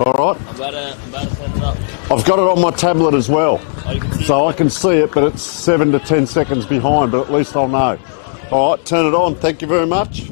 All right. I'm about to set it up. I've got it on my tablet as well. Oh, you can see So I can see it, but it's 7 to 10 seconds behind, but at least I'll know. All right, turn it on. Thank you very much.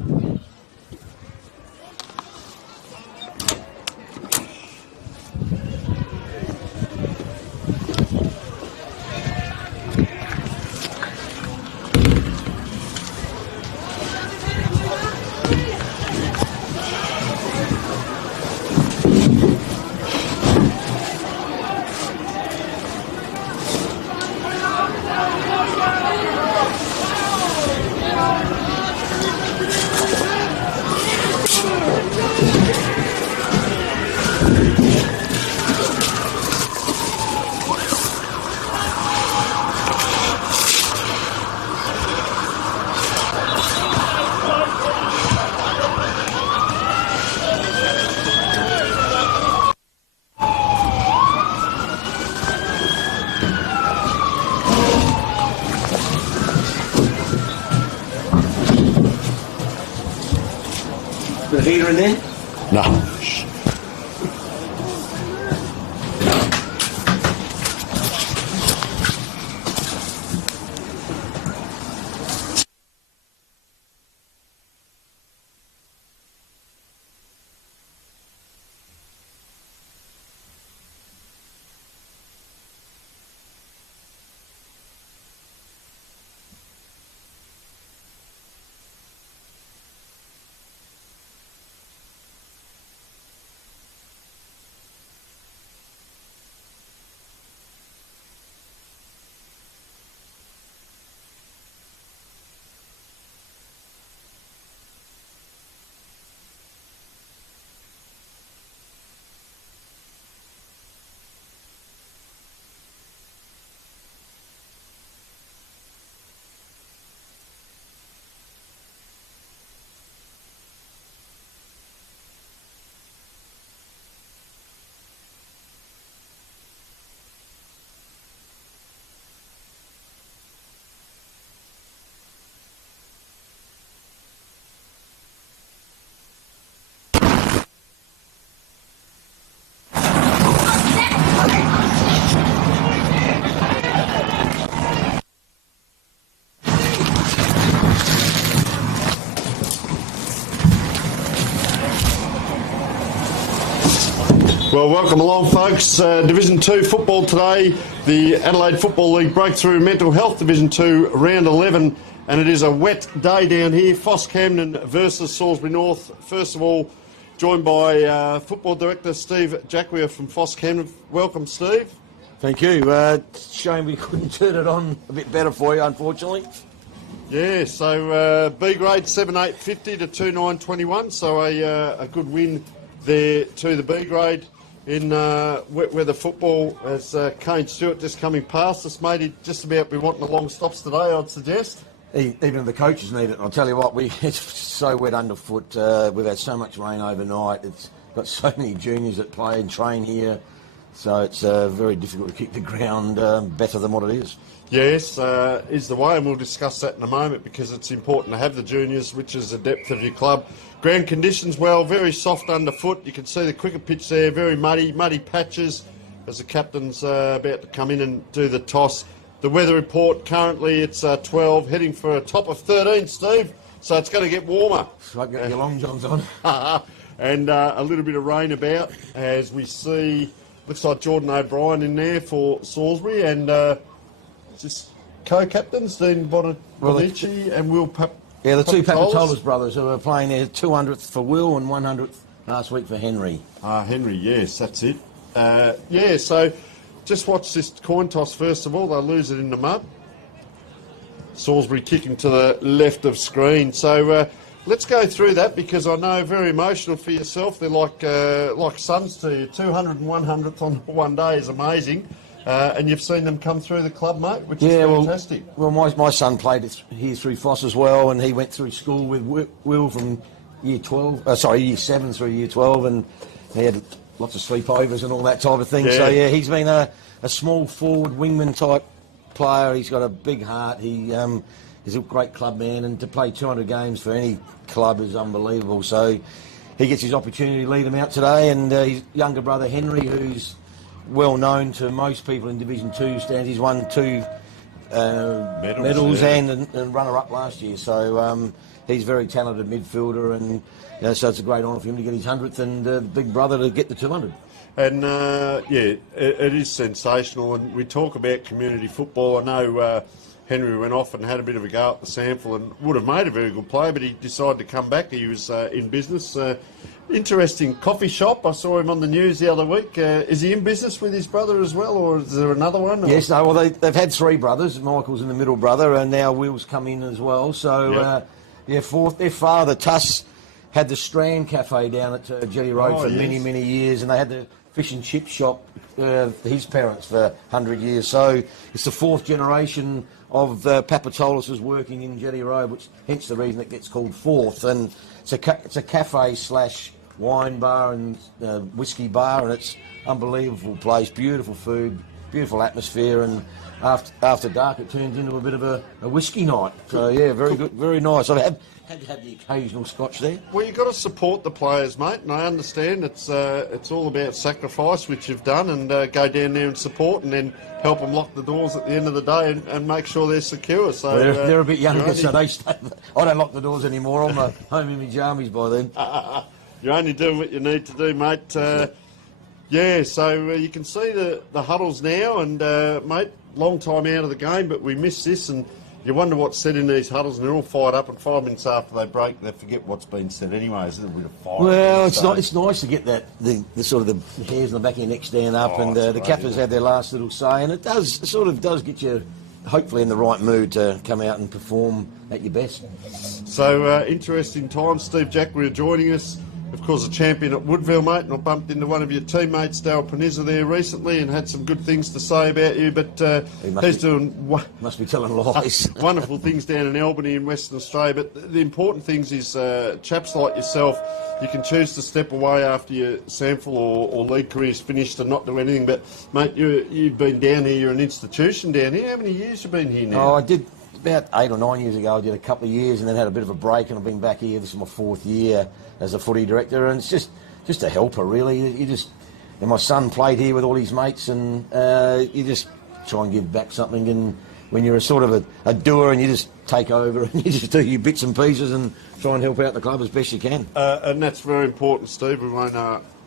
The heater in there? No. Well, welcome along, folks. Division 2 football today. The Adelaide Football League Breakthrough Mental Health Division 2 round 11, and it is a wet day down here. PHOS Camden versus Salisbury North. First of all, joined by Football Director Steve Jacquia from PHOS Camden. Welcome, Steve. Thank you. Shame we couldn't turn it on a bit better for you, unfortunately. Yeah, so B grade 7.850 to 2.921, so a good win there to the B grade in wet weather football as Kane Stewart just coming past us, mate. He'd just about be wanting the long stops today, I'd suggest. Even the coaches need it. I'll tell you what, it's so wet underfoot. We've had so much rain overnight. It's got so many juniors that play and train here, so it's very difficult to keep the ground better than what it is. Yes, is the way, and we'll discuss that in a moment because it's important to have the juniors, which is the depth of your club. Ground conditions, well, very soft underfoot. You can see the cricket pitch there, very muddy patches as the captain's about to come in and do the toss. The weather report, currently it's 12, heading for a top of 13, Steve, so it's going to get warmer. So I've got your long johns on. And a little bit of rain about as we see, looks like Jordan O'Brien in there for Salisbury, and just co-captains, Dean Bonici and Will Yeah, the two Papatolas brothers who are playing their 200th for Will and 100th last week for Henry. Henry, yes, that's it. Yeah, so just watch this coin toss first of all. They'll lose it in the mud. Salisbury kicking to the left of screen. So let's go through that because I know very emotional for yourself. They're like sons to you. 200 and 100th on one day is amazing. And you've seen them come through the club, mate, which is fantastic. Well, my son played here through PHOS as well, and he went through school with Will from year 7 through year 12, and he had lots of sleepovers and all that type of thing. Yeah. So, yeah, he's been a small forward wingman type player. He's got a big heart. He's a great club man, and to play 200 games for any club is unbelievable. So he gets his opportunity to lead them out today, and his younger brother Henry, who's well known to most people in Division 2 stands. He's won 2 medals and runner-up last year. So he's a very talented midfielder, and so it's a great honour for him to get his 100th and big brother to get the 200. And it is sensational. And we talk about community football. I know Henry went off and had a bit of a go at the sample and would have made a very good player, but he decided to come back. He was in business. Interesting coffee shop. I saw him on the news the other week. Is he in business with his brother as well, or is there another one? Or? Yes, no. Well, they've had 3 brothers. Michael's in the middle brother, and now Will's come in as well. So, their father, Tuss, had the Strand Cafe down at Jetty Road for many years, and they had the fish and chip shop, his parents, for 100 years. So it's the 4th generation of Papatolis working in Jetty Road, which hence the reason it gets called 4th. And it's a cafe / wine bar and whiskey bar, and it's unbelievable place. Beautiful food, beautiful atmosphere, and after dark it turns into a bit of a whiskey night. So yeah, very good, very nice. I've had the occasional scotch there. Well, you've got to support the players, mate, and I understand it's all about sacrifice, which you've done, and go down there and support, and then help them lock the doors at the end of the day and make sure they're secure. So they're a bit younger, so I don't lock the doors anymore. I'm home in my jammies by then. You're only doing what you need to do, mate. So you can see the huddles now, and mate, long time out of the game, but we miss this, and you wonder what's said in these huddles, and they're all fired up, and 5 minutes after they break, they forget what's been said anyway. It's a little bit of fire. Well, it's nice to get that the sort of the hairs on the back of your neck stand up, and the captains have their last little say, and it does get you hopefully in the right mood to come out and perform at your best. So interesting times. Steve Jack, we're joining us. Of course, a champion at Woodville, mate, and I bumped into one of your teammates, Dale Panizza, there recently, and had some good things to say about you, but he's doing... Must be telling lies. Wonderful things down in Albany in Western Australia, but the important things is chaps like yourself, you can choose to step away after your sample or league career's finished and not do anything, but, mate, you've been down here, you're an institution down here. How many years have you been here now? Oh, I did... About 8 or 9 years ago, I did a couple of years and then had a bit of a break, and I've been back here. This is my 4th year as a footy director, and it's just a helper, really. And my son played here with all his mates, and you just try and give back something. And when you're a sort of a doer, and you just take over and you just do your bits and pieces and try and help out the club as best you can. And that's very important, Steve. We won't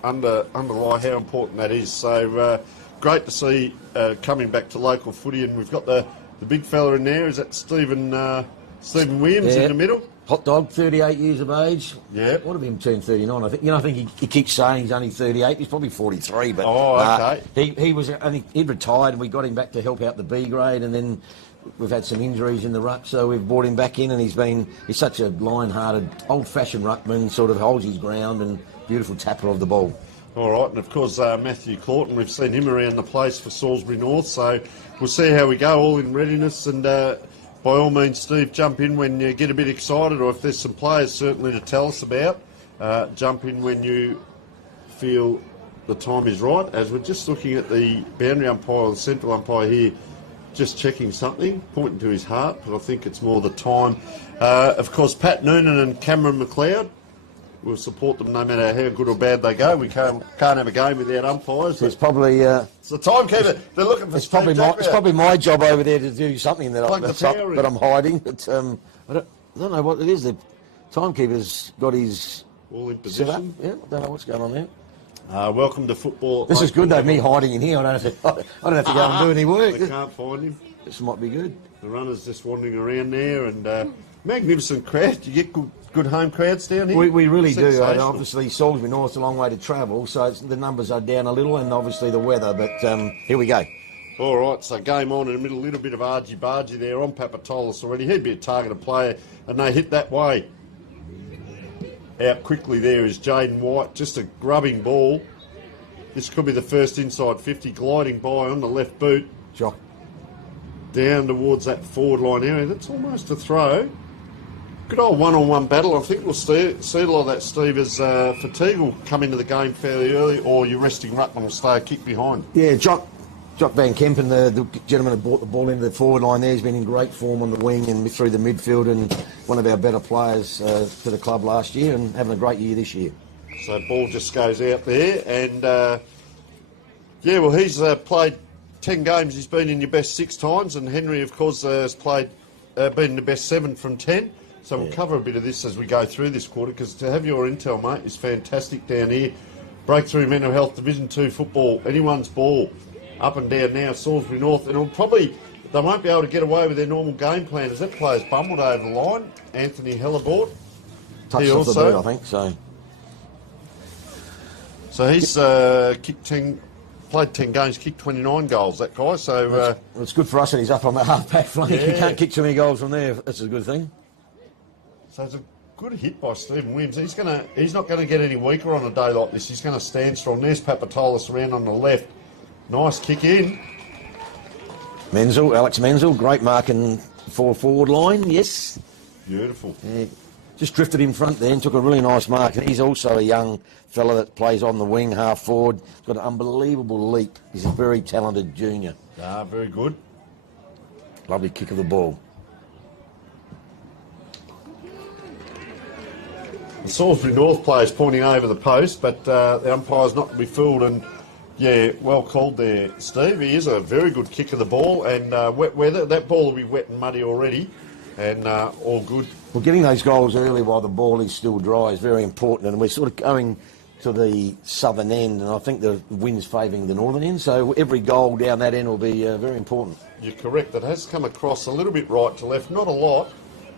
underlie how important that is. So great to see coming back to local footy, and we've got the big fella in there. Is that Stephen Williams in the middle? Hot dog, 38 years of age. Yeah. What have him turned 39? I think he keeps saying he's only 38. He's probably 43. But okay. He'd retired, and we got him back to help out the B grade, and then we've had some injuries in the ruck, so we've brought him back in, and he's such a lion-hearted, old-fashioned ruckman, sort of holds his ground, and beautiful tapper of the ball. All right, and of course Matthew Claughton, we've seen him around the place for Salisbury North, so we'll see how we go, all in readiness, and by all means, Steve, jump in when you get a bit excited, or if there's some players certainly to tell us about, jump in when you feel the time is right. As we're just looking at the boundary umpire, the central umpire here, just checking something, pointing to his heart, but I think it's more the time. Of course, Pat Noonan and Cameron McLeod, we'll support them no matter how good or bad they go. We can't have a game without umpires. It's probably it's the timekeeper. They're looking for. It's probably my job over there to do something that I'm hiding. But I don't know what it is. The timekeeper's got his all in position. Yeah, I don't know what's going on there. Welcome to football. This is good though. Me hiding in here. I don't have to go and do any work. They can't find him. This might be good. The runner's just wandering around there, and magnificent crowd. You get good home crowds down here. We really do. Obviously, Salisbury North's a long way to travel, so the numbers are down a little, and obviously the weather. But here we go. All right, so game on in the middle. A little bit of argy-bargy there on Papatolis already. He'd be a targeted player, and they hit that way. Out quickly there is Jaden White, just a grubbing ball. This could be the first inside 50, gliding by on the left boot. Sure. Down towards that forward line area. That's almost a throw. Good old one-on-one battle. I think we'll see a lot of that, Steve, as fatigue will come into the game fairly early, or your resting ruckman will stay a kick behind. Yeah, Jock Van Kempen, the gentleman who brought the ball into the forward line there, has been in great form on the wing and through the midfield, and one of our better players for the club last year, and having a great year this year. So ball just goes out there, and yeah, well, he's played 10 games. He's been in your best 6 times, and Henry, of course, has been in the best 7 from 10. So we'll cover a bit of this as we go through this quarter, because to have your intel, mate, is fantastic down here. Breakthrough Mental Health Division 2 football, anyone's ball, up and down now, Salisbury North, and it'll probably, they won't be able to get away with their normal game plan as that player's bumbled over the line. Anthony Hellebort. Touched off the boot, I think, so. So he's played 10 games, kicked 29 goals, that guy. So well, it's good for us that he's up on the half-back flank. Yeah. You can't kick too many goals from there. That's a good thing. So it's a good hit by Stephen Williams. He's not going to get any weaker on a day like this. He's going to stand strong. There's Papatolis around on the left. Nice kick in. Alex Menzel, great marking forward line, yes. Beautiful. Yeah. Just drifted in front there and took a really nice mark. And he's also a young fella that plays on the wing, half forward. He's got an unbelievable leap. He's a very talented junior. Ah, very good. Lovely kick of the ball. The Salisbury North players pointing over the post, but the umpire's not to be fooled. And yeah, well called there, Steve. He is a very good kick of the ball, and wet weather. That ball will be wet and muddy already, and all good. Well, getting those goals early while the ball is still dry is very important, and we're sort of going to the southern end, and I think the wind's favouring the northern end, so every goal down that end will be very important. You're correct. It has come across a little bit right to left, not a lot,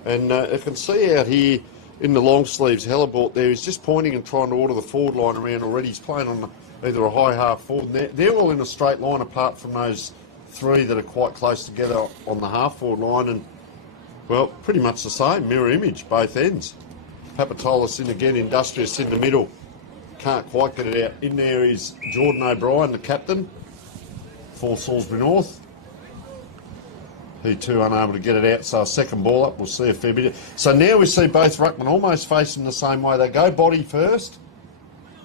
and you can see out here in the long sleeves, Hellebort there, he's just pointing and trying to order the forward line around already. He's playing on either a high half forward. They're all in a straight line apart from those 3 that are quite close together on the half forward line, and well, pretty much the same, mirror image, both ends. Papatolis in again, Industrious in the middle. Can't quite get it out. In there is Jordan O'Brien, the captain for Salisbury North. He too unable to get it out, so a second ball up, we'll see a fair bit. So now we see both ruckmen almost facing the same way. They go body first,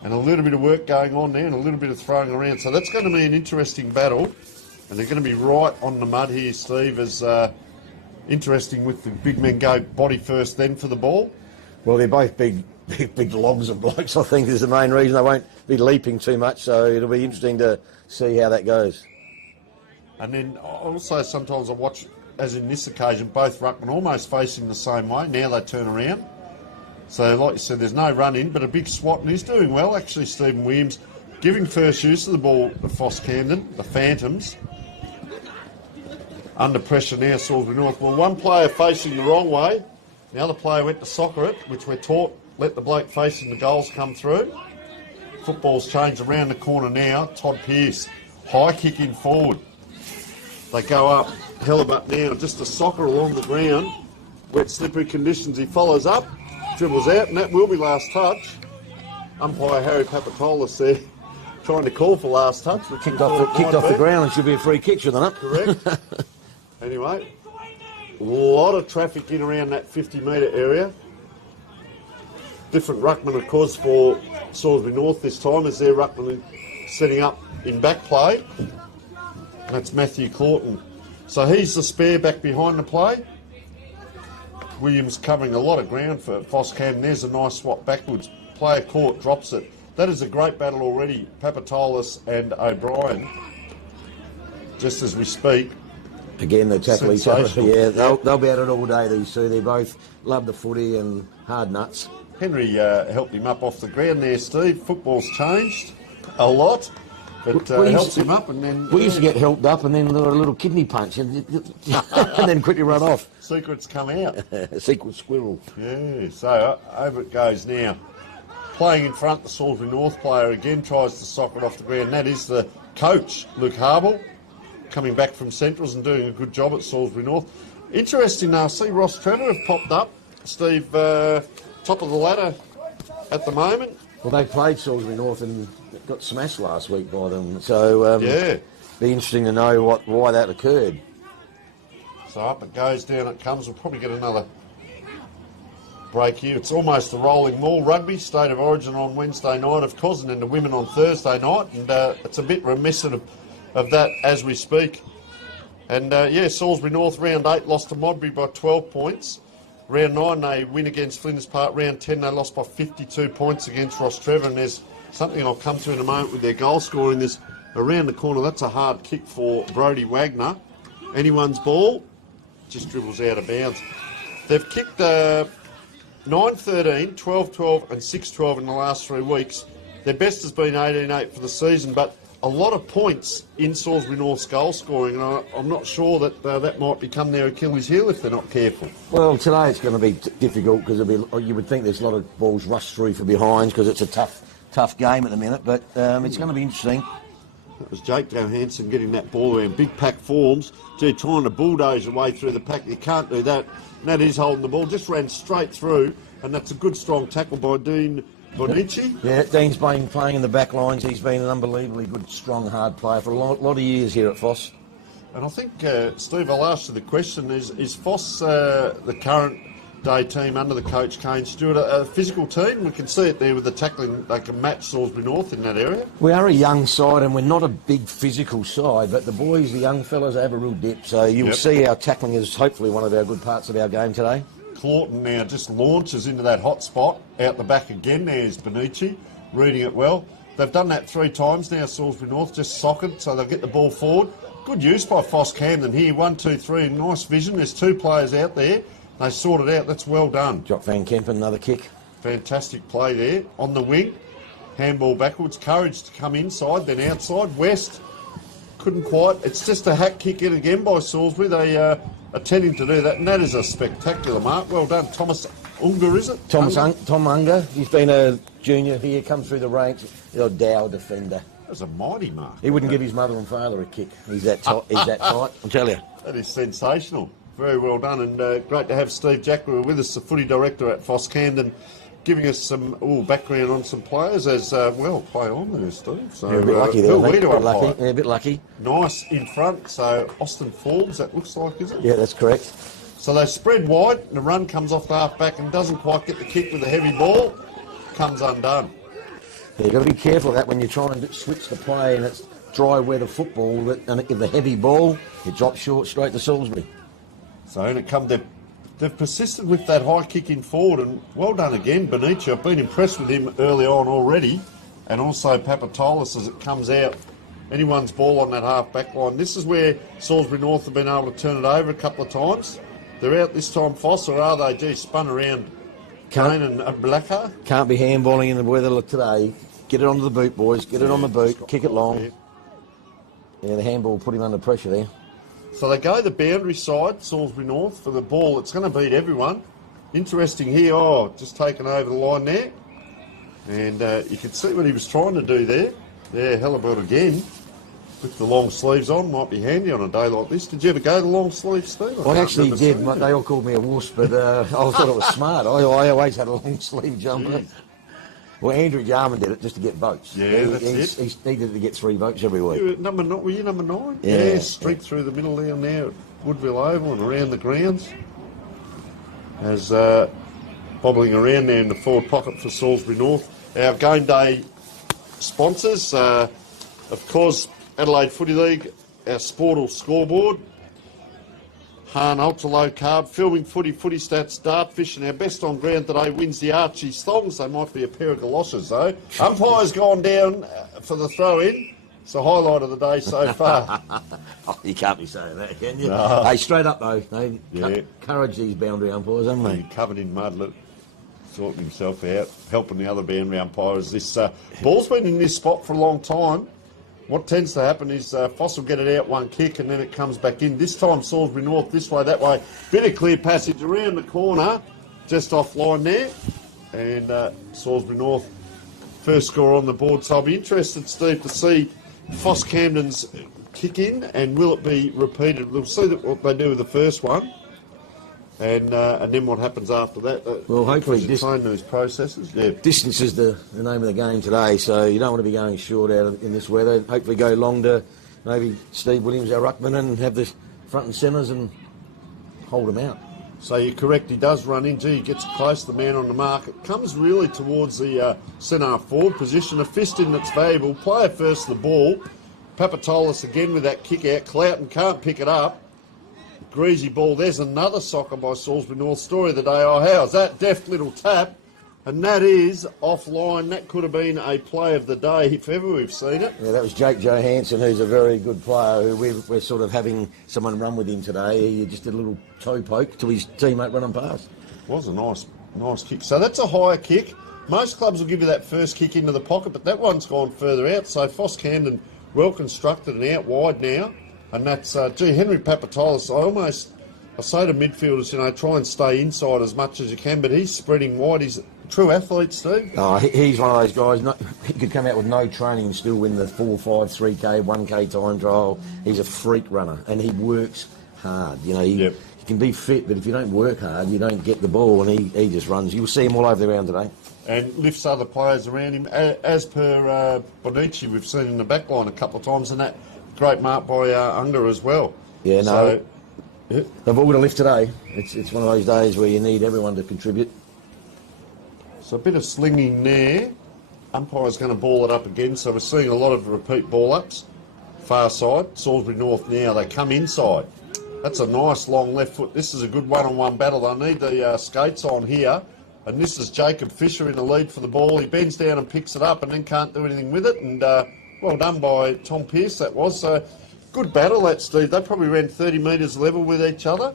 and a little bit of work going on there and a little bit of throwing around. So that's going to be an interesting battle, and they're going to be right on the mud here, Steve, as interesting with the big men go body first then for the ball. Well, they're both big logs of blokes, I think, is the main reason. They won't be leaping too much, so it'll be interesting to see how that goes. And then also sometimes I watch, as in this occasion, both ruckmen almost facing the same way. Now they turn around. So like you said, there's no run in, but a big swat, and he's doing well actually, Stephen Williams, giving first use of the ball to PHOS Camden, the Phantoms. Under pressure now, Salisbury North. Well, one player facing the wrong way. The other player went to soccer it, which we're taught, let the bloke facing the goals come through. Football's changed around the corner now. Todd Pearce, high kick in forward. They go up, Hellebut now, just a soccer along the ground. Wet, slippery conditions. He follows up, dribbles out, and that will be last touch. Umpire Harry Papatolis there, trying to call for last touch. Kicked off the ground and should be a free kick, shouldn't it? Correct. Anyway, a lot of traffic in around that 50-metre area. Different ruckman, of course, for Salisbury North this time, as their ruckman setting up in back play. That's Matthew Claughton. So he's the spare back behind the play. Williams covering a lot of ground for PHOS Camden. There's a nice swap backwards. Player caught, drops it. That is a great battle already. Papatolis and O'Brien, just as we speak. Again, they tackle each other. Yeah, they'll be at it all day, these two. They both love the footy and hard nuts. Henry helped him up off the ground there, Steve. Football's changed a lot. But helps him up, and then we used to get helped up, and then a little kidney punch, and then quickly run off. Secrets come out. Secret squirrel. Yeah. So over it goes now. Playing in front, the Salisbury North player again tries to sock it off the ground. That is the coach, Luke Harble, coming back from Centrals and doing a good job at Salisbury North. Interesting. I see Ross Trevor have popped up. Steve, top of the ladder at the moment. Well, they played Salisbury North and got smashed last week by them. So, yeah. Be interesting to know why that occurred. So up it goes, down it comes. We'll probably get another break here. It's almost a rolling maul. Rugby, State of Origin on Wednesday night, of course, and then the women on Thursday night. And it's a bit reminiscent of that as we speak. And, yeah, Salisbury North, round 8, lost to Modbury by 12 points. Round 9, they win against Flinders Park. Round 10, they lost by 52 points against Ross Trevor. And there's something I'll come to in a moment with their goal scoring. There's around the corner. That's a hard kick for Brodie Wagner. Anyone's ball, just dribbles out of bounds. They've kicked 9-13, 12-12 and 6-12 in the last 3 weeks. Their best has been 18-8 for the season, but a lot of points in Salisbury North's goal scoring, and I'm not sure that that might become their Achilles heel if they're not careful. Well, today it's going to be difficult because you would think there's a lot of balls rushed through for behinds because it's a tough game at the minute, but it's going to be interesting. That was Jake Johansson getting that ball around big pack forms. Gee, trying to bulldoze your way through the pack. You can't do that. And that is holding the ball. Just ran straight through, and that's a good strong tackle by Dean Bonici. Yeah, Dean's been playing in the back lines. He's been an unbelievably good, strong, hard player for a lot of years here at PHOS. And I think, Steve, I'll ask you the question, is PHOS the current day team under the coach Kane Stewart a physical team? We can see it there with the tackling. They can match Salisbury North in that area. We are a young side and we're not a big physical side, but the boys, the young fellas, have a real dip. So you will see our tackling is hopefully one of our good parts of our game today. Claughton now just launches into that hot spot. Out the back again, there's Bonici, reading it well. They've done that 3 times now, Salisbury North, just socket, so they'll get the ball forward. Good use by PHOS Camden here, 1, 2, 3, nice vision. There's 2 players out there. They sorted it out, that's well done. Jock Van Kempen, another kick. Fantastic play there. On the wing, handball backwards, Courage to come inside, then outside. West, couldn't quite. It's just a hack kick in again by Salisbury. They are tending to do that, and that is a spectacular mark. Well done, Thomas Unger, is it? Tom Unger, he's been a junior here, come through the ranks. He's a Dow defender. That's a mighty mark. He wouldn't give his mother and father a kick. He's that tight, I'll tell you. That is sensational. Very well done, and great to have Steve Jackler with us, the footy director at PHOS Camden, giving us some background on some players as well. Play on there, Steve. So, a bit lucky there, I think. Lucky. Yeah, a bit lucky. Nice in front, so Austin Forbes, that looks like, is it? Yeah, that's correct. So they spread wide, and the run comes off the half-back and doesn't quite get the kick with a heavy ball. Comes undone. Yeah, you've got to be careful of that when you're trying to switch the play and it's dry weather football, and if the heavy ball, it drops short straight to Salisbury. So in it come, they've persisted with that high kick in forward, and well done again, Bonici. I've been impressed with him early on already, and also Papatolis as it comes out. Anyone's ball on that half-back line. This is where Salisbury North have been able to turn it over a couple of times. They're out this time, PHOS, or are they? Gee, spun around Kane and Blacker. Can't be handballing in the weather today. Get it onto the boot, boys. Get it on the boot. Kick it long. Yeah, the handball put him under pressure there. So they go the boundary side, Salisbury North, for the ball. It's going to beat everyone. Interesting here. Oh, just taken over the line there. And you can see what he was trying to do there. Yeah, hell about again. With the long sleeves on, might be handy on a day like this. Did you ever go the long sleeves, Steve? I actually did. They all called me a wuss, but I thought it was smart. I always had a long sleeve jumper. Jeez. Well, Andrew Jarman did it just to get votes. Yeah, that's it. He needed to get 3 votes every week. Were you number 9? Yeah. Streak through the middle down there at Woodville Oval and around the grounds. As bobbling around there in the forward pocket for Salisbury North. Our game day sponsors, of course, Adelaide Footy League, our Sportal scoreboard, Hahn Ultra Low Carb, Filming Footy, Footy Stats, Dartfish, and our best on ground today wins the Archie's Thongs. They might be a pair of galoshes though. Umpire's gone down for the throw-in. It's the highlight of the day so far. Oh, you can't be saying that, can you? No. Hey, straight up though, they Yeah. courage these boundary umpires, haven't they? Covered in mud, sorting himself out, helping the other boundary umpires. This ball's been in this spot for a long time. What tends to happen is PHOS will get it out 1 kick and then it comes back in. This time Salisbury North this way, that way. Bit of clear passage around the corner, just offline there. And Salisbury North first score on the board. So I'll be interested, Steve, to see PHOS Camden's kick in and will it be repeated? We'll see what they do with the first one. And then what happens after that? Well, hopefully train those processes. Yeah. Distance is the name of the game today, so you don't want to be going short out in this weather. Hopefully go long to maybe Steve Williams, our ruckman, and have the front and centres and hold them out. So you're correct, he does run in. Gee, he gets close to the man on the mark. It comes really towards the centre forward position. A fist in that's valuable. Player first the ball. Papatolis again with that kick out. Cloughton can't pick it up. greasy ball. There's another soccer by Salisbury North. Story of the day. Oh, how's that? Deft little tap. And that is offline. That could have been a play of the day if ever we've seen it. Yeah, that was Jake Johansson, who's a very good player. Who we're sort of having someone run with him today. He just did a little toe poke to his teammate running past. Was a nice kick. So that's a higher kick. Most clubs will give you that first kick into the pocket, but that one's gone further out. So PHOS Camden well constructed and out wide now. And that's, Henry Papatoulis, I say to midfielders, try and stay inside as much as you can, but he's spreading wide. He's a true athlete, Steve. Oh, he's one of those guys, he could come out with no training and still win the 4, 5, 3K, 1K time trial. He's a freak runner, and he works hard. He can be fit, but if you don't work hard, you don't get the ball, and he just runs. You'll see him all over the ground today. And lifts other players around him. As per Bonici, we've seen in the back line a couple of times, and that great mark by Unger as well. Yeah, no. They've all got to lift today. It's one of those days where you need everyone to contribute. So a bit of slinging there. Umpire's going to ball it up again, so we're seeing a lot of repeat ball-ups. Far side, Salisbury North now, they come inside. That's a nice long left foot. This is a good one-on-one battle. They need the skates on here. And this is Jacob Fisher in the lead for the ball. He bends down and picks it up and then can't do anything with it. And well done by Tom Pearce, that was. So good battle, that, Steve. They probably ran 30 metres level with each other.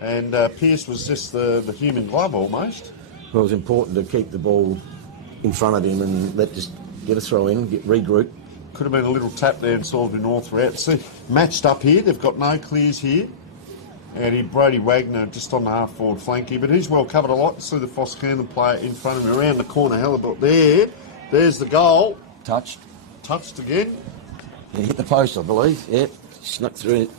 And Pearce was just the human glove almost. Well, it was important to keep the ball in front of him and just get a throw in, regroup. Could have been a little tap there in Salisbury North route. See, matched up here. They've got no clears here. And Brody Wagner just on the half-forward flank here, but he's well covered. I like to see the PHOS Camden player in front of him around the corner. Halibut there. There's the goal. Touched again. He hit the post, I believe. Yep, snuck through it.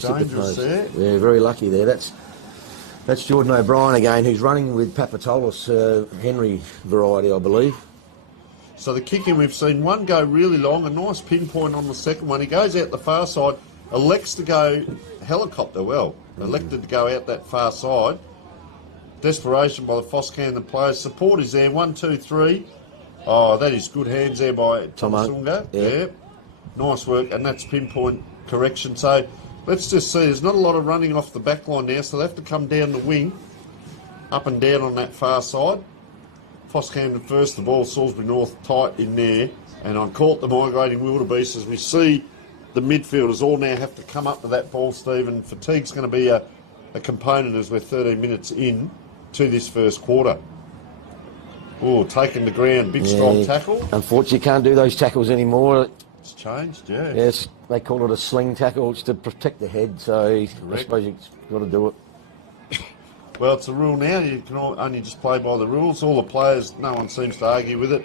Dangerous there. Yeah, very lucky there. That's Jordan O'Brien again, who's running with Papatoulis, Henry variety, I believe. So the kicking, we've seen one go really long, a nice pinpoint on the second one. He goes out the far side, elects to go helicopter elected to go out that far side. Desperation by the PHOS Camden players. Support is there, 1, 2, 3. Oh, that is good hands there by Thomas Unga. Yeah. Nice work, and that's pinpoint correction. So let's just see, there's not a lot of running off the back line now, so they have to come down the wing, up and down on that far side. PHOS Camden first, the ball, Salisbury North tight in there, and I call it the migrating wildebeest as we see the midfielders all now have to come up to that ball, Steve, and fatigue's going to be a component as we're 13 minutes in to this first quarter. Oh, taking the ground, big strong tackle. Unfortunately, you can't do those tackles anymore. It's changed, yeah. Yes, they call it a sling tackle. It's to protect the head, so I suppose you've got to do it. Well, it's a rule now. You can only just play by the rules. All the players, no one seems to argue with it.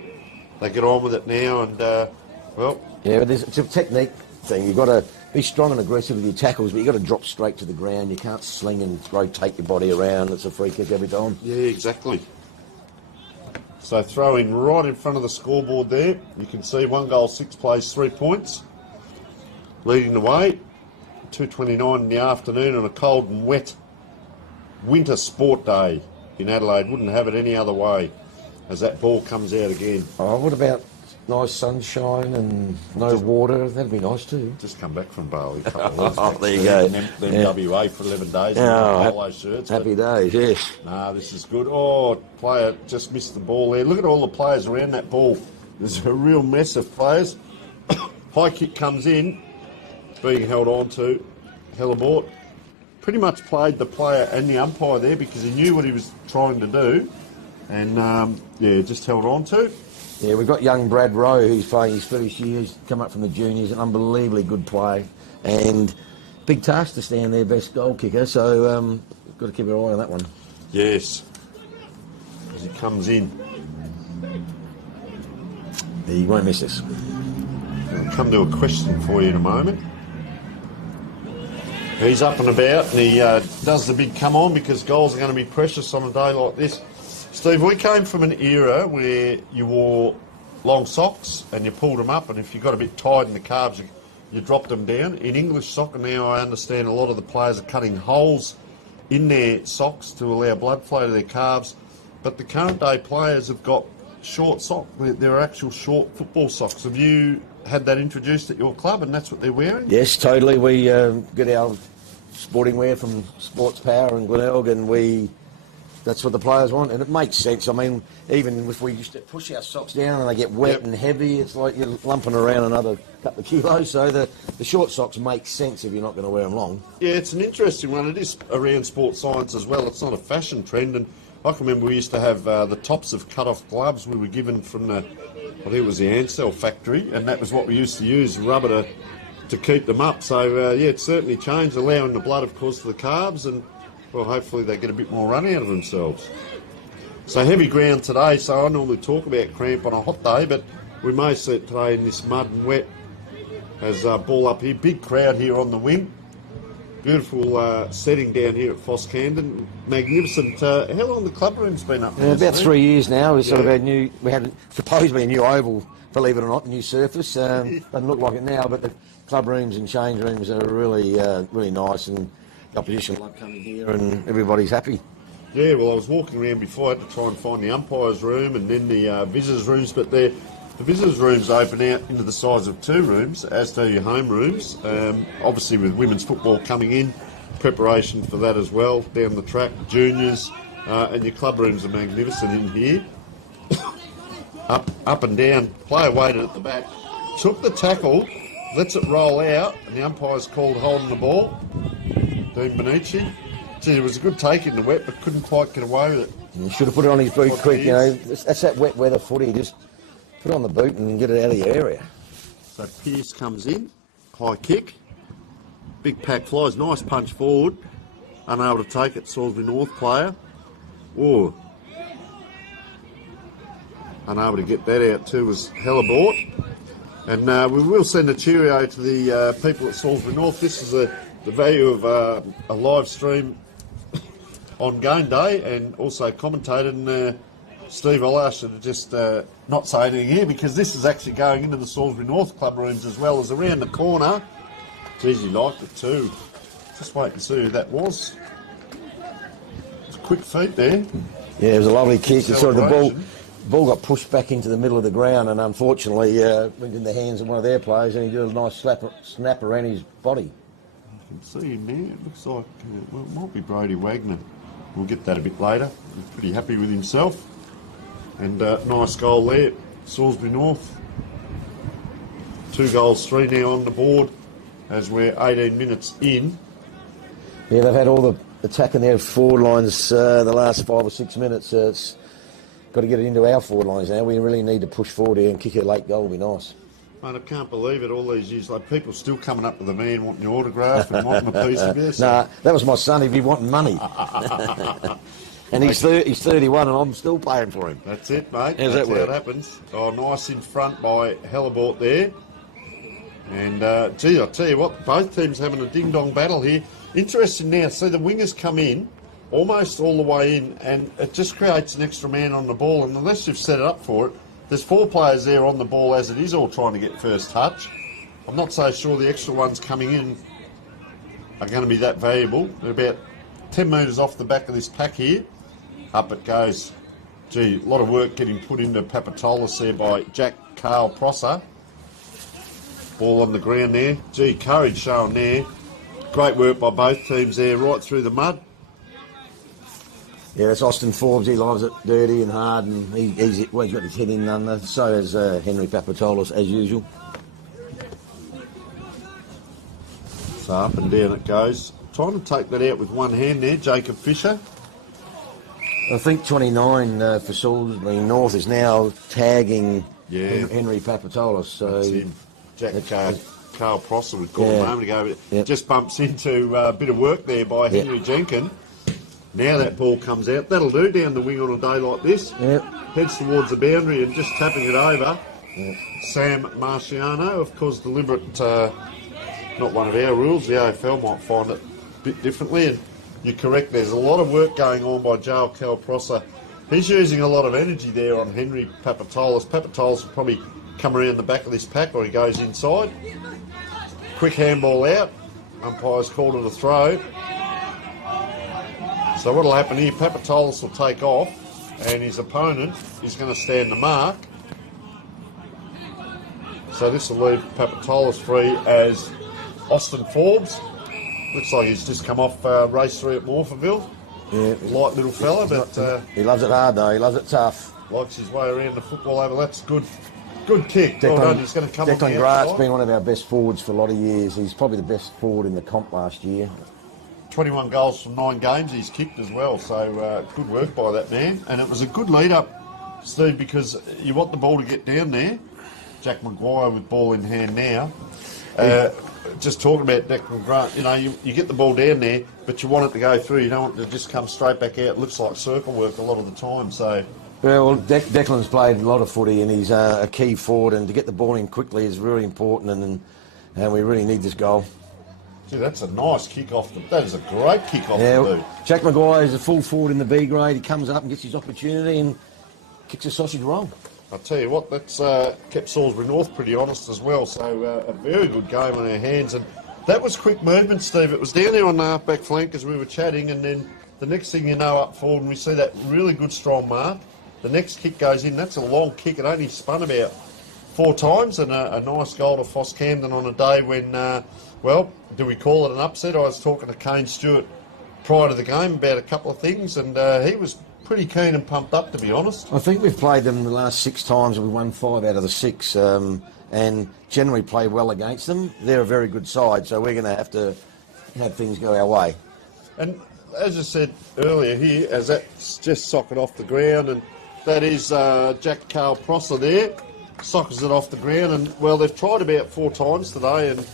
They get on with it now, and, well... Yeah, but it's a technique thing. You've got to be strong and aggressive with your tackles, but you've got to drop straight to the ground. You can't sling and rotate your body around. It's a free kick every time. Yeah, exactly. So throwing right in front of the scoreboard there. You can see 1 goal, 6 plays, 3 points. Leading the way. 2:29 in the afternoon on a cold and wet winter sport day in Adelaide. Wouldn't have it any other way as that ball comes out again. Oh, what about nice sunshine and no water? That'd be nice too. Just come back from Bali a couple of weeks. There you go. Then WA for 11 days. Oh, shirts, happy days, yes. Nah, this is good. Oh, player just missed the ball there. Look at all the players around that ball. There's a real mess of players. High kick comes in, being held on to. Halibut pretty much played the player and the umpire there because he knew what he was trying to do. And, just held on to. Yeah, we've got young Brad Rowe, who's playing his first year. He's come up from the juniors, an unbelievably good play. And big task to stand their best goal kicker, so got to keep an eye on that one. Yes. As he comes in. He won't miss this. I'll come to a question for you in a moment. He's up and about, and he does the big come on because goals are going to be precious on a day like this. Steve, we came from an era where you wore long socks and you pulled them up, and if you got a bit tight in the calves, you dropped them down. In English soccer now, I understand a lot of the players are cutting holes in their socks to allow blood flow to their calves, but the current day players have got short socks. They're actual short football socks. Have you had that introduced at your club, and that's what they're wearing? Yes, totally. We get our sporting wear from Sports Power and Glenelg, and that's what the players want, and it makes sense. I mean, even if we used to push our socks down and they get wet and heavy, it's like you're lumping around another couple of kilos. So the short socks make sense if you're not going to wear them long. Yeah, it's an interesting one. It is around sports science as well. It's not a fashion trend, and I can remember we used to have the tops of cut-off gloves we were given from I think it was the Ansell factory, and that was what we used to use, rubber to keep them up. So, it's certainly changed, allowing the blood, of course, to the calves, and, well, hopefully they get a bit more run out of themselves. So heavy ground today, so I normally talk about cramp on a hot day, but we may see it today in this mud and wet as ball up here. Big crowd here on the wing. Beautiful setting down here at PHOS Camden. Magnificent. How long the club room's been up there? About 3 years now. We sort of we had supposedly a new oval, believe it or not, new surface. Doesn't look like it now, but the club rooms and change rooms are really, really nice, and the opposition love coming here, and everybody's happy. Yeah, well, I was walking around before. I had to try and find the umpires' room and then the visitors' rooms, but the visitors' rooms open out into the size of 2 rooms, as do your home rooms. Obviously, with women's football coming in, preparation for that as well, down the track, juniors, and your club rooms are magnificent in here. Up and down, player waited at the back, took the tackle, lets it roll out, and the umpire's called holding the ball. Dean Benici. Gee, it was a good take in the wet, but couldn't quite get away with it. You should have put it on his boot quick, you know. That's that wet weather footy. Just put it on the boot and get it out of your area. So Pierce comes in, high kick, big pack flies, nice punch forward, unable to take it, Salisbury North player. Oh, unable to get that out too was Hellebort. And we will send a cheerio to the people at Salisbury North. This is the value of a live stream on game day, and also commentated, and Steve Olash should just not say anything here, because this is actually going into the Salisbury North club rooms as well as around the corner. Geez, he liked it too. Just wait and see who that was. It's a quick feet there. Yeah, it was a lovely kick. Sort of the ball got pushed back into the middle of the ground, and unfortunately went in the hands of one of their players, and he did a nice snap around his body. You can see him there. It looks like well, it might be Brodie Wagner. We'll get that a bit later. He's pretty happy with himself. And nice goal there, Salisbury North. 2 goals, 3 now on the board as we're 18 minutes in. Yeah, they've had all the attack in their forward lines the last 5 or 6 minutes. It's got to get it into our forward lines now. We really need to push forward here and kick a late goal would be nice. Mate, I can't believe it, all these years. Like, people still coming up to the man wanting your autograph and wanting a piece of this. Nah, that was my son. He'd be wanting money. And he's 31 and I'm still paying for him. That's it, mate. How's That's that how work? it happens. Oh, nice in front by Hellebort there. And, gee, I'll tell you what, both teams having a ding-dong battle here. Interesting now, see the wingers come in, almost all the way in, and it just creates an extra man on the ball, and unless you've set it up for it, there's 4 players there on the ball as it is, all trying to get first touch. I'm not so sure the extra ones coming in are going to be that valuable. They're about 10 metres off the back of this pack here. Up it goes. Gee, a lot of work getting put into Papatolis there by Jack Carl Prosser. Ball on the ground there. Gee, courage showing there. Great work by both teams there, right through the mud. Yeah, that's Austin Forbes. He loves it dirty and hard, and he's got his head in under. So has Henry Papatolis, as usual. So up and down it goes. Trying to take that out with one hand there, Jacob Fisher. I think 29 for Salisbury North is now tagging Henry Papatolis. So that's him. Jack Carl Prosser was called a moment ago. But just bumps into a bit of work there by Henry Jenkin. Now that ball comes out. That'll do down the wing on a day like this. Yep. Heads towards the boundary and just tapping it over. Yep. Sam Marciano, of course, deliberate, not one of our rules. The AFL might find it a bit differently. And you're correct, there's a lot of work going on by Joel Calprosser. He's using a lot of energy there on Henry Papatolis. Papatolis will probably come around the back of this pack, or he goes inside. Quick handball out. Umpire's called it a throw. So what'll happen here, Papatolis will take off, and his opponent is going to stand the mark. So this will leave Papatolis free as Austin Forbes. Looks like he's just come off race 3 at Morphettville. Yeah. Light little fella, but He loves it hard though, he loves it tough. likes his way around the football over. That's good. Good kick. Well done. He's going to come on the Declan Grant's outside. been one of our best forwards for a lot of years. He's probably the best forward in the comp last year. 21 goals from 9 games he's kicked as well, so good work by that man. And it was a good lead-up, Steve, because you want the ball to get down there. Jack Maguire with ball in hand now. Just talking about Declan Grant, you know, you get the ball down there, but you want it to go through. You don't want it to just come straight back out. It looks like circle work a lot of the time, so... Well, Declan's played a lot of footy and he's a key forward, and to get the ball in quickly is really important, and we really need this goal. Gee, that's a nice kick off. That is a great kick off to do. Jack Maguire is a full forward in the B grade. He comes up and gets his opportunity and kicks a sausage roll. I'll tell you what, that's kept Salisbury North pretty honest as well, so a very good game on our hands. And that was quick movement, Steve. It was down there on the half-back flank as we were chatting, and then the next thing you know, up forward, and we see that really good strong mark. The next kick goes in. That's a long kick. It only spun about 4 times, and a nice goal to PHOS Camden on a day when, well, do we call it an upset? I was talking to Kane Stewart prior to the game about a couple of things, and he was pretty keen and pumped up, to be honest. I think we've played them the last 6 times and we won 5 out of the 6, and generally play well against them. They're a very good side, so we're going to have things go our way. And as I said earlier here, as that's just socket off the ground, and that is Jack Carl Prosser there, sockers it off the ground, and well, they've tried about 4 times today, and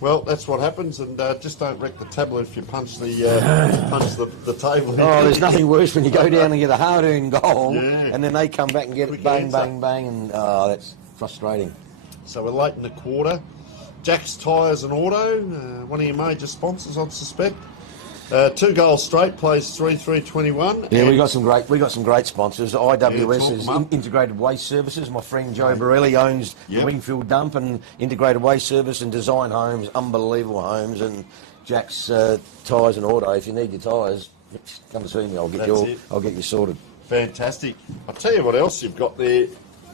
well, that's what happens, and just don't wreck the tablet if you punch the table. Oh, there's nothing worse when you go down and get a hard-earned goal, and then they come back and get it bang, bang, bang, and that's frustrating. So we're late in the quarter. Jack's Tyres and Auto, one of your major sponsors, I'd suspect. 2 goals straight, plays 3-3-21. Yeah, we got some great sponsors. IWS is Integrated Waste Services. My friend Joe Borelli owns the Wingfield Dump and Integrated Waste Service and Design Homes, unbelievable homes. And Jack's Tyres and Auto. If you need your tyres, come see me. I'll get you sorted. Fantastic. I'll tell you what else you've got there,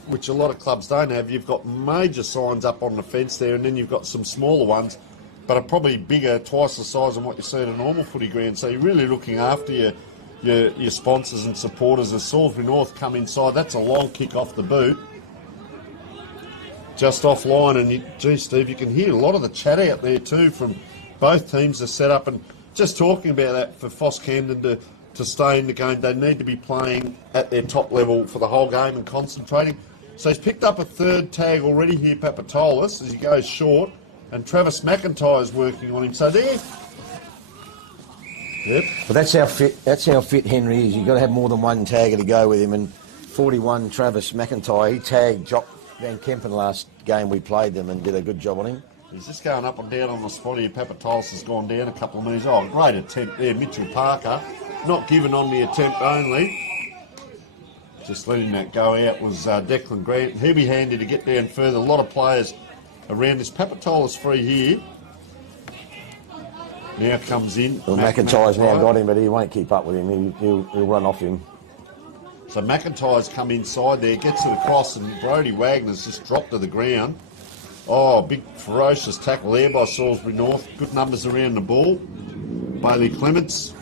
which a lot of clubs don't have. You've got major signs up on the fence there, and then you've got some smaller ones, but are probably bigger, twice the size of what you see at a normal footy ground. So you're really looking after your sponsors and supporters. As Salisbury North come inside, that's a long kick off the boot, just offline. And gee, Steve, you can hear a lot of the chat out there too from both teams are set up. And just talking about that, for PHOS Camden to stay in the game, they need to be playing at their top level for the whole game and concentrating. So he's picked up a 3rd tag already here, Papatolis, as he goes short. And Travis McIntyre's working on him. So there. Yep. But that's how fit Henry is. You've got to have more than one tagger to go with him. And 41, Travis McIntyre, he tagged Jock Van Kempen last game we played them and did a good job on him. He's just going up and down on the spot here. Papatolis has gone down a couple of metres. Oh, great attempt there. Mitchell Parker, not given on the attempt only. Just letting that go out was Declan Grant. He'll be handy to get down further. A lot of players around this. Papatolis free here. Now comes in. Well, McIntyre's now got him, but he won't keep up with him. He'll run off him. So McIntyre's come inside there, gets it across, and Brodie Wagner's just dropped to the ground. Oh, big ferocious tackle there by Salisbury North. Good numbers around the ball. Bailey Clements.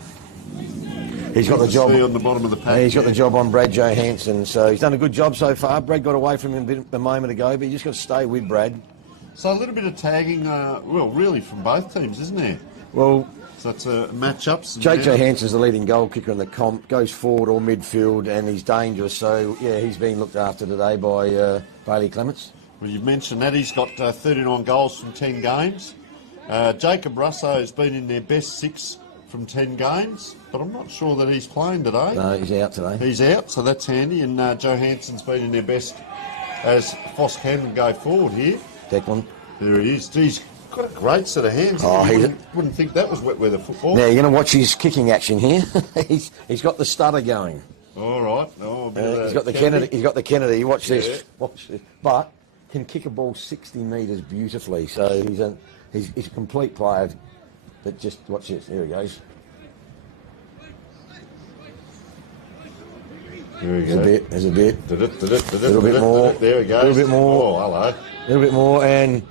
He's got the job on the bottom of the pack. He's got the job on Brad Johansson, so he's done a good job so far. Brad got away from him a moment ago, but you just got to stay with Brad. So a little bit of tagging, well, really from both teams, isn't there? Well, so it's matchups. Jake Johansson's the leading goal kicker in the comp, goes forward or midfield, and he's dangerous. So yeah, he's been looked after today by Bailey Clements. Well, you've mentioned that he's got 39 goals from 10 games. Jacob Russo has been in their best 6 from 10 games, but I'm not sure that he's playing today. No, he's out today. He's out, so that's handy. And Johansson's been in their best as PHOS Camden go forward here. Declan. There he is. He's got a great set of hands. Oh, you wouldn't think that was wet weather football. Now, you're going to watch his kicking action here. he's got the stutter going. All right. Oh, he's got the Kennedy. He's got the Kennedy. Watch this. Watch this. But can kick a ball 60 metres beautifully. So he's a complete player. But just watch this. Here he goes. There we go. There's a bit. A little bit more. There we go. A little bit more. Oh, hello. A little bit more, and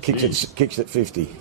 kicks it 50.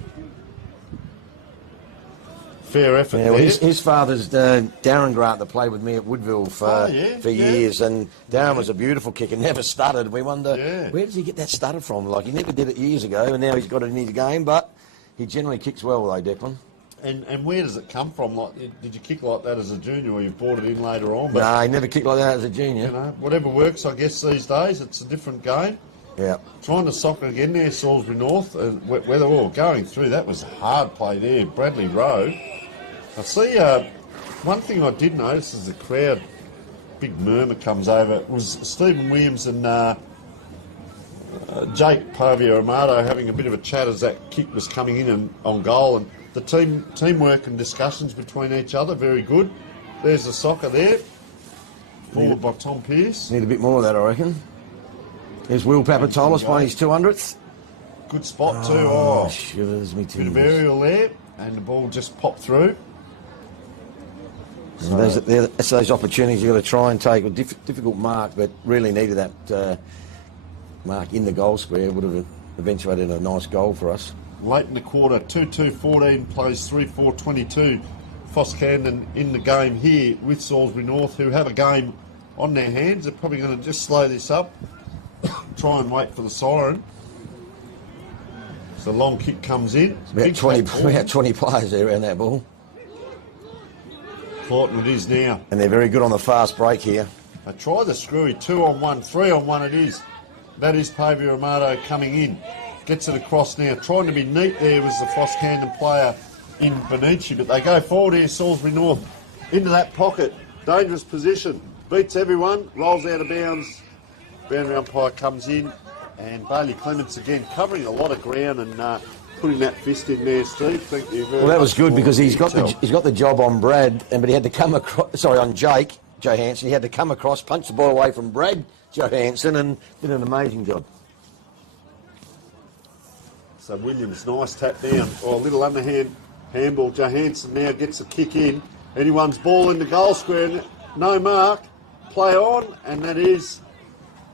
fair effort Yeah, there. well, his father's Darren Grant that played with me at Woodville for years, and Darren was a beautiful kicker, never stuttered. We wonder, where does he get that stutter from? Like, he never did it years ago, and now he's got it in his game, but he generally kicks well, though, Declan. And where does it come from? Like, did you kick like that as a junior, or you brought it in later on? But, no, he never kicked like that as a junior. You know, whatever works, I guess, these days. It's a different game. Yeah. Trying to soccer again there, Salisbury North. Where they're all going through, that was a hard play there. Bradley Rowe. I see one thing I did notice is the crowd, big murmur comes over. It was Stephen Williams and Jake Pavia-Amato having a bit of a chat as that kick was coming in and on goal. And the teamwork and discussions between each other, very good. There's the soccer there, forward by Tom Pearce. Need a bit more of that, I reckon. There's Will Papatolis playing his 200th. Good spot too. Oh, shivers me too. Bit of aerial there, and the ball just popped through. So that's those opportunities you've got to try and take. A difficult mark, but really needed that mark in the goal square. Would have eventuated a nice goal for us. Late in the quarter, 2-2-14 plays 3-4-22. PHOS Camden in the game here with Salisbury North, who have a game on their hands. They're probably going to just slow this up, try and wait for the siren. So long kick comes in. About 20 players there around that ball. Clawton it is now. And they're very good on the fast break here. They try the screwy, 2-on-1, 3-on-1 it is. That is Pavia-Amato coming in. Gets it across now. Trying to be neat there was the PHOS Camden player in Benici, but they go forward here, Salisbury North, into that pocket. Dangerous position. Beats everyone, rolls out of bounds. Boundary umpire comes in, and Bailey Clements again covering a lot of ground and putting that fist in there, Steve. Thank you very much. Well, that was good because he's got the job on Brad, but he had to come across. Sorry, on Jake Johansson. He had to come across, punch the ball away from Brad Johansson, and did an amazing job. So Williams, nice tap down. Oh, a little underhand handball. Johansson now gets a kick in. Anyone's ball in the goal square. No mark. Play on, and that is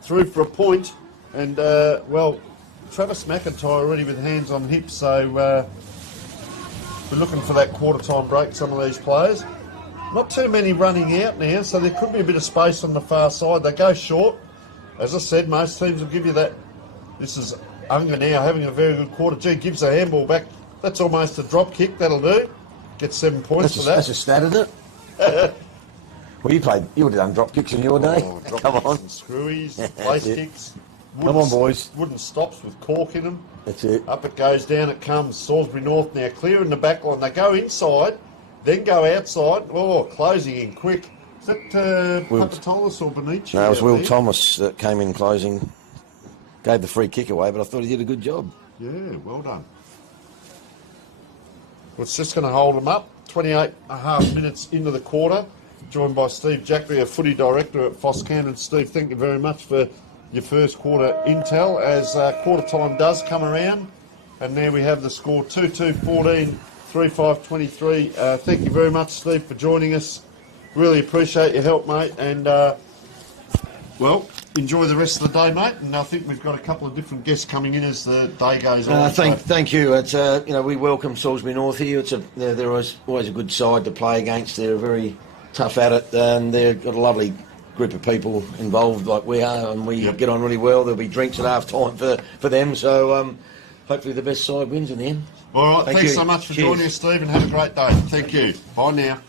through for a point. And, well, Travis McIntyre already with hands on hips, so we're looking for that quarter-time break, some of these players. Not too many running out now, so there could be a bit of space on the far side. They go short. As I said, most teams will give you that. This is Unger now having a very good quarter. Gee, gives a handball back. That's almost a drop kick. That'll do. Get 7 points for that. That's a stat, isn't it? Well, you would have done drop kicks in your day. Come on. And screwies, place kicks. Come on, boys. Wooden stops with cork in them. That's it. Up it goes, down it comes. Salisbury North now clear in the back line. They go inside, then go outside. Oh, closing in quick. Is that Papatolis or Benici? No, it was Will Thomas that came in closing. Gave the free kick away, but I thought he did a good job. Yeah, well done. Well, it's just going to hold them up. 28 and a half minutes into the quarter. Joined by Steve Jackley, a footy director at PHOS Camden. Steve, thank you very much for your first quarter intel as quarter time does come around. And there we have the score 2-2-14, 3-5-23. Thank you very much, Steve, for joining us. Really appreciate your help, mate. And, well, enjoy the rest of the day, mate. And I think we've got a couple of different guests coming in as the day goes on. Thank you. It's we welcome Salisbury North here. They're always a good side to play against. They're very tough at it, and they've got a lovely group of people involved like we are, and we get on really well. There'll be drinks at half time for them, so hopefully the best side wins in the end. All right, thanks so much for joining us, Steve, and have a great day. Thank you. Bye now.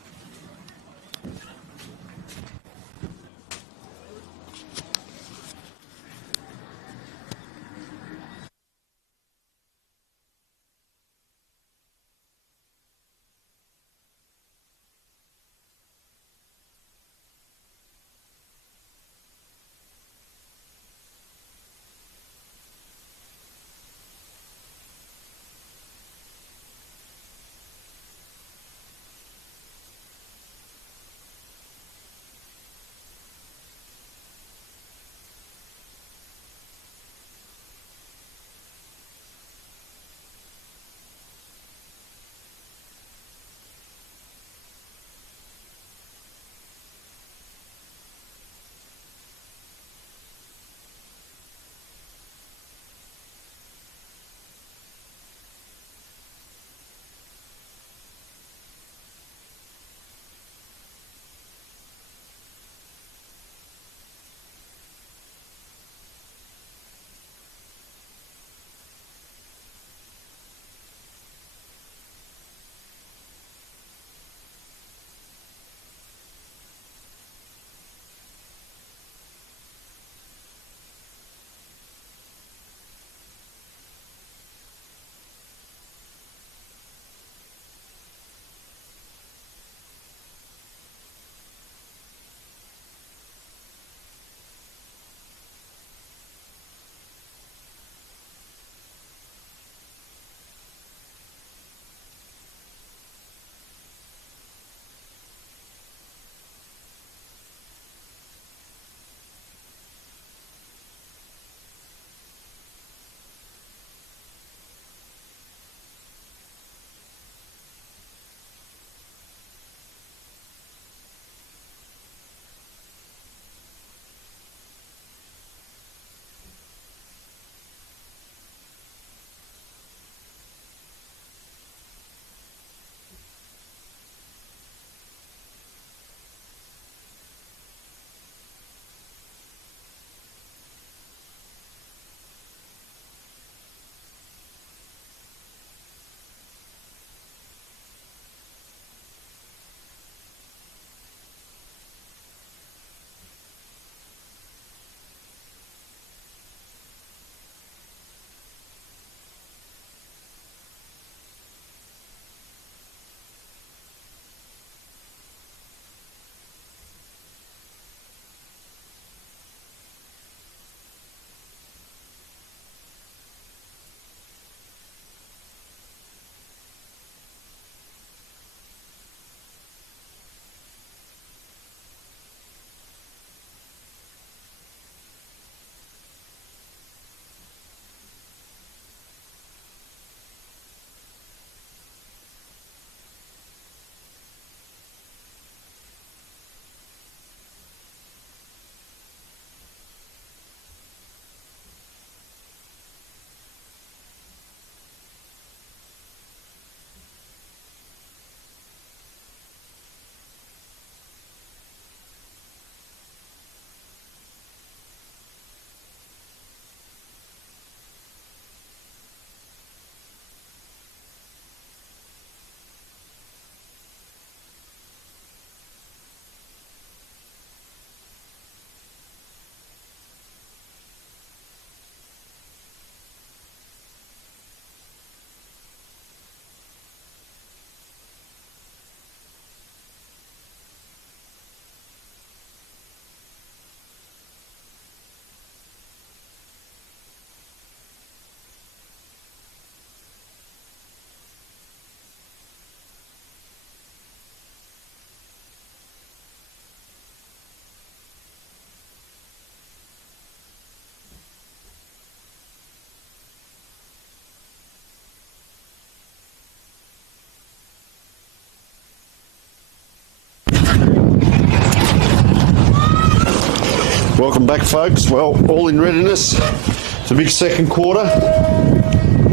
Welcome back, folks. Well, all in readiness. It's a big second quarter.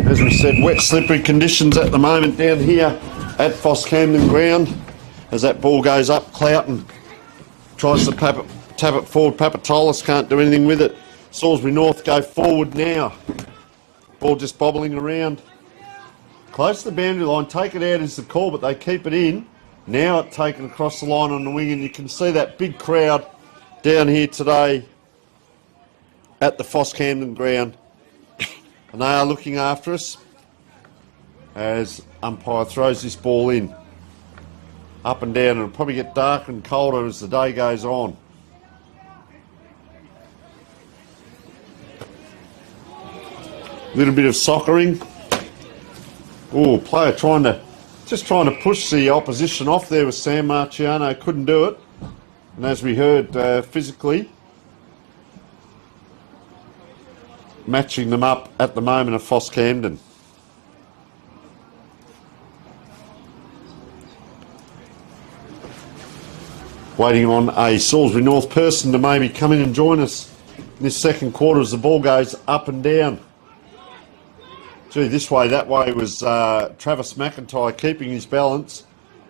As we said, wet, slippery conditions at the moment down here at PHOS Camden ground. As that ball goes up, Cloughton tries to tap it forward. Papatolis can't do anything with it. Salisbury North go forward now. Ball just bobbling around. Close to the boundary line. Take it out is the call, but they keep it in. Now it's taken across the line on the wing, and you can see that big crowd down here today at the PHOS Camden ground. And they are looking after us as umpire throws this ball in. Up and down, and it'll probably get darker and colder as the day goes on. Little bit of soccering. Oh, player trying to push the opposition off there with Sam Marciano, couldn't do it. And as we heard, physically matching them up at the moment of PHOS Camden. Waiting on a Salisbury North person to maybe come in and join us in this second quarter as the ball goes up and down. Gee, this way, that way was Travis McIntyre keeping his balance.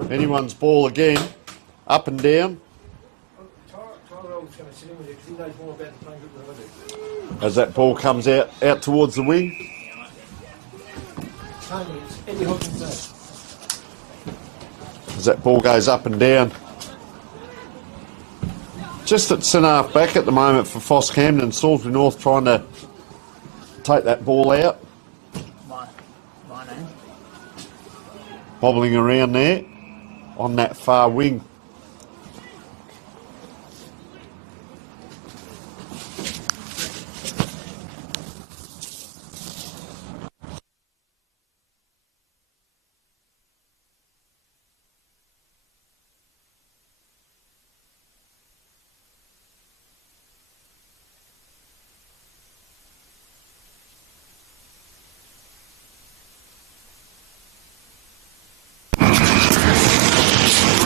Anyone's ball again, up and down. As that ball comes out towards the wing. As that ball goes up and down. Just at centre half back at the moment for PHOS Camden. Salisbury North trying to take that ball out. My name. Bobbling around there on that far wing.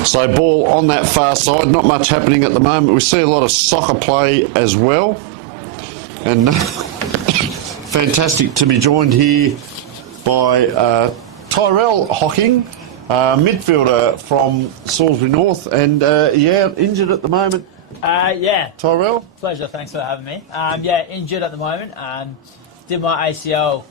So ball on that far side, not much happening at the moment. We see a lot of soccer play as well. And fantastic to be joined here by Tyrell Hocking, midfielder from Salisbury North. And injured at the moment. Yeah. Tyrell? Pleasure, thanks for having me. Injured at the moment. Did my ACL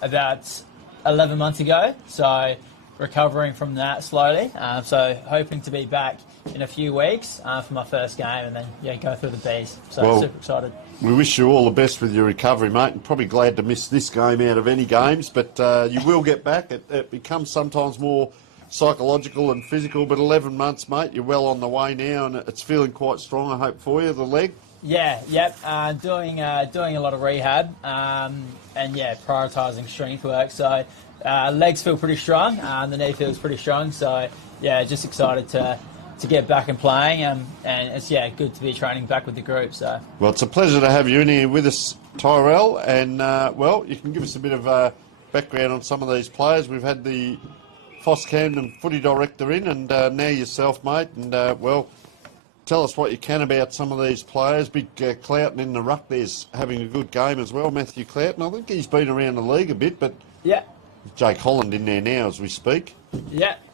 about 11 months ago. So recovering from that slowly, so hoping to be back in a few weeks for my first game and then go through the Bs. So well, super excited. We wish you all the best with your recovery, mate, and probably glad to miss this game out of any games, but you will get back. It becomes sometimes more psychological and physical, but 11 months, mate, you're well on the way now, and it's feeling quite strong, I hope, for you, the leg. Doing a lot of rehab and prioritising strength work. So legs feel pretty strong, the knee feels pretty strong. So just excited to get back and playing, and it's good to be training back with the group. So well, it's a pleasure to have you in here with us, Tyrell, and you can give us a bit of background on some of these players. We've had the PHOS Camden footy director in, and now yourself, mate, and tell us what you can about some of these players. Big Cloughton in the ruck there's having a good game as well, Matthew Cloughton. I think he's been around the league a bit, but Jake Holland in there now as we speak.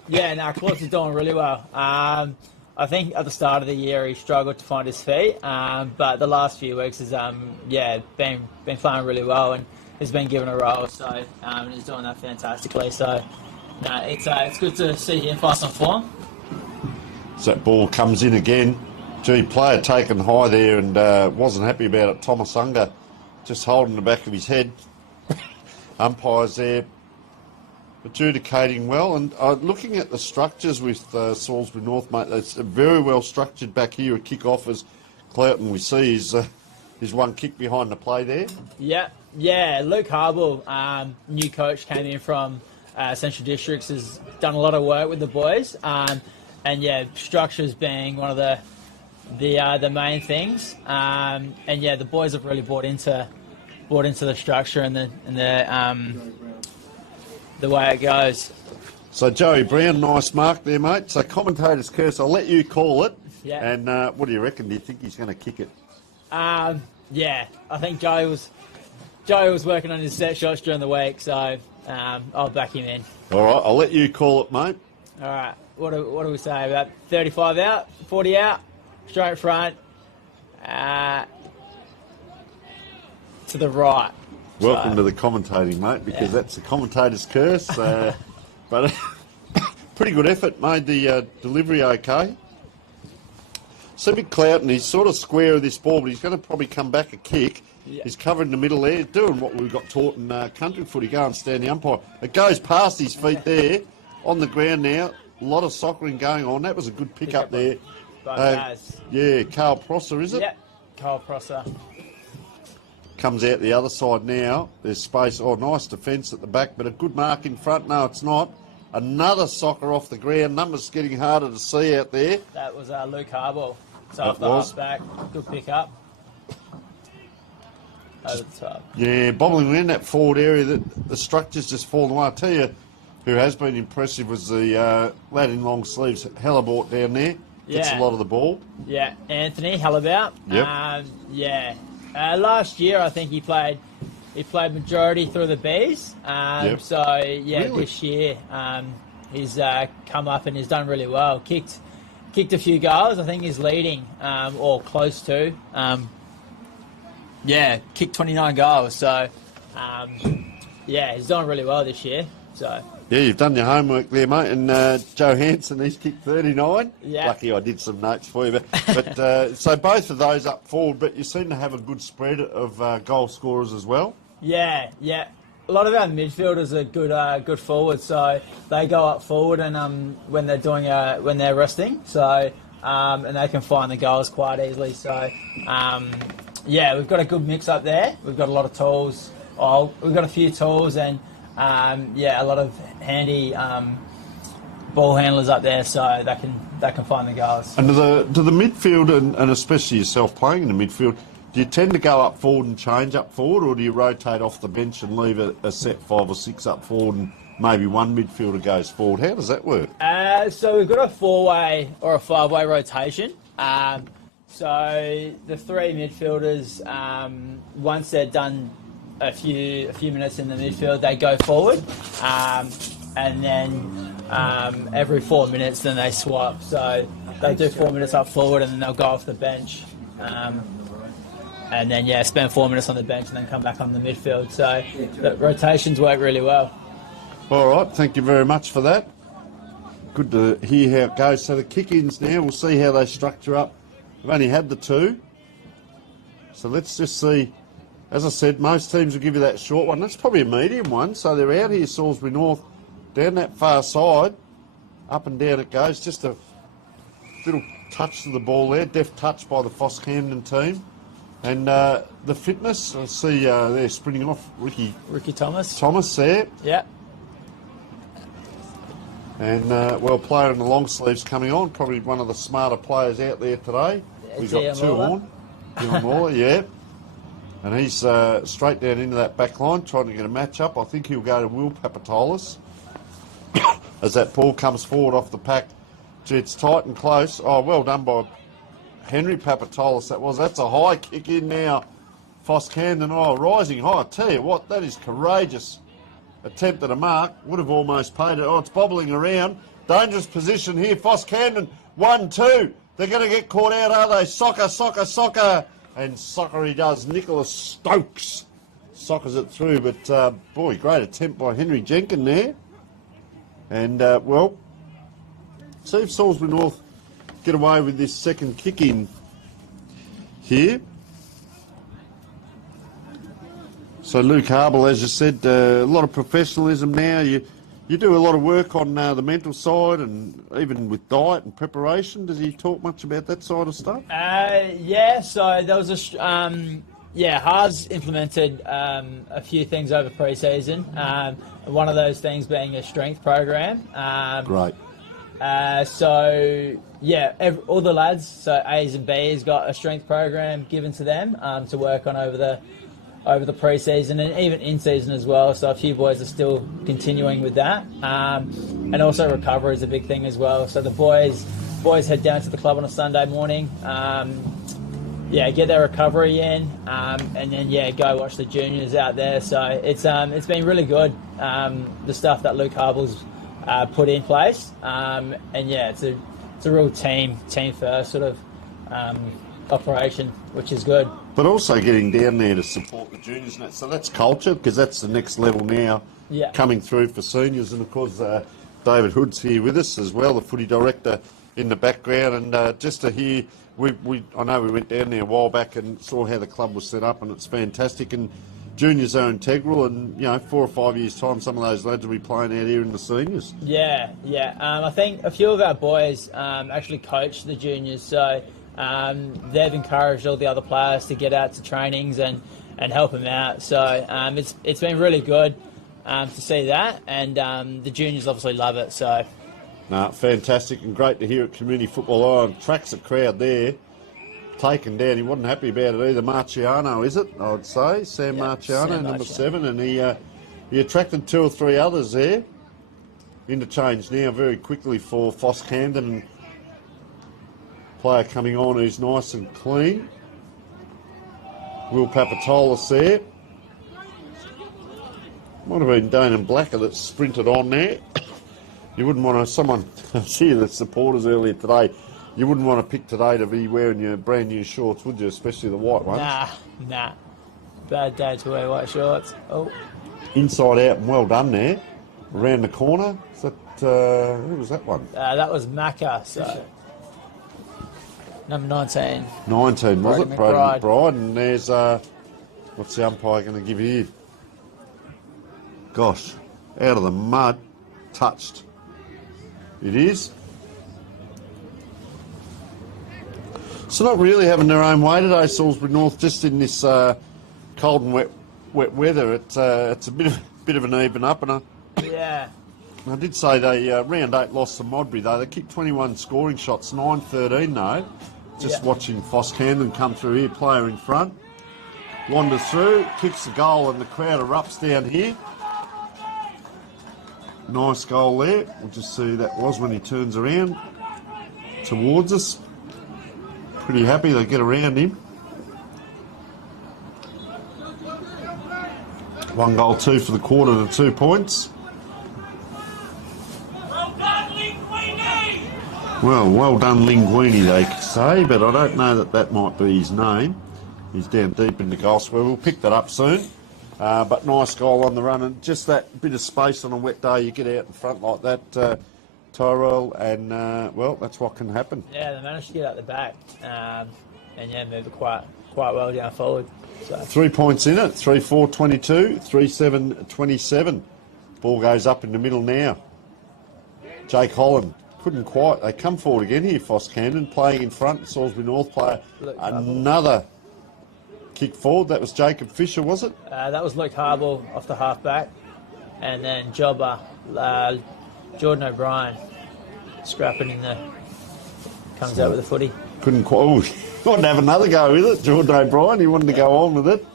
Cloughton's doing really well. I think at the start of the year he struggled to find his feet, but the last few weeks has been playing really well and has been given a role. So he's doing that fantastically. So it's good to see him fast on form. So that ball comes in again. Gee, player taken high there and wasn't happy about it. Thomas Unger just holding the back of his head. Umpires there adjudicating well. And looking at the structures with Salisbury North, mate, that's very well structured back here. A kick-off as Cloughton we see is one kick behind the play there. Luke Harble, new coach, came in from Central Districts, has done a lot of work with the boys. Structures being one of the main things. The boys have really bought into the structure and the way it goes. So Joey Brown, nice mark there, mate. So commentator's curse, I'll let you call it. Yeah. And what do you reckon? Do you think he's going to kick it? Yeah, I think Joe was working on his set shots during the week, so I'll back him in. All right, I'll let you call it, mate. All right, what do we say? About 35 out, 40 out, straight front, to the right. Welcome to the commentating, mate, because that's the commentator's curse. But pretty good effort. Made the delivery okay. So big Cloughton, he's sort of square of this ball, but he's going to probably come back a kick. Yeah. He's covered in the middle there, doing what we got taught in country footy, go and stand the umpire. It goes past his feet there, on the ground now. A lot of soccering going on. That was a good pick up there. Yeah, Carl Prosser, is it? Yep, Carl Prosser. Comes out the other side now. There's space. Oh, nice defence at the back, but a good mark in front. No, it's not. Another soccer off the ground. Numbers getting harder to see out there. That was Luke Harbour. So off the half back. Good pick up. Over the top. Yeah, bobbling around that forward area. The structure's just fallen away. I tell you, who has been impressive was the lad in long sleeves, Hellebort down there. Gets a lot of the ball. Yeah, Anthony Hellabout. Yep. Last year I think he played majority through the Bs. So really? This year he's come up and he's done really well. Kicked a few goals. I think he's leading or close to. Kicked 29 goals. So he's done really well this year. So. Yeah, you've done your homework there, mate. And Joe Hansen, he's kicked 39. Yeah. Lucky I did some notes for you. But so both of those up forward, but you seem to have a good spread of goal scorers as well. Yeah. A lot of our midfielders are good forwards, so they go up forward and when they're resting, so and they can find the goals quite easily. So we've got a good mix up there. We've got a lot of tools. We've got a few tools and. A lot of handy ball handlers up there, so they can find the goals. And do the midfield and especially yourself playing in the midfield, do you tend to go up forward and change up forward, or do you rotate off the bench and leave a set 5 or 6 up forward and maybe one midfielder goes forward? How does that work? So we've got a 4-way or a 5-way rotation. So the 3 midfielders, once they're done a few minutes in the midfield, they go forward, and then every 4 minutes then they swap. So they do 4 minutes up forward and then they'll go off the bench, and then spend 4 minutes on the bench and then come back on the midfield. So the rotations work really well. All right, thank you very much for that. Good to hear how it goes. So the kick-ins now, we'll see how they structure up. We've only had the 2, so let's just see. As I said, most teams will give you that short one. That's probably a medium one. So they're out here, Salisbury North, down that far side. Up and down it goes. Just a little touch to the ball there. Deft touch by the PHOS Camden team. And the fitness, I see they're sprinting off Ricky Thomas. Thomas there. Yeah. And, player in the long sleeves coming on. Probably one of the smarter players out there today. Yeah, We've got 2 on. Dylan Moore, yeah. And he's straight down into that back line, trying to get a match up. I think he'll go to Will Papatolis as that ball comes forward off the pack. Gee, it's tight and close. Oh, well done by Henry Papatolis. That's a high kick in now. PHOS Camden, rising high. I tell you what, that is courageous. Attempt at a mark. Would have almost paid it. Oh, it's bobbling around. Dangerous position here. PHOS Camden, 1-2. They're going to get caught out, are they? Soccer. And soccer he does. Nicholas Stokes soccers it through. But, great attempt by Henry Jenkin there. And, see if Salisbury North get away with this second kick-in here. So Luke Harble, as you said, a lot of professionalism now. You do a lot of work on the mental side and even with diet and preparation. Does he talk much about that side of stuff? So there was Haas implemented a few things over pre-season. One of those things being a strength program. Great. All the lads, so A's and B's, got a strength program given to them to work on over the pre-season and even in season as well. So a few boys are still continuing with that. And also recovery is a big thing as well. So the boys head down to the club on a Sunday morning, get their recovery in, and then go watch the juniors out there. So it's been really good, the stuff that Luke Harble's put in place, it's a real team first sort of operation, which is good. But also getting down there to support the juniors, and that. So that's culture, because that's the next level now, coming through for seniors. And of course, David Hood's here with us as well, the footy director in the background, and just to hear. I know we went down there a while back and saw how the club was set up, and it's fantastic. And juniors are integral, and 4 or 5 years' time, some of those lads will be playing out here in the seniors. I think a few of our boys actually coach the juniors, so they've encouraged all the other players to get out to trainings and help them out. So it's been really good to see that, and the juniors obviously love it. So. No, fantastic and great to hear at Community Football Ireland. Tracks a crowd there, taken down. He wasn't happy about it either. Marciano, is it? I would say Sam Marciano, Sam number Marciano. 7, and he attracted 2 or 3 others there. Interchange now very quickly for PHOS Camden. Player coming on who's nice and clean. Will Papatolis there. Might have been Dane and Blacker that sprinted on there. You wouldn't want to, someone, I see the supporters earlier today, you wouldn't want to pick today to be wearing your brand new shorts, would you? Especially the white ones. Nah. Bad day to wear white shorts. Oh. Inside out and well done there. Around the corner. Is that, who was that one? That was Macca, so. Number 19. 19, was it? Brady Brady McBride. McBride. And there's, what's the umpire going to give here? Gosh, out of the mud, touched. It is. So not really having their own way today, Salisbury North, just in this cold and wet weather. It's a bit of an even up, and I did say they round 8 lost to Modbury though. They kicked 21 scoring shots, 9-13 though. Just watching PHOS Camden come through here, player in front, wanders through, kicks the goal, and the crowd erupts down here. Nice goal there. We'll just see who that was when he turns around towards us. Pretty happy they get around him. 1 goal, 2 for the quarter to 2 points. Well done, Linguini, they could say, but I don't know that might be his name. He's down deep in the goal square. We'll pick that up soon. But nice goal on the run, and just that bit of space on a wet day, you get out in front like that, Tyrell, and that's what can happen. Yeah, they managed to get out the back, and move it quite well down forward. So. 3 points in it, 3-4-22, 3-7-27. Ball goes up in the middle now. Jake Holland couldn't quite. They come forward again here, PHOS Camden, playing in front. Salisbury North player, another kick forward. That was Jacob Fisher, was it? That was Luke Harble off the half-back. And then Jobber, Jordan O'Brien, scrapping in there. Comes out with the footy. Couldn't quite. Oh, he wanted to have another go with it, Jordan O'Brien. He wanted to go on with it.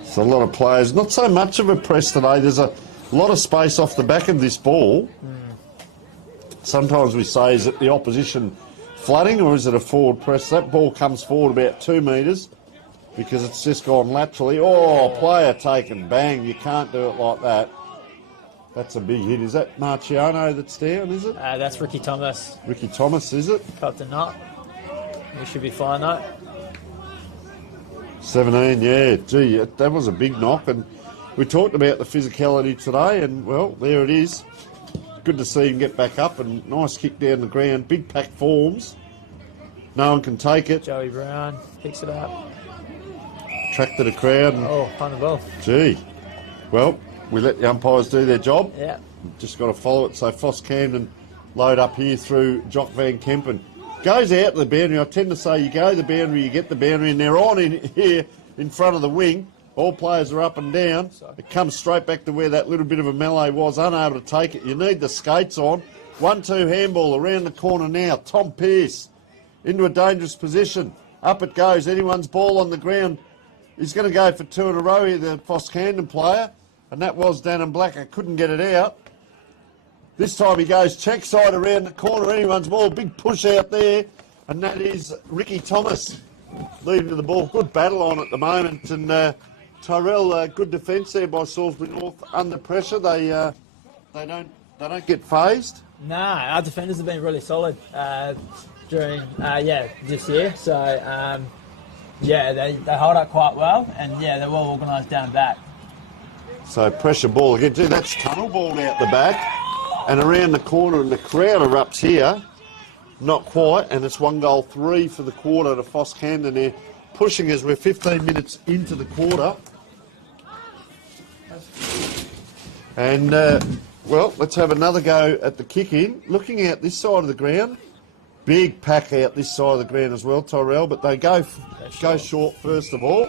It's a lot of players. Not so much of a press today. There's a lot of space off the back of this ball. Sometimes we say, is it the opposition flooding or is it a forward press? That ball comes forward about 2 metres because it's just gone laterally. Oh, player taken, bang. You can't do it like that. That's a big hit. Is that Marciano that's down, is it? That's Ricky Thomas. Ricky Thomas, is it? Copped a knot. We should be fine though. 17, yeah. Gee, that was a big knock. And we talked about the physicality today, and, well, there it is. Good to see him get back up, and nice kick down the ground. Big pack forms. No one can take it. Joey Brown picks it up. Attracted a crowd. And, on the ball. Gee. Well, we let the umpires do their job. Yeah. Just got to follow it. So PHOS Camden load up here through Jock Van Kempen. Goes out to the boundary. I tend to say you go to the boundary, you get the boundary, and they're on in here in front of the wing. All players are up and down. It comes straight back to where that little bit of a melee was, unable to take it. You need the skates on. 1-2 handball around the corner now. Tom Pearce into a dangerous position. Up it goes. Anyone's ball on the ground. He's going to go for 2 in a row here, the PHOS Camden player. And that was Dan and Blacker. Couldn't get it out. This time he goes check side around the corner. Anyone's ball. Big push out there. And that is Ricky Thomas leading to the ball. Good battle on at the moment. And Tyrell, good defence there by Salisbury North. Under pressure, they don't get phased. No, our defenders have been really solid during this year. So they hold up quite well, and they're well organised down back. So pressure ball again. Gee, that's tunnel ball out the back and around the corner, and the crowd erupts here. Not quite, and it's 1-3 for the quarter to PHOS Camden there, pushing as we're 15 minutes into the quarter. And, let's have another go at the kick-in. Looking out this side of the ground, big pack out this side of the ground as well, Tyrell, but they go short first of all,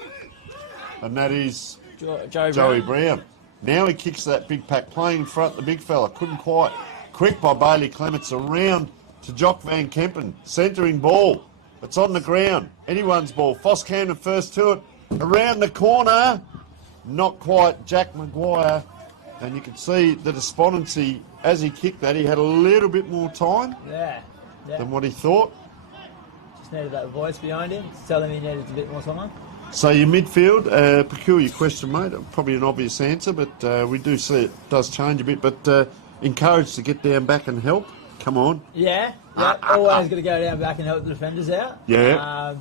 and that is Joey Brown. Now he kicks that big pack, playing in front, the big fella, couldn't quite. Quick by Bailey Clements, around to Jock Van Kempen, centering ball. It's on the ground. Anyone's ball. PHOS Camden first to it. Around the corner. Not quite. Jack Maguire. And you can see the despondency as he kicked that. He had a little bit more time than what he thought. Just needed that voice behind him telling him he needed a bit more time. So your midfield, peculiar question, mate. Probably an obvious answer, but we do see it does change a bit. But encouraged to get down back and help. Come on. Yeah. Always got to go down back and help the defenders out. Yeah.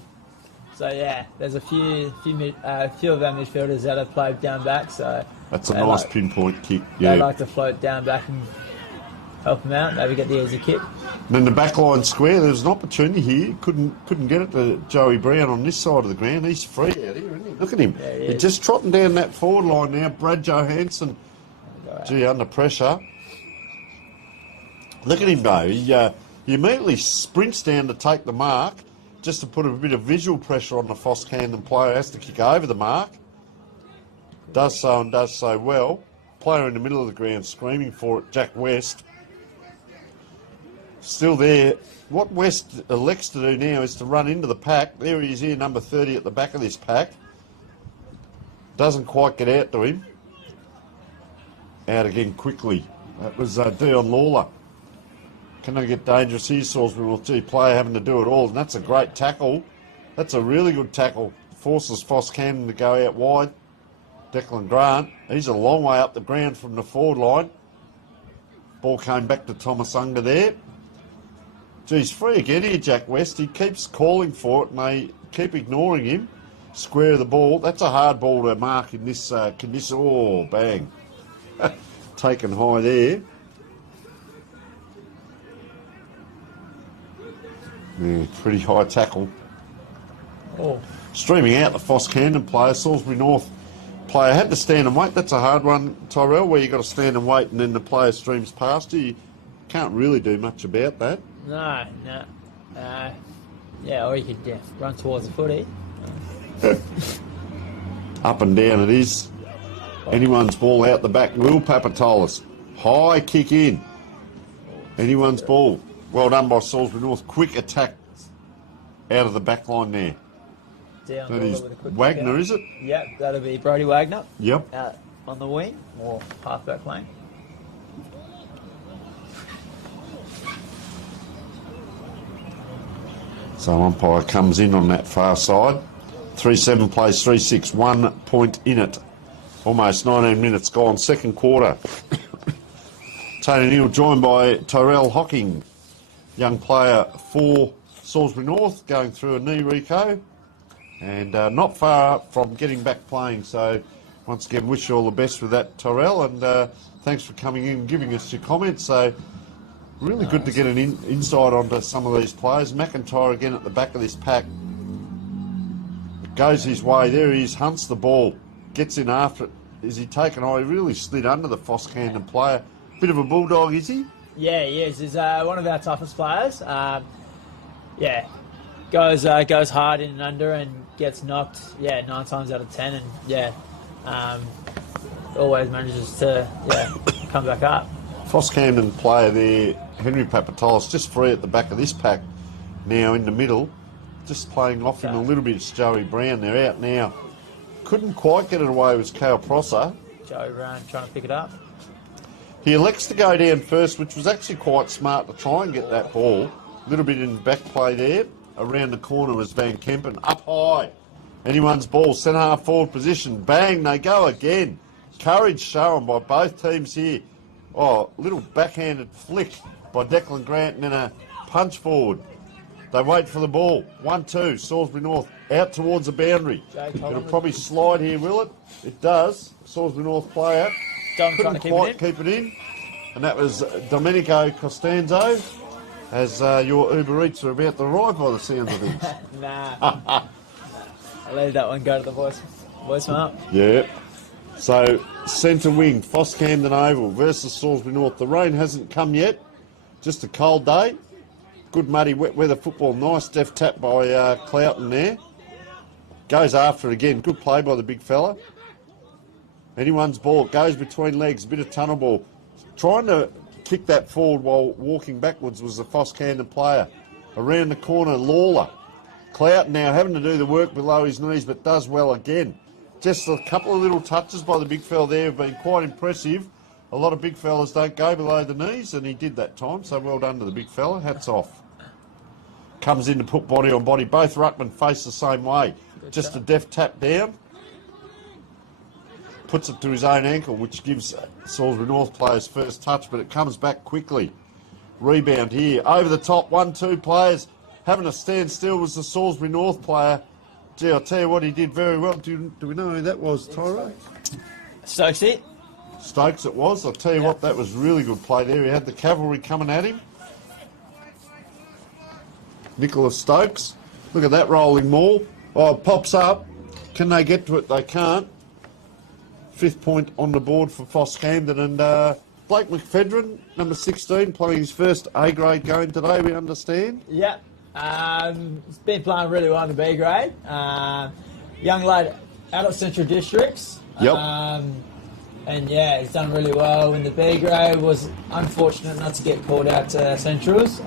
There's a few of our midfielders that have played down back. So that's a nice pinpoint kick. Yeah. They like to float down back and help them out. Maybe get the easy kick. And then the backline square. There's an opportunity here. Couldn't get it to Joey Brown on this side of the ground. He's free out here, isn't he? Look at him. Yeah, He's just trotting down that forward line now. Brad Johansson. Under pressure. Look at him go. He immediately sprints down to take the mark, just to put a bit of visual pressure on the PHOS Camden player. Has to kick over the mark. Does so and does so well. Player in the middle of the ground screaming for it, Jack West. Still there. What West elects to do now is to run into the pack. There he is here, number 30 at the back of this pack. Doesn't quite get out to him. Out again quickly. That was Dion Lawler. Can they get dangerous here, Salisbury? Well, player having to do it all, and that's a great tackle. That's a really good tackle. Forces PHOS Camden to go out wide. Declan Grant, he's a long way up the ground from the forward line. Ball came back to Thomas Unger there. He's free again here, Jack West. He keeps calling for it, and they keep ignoring him. Square of the ball. That's a hard ball to mark in this condition. Oh, bang. Taken high there. Yeah, pretty high tackle. Oh. Streaming out the PHOS Camden player, Salisbury North player had to stand and wait. That's a hard one, Tyrell, where you've got to stand and wait and then the player streams past you. You can't really do much about that. No. Or you could run towards the footy. Up and down it is. Anyone's ball out the back. Will Papatolis. High kick in. Anyone's ball. Well done by Salisbury North. Quick attack out of the back line there. Down that is Wagner, is it? Yep, that'll be Brody Wagner. Yep. Out on the wing or half-back lane. So umpire comes in on that far side. 3-7 plays 3-6. 1 point in it. Almost 19 minutes gone. Second quarter. Tony Neal joined by Tyrell Hocking. Young player for Salisbury North, going through a knee reco, and not far from getting back playing. So once again, wish you all the best with that, Tyrell, and thanks for coming in and giving us your comments. So really good to get an insight onto some of these players. McIntyre again at the back of this pack. It goes his way. There he is, hunts the ball, gets in after it. Is he taken? Oh, he really slid under the PHOS Camden player. Bit of a bulldog, is he? Yeah, he is. He's one of our toughest players. Goes hard in and under and gets knocked. 9 times out of 10, and always manages to come back up. PHOS Camden player there, Henry Papatolis, just free at the back of this pack. Now in the middle, just playing off him a little bit. It's Joey Brown. They're out now. Couldn't quite get it away. It was Cale Prosser. Joey Brown trying to pick it up. He elects to go down first, which was actually quite smart to try and get that ball. A little bit in the back play there. Around the corner was Van Kempen. Up high. Anyone's ball, centre half forward position. Bang, they go again. Courage shown by both teams here. Oh, little backhanded flick by Declan Grant and then a punch forward. They wait for the ball. 1-2, Salisbury North out towards the boundary. It'll probably slide here, will it? It does. Salisbury North player couldn't quite keep it in. And that was Domenico Costanzo, as your Uber Eats are about to arrive by the sounds of things. Nah. I'll leave that one go to the voicemail. Yeah. So, centre wing, PHOS Camden Oval versus Salisbury North. The rain hasn't come yet. Just a cold day. Good muddy wet weather football. Nice deft tap by Cloughton there. Goes after it again. Good play by the big fella. Anyone's ball. Goes between legs. A bit of tunnel ball. Trying to kick that forward while walking backwards was the PHOS Camden player. Around the corner, Lawler. Cloughton now having to do the work below his knees, but does well again. Just a couple of little touches by the big fella there have been quite impressive. A lot of big fellas don't go below the knees, and he did that time, so well done to the big fella. Hats off. Comes in to put body on body. Both ruckmen face the same way. Just a deft tap down. Puts it to his own ankle, which gives Salisbury North players first touch, but it comes back quickly. Rebound here. Over the top, 1-2 players. Having a stand still was the Salisbury North player. Gee, I'll tell you what, he did very well. Do we know who that was, Tyro? Stokes it. Stokes it was. I'll tell you what, that was really good play there. He had the cavalry coming at him. Nicholas Stokes. Look at that rolling maul. Oh, it pops up. Can they get to it? They can't. 5th point on the board for PHOS Camden. And Blake McFedrin, number 16, playing his first A-grade game today, we understand. Yeah. He's been playing really well in the B grade. Young lad out of Central Districts. Yep. And yeah, he's done really well in the B grade. Was unfortunate not to get called out to Centrals.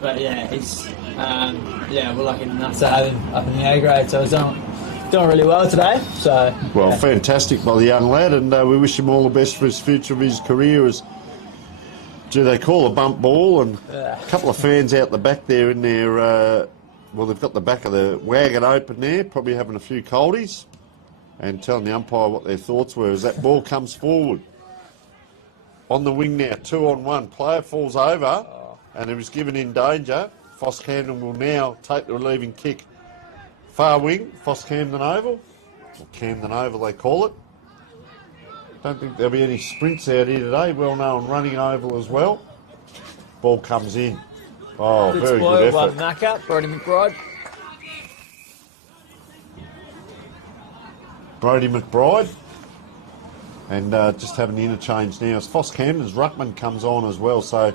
But yeah, he's we're lucky enough to have him up in the A grade. So he's doing really well today. So well, yeah. Fantastic by the young lad, and we wish him all the best for his future of his career. As they call a bump ball, and a couple of fans out the back there in their. Well, they've got the back of the wagon open there, probably having a few coldies, and telling the umpire what their thoughts were as that ball comes forward. On the wing now, 2-on-1. Player falls over, and he was given in danger. PHOS Camden will now take the relieving kick. Far wing, PHOS Camden Oval, or Camden Oval they call it. Don't think there'll be any sprints out here today. Well known running oval as well. Ball comes in. Oh, Good very spoil good by effort. Macca, Brody McBride. Brody McBride. And just having the interchange now. As PHOS Camden's ruckman comes on as well. So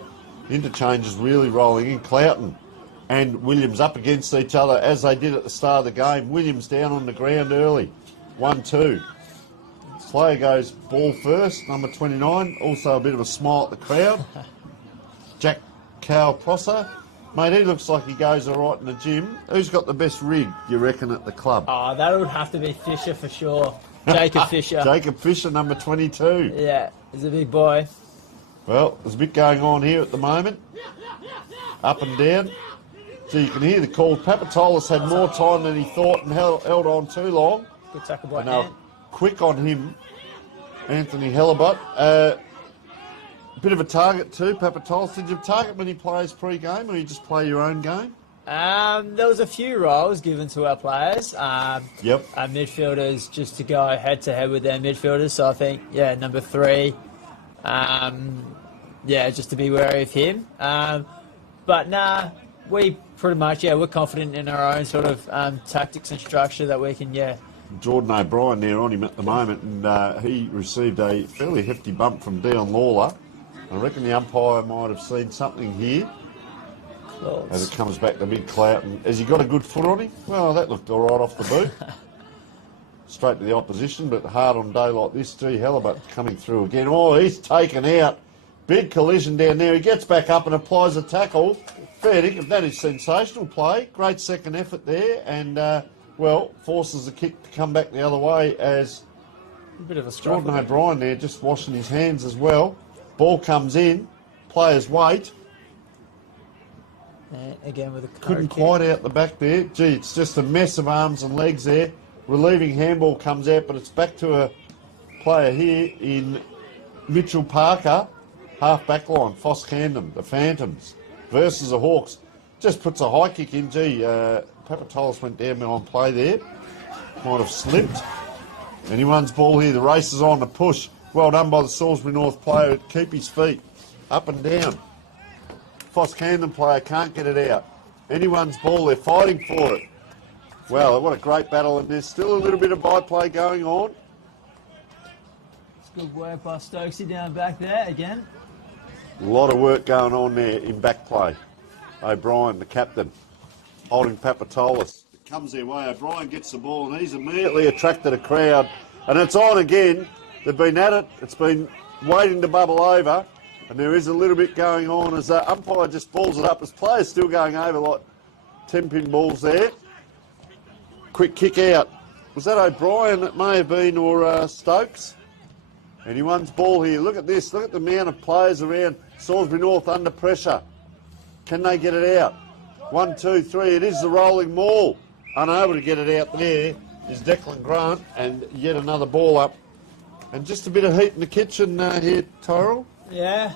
the interchange is really rolling in. Cloughton and Williams up against each other as they did at the start of the game. Williams down on the ground early. 1-2. Player goes ball first, number 29. Also a bit of a smile at the crowd. Jack Cowprosser. Mate, he looks like he goes all right in the gym. Who's got the best rig, you reckon, at the club? Oh, that would have to be Fisher for sure. Jacob Fisher. Jacob Fisher, number 22. Yeah, he's a big boy. Well, there's a bit going on here at the moment. Up and down. So you can hear the call. Papatolis had more time than he thought and held on too long. Good tackle by And they were Ant. quick on him, Anthony Hellebutt. Bit of a target too, Papatolis. Did you target many players pre-game, or you just play your own game? There was a few roles given to our players. Yep. Our midfielders just to go head-to-head with their midfielders. So I think, number 3, just to be wary of him. But nah, we pretty much, we're confident in our own sort of tactics and structure that we can, Jordan O'Brien there on him at the moment, and he received a fairly hefty bump from Dion Lawler. I reckon the umpire might have seen something here as it comes back to Big Cloughton. Has he got a good foot on him? Well, that looked all right off the boot. Straight to the opposition, but hard on a day like this. Gee, Hellebutt coming through again. Oh, he's taken out. Big collision down there. He gets back up and applies a tackle. Fair dinkum, that is sensational play. Great second effort there, and forces the kick to come back the other way as a bit of a Jordan O'Brien there just washing his hands as well. Ball comes in, players wait. And again with a Couldn't quite out the back there. Gee, it's just a mess of arms and legs there. Relieving handball comes out, but it's back to a player here in Mitchell Parker, half back line, PHOS Camden, the Phantoms versus the Hawks. Just puts a high kick in. Gee, Papatolis went down behind play there. Might have slipped. Anyone's ball here. The race is on, the push. Well done by the Salisbury North player. Keep his feet up and down. PHOS Camden player can't get it out. Anyone's ball, they're fighting for it. Well, what a great battle, and there's still a little bit of byplay going on. It's good work by Stokesy down back there again. A lot of work going on there in back play. O'Brien, the captain, holding Papatolis. It comes their way. O'Brien gets the ball, and he's immediately attracted a crowd. And it's on again. They've been at it. It's been waiting to bubble over. And there is a little bit going on as umpire just balls it up. As players still going over like 10-pin balls there. Quick kick out. Was that O'Brien that may have been, or Stokes? Anyone's ball here. Look at this. Look at the amount of players around. Salisbury North under pressure. Can they get it out? 1, 2, 3. It is the rolling maul. Unable to get it out there is Declan Grant, and yet another ball up. And just a bit of heat in the kitchen here, Tyrell. Yeah,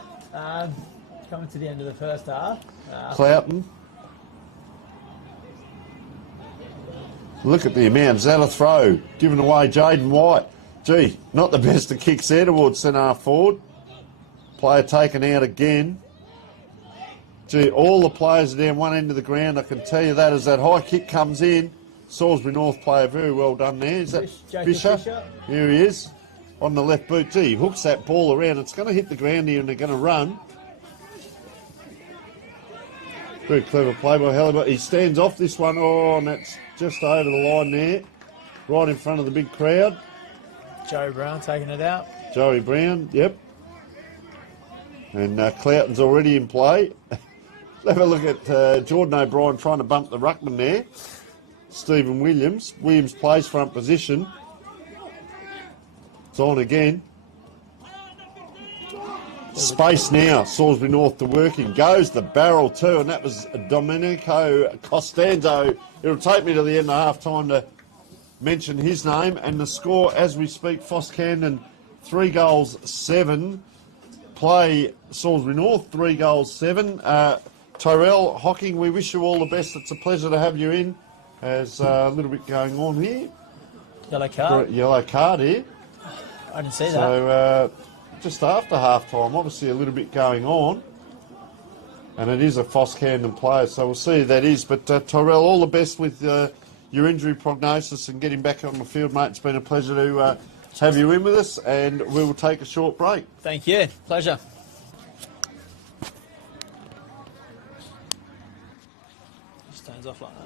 coming to the end of the first half. Cloughton. Look at the amount. Is that a throw? Given away Jaden White. Gee, not the best of kicks there towards centre half forward. Player taken out again. Gee, all the players are down one end of the ground. I can tell you that as that high kick comes in. Salisbury North player very well done there. Is that Fisher? Here he is. On the left boot. Gee, he hooks that ball around. It's going to hit the ground here and they're going to run. Very clever play by Halliburton. He stands off this one. Oh, and that's just over the line there. Right in front of the big crowd. Joey Brown taking it out. Joey Brown, yep. And Cloughton's already in play. Have a look at Jordan O'Brien trying to bump the ruckman there. Stephen Williams. Williams plays front position. It's on again. Space now. Salisbury North to working. Goes the barrel too, and that was Domenico Costanzo. It'll take me to the end of half time to mention his name. And the score as we speak, PHOS Camden 3 goals 7. Play Salisbury North 3 goals 7. Tyrell Hocking, we wish you all the best. It's a pleasure to have you in. There's a little bit going on here. Yellow card. Yellow card here. I didn't see that. So just after half time, obviously a little bit going on. And it is a PHOS Camden player, so we'll see who that is. But Tyrell, all the best with your injury prognosis and getting back on the field, mate. It's been a pleasure to have you in with us, and we will take a short break. Thank you. Pleasure. Just turns off like that.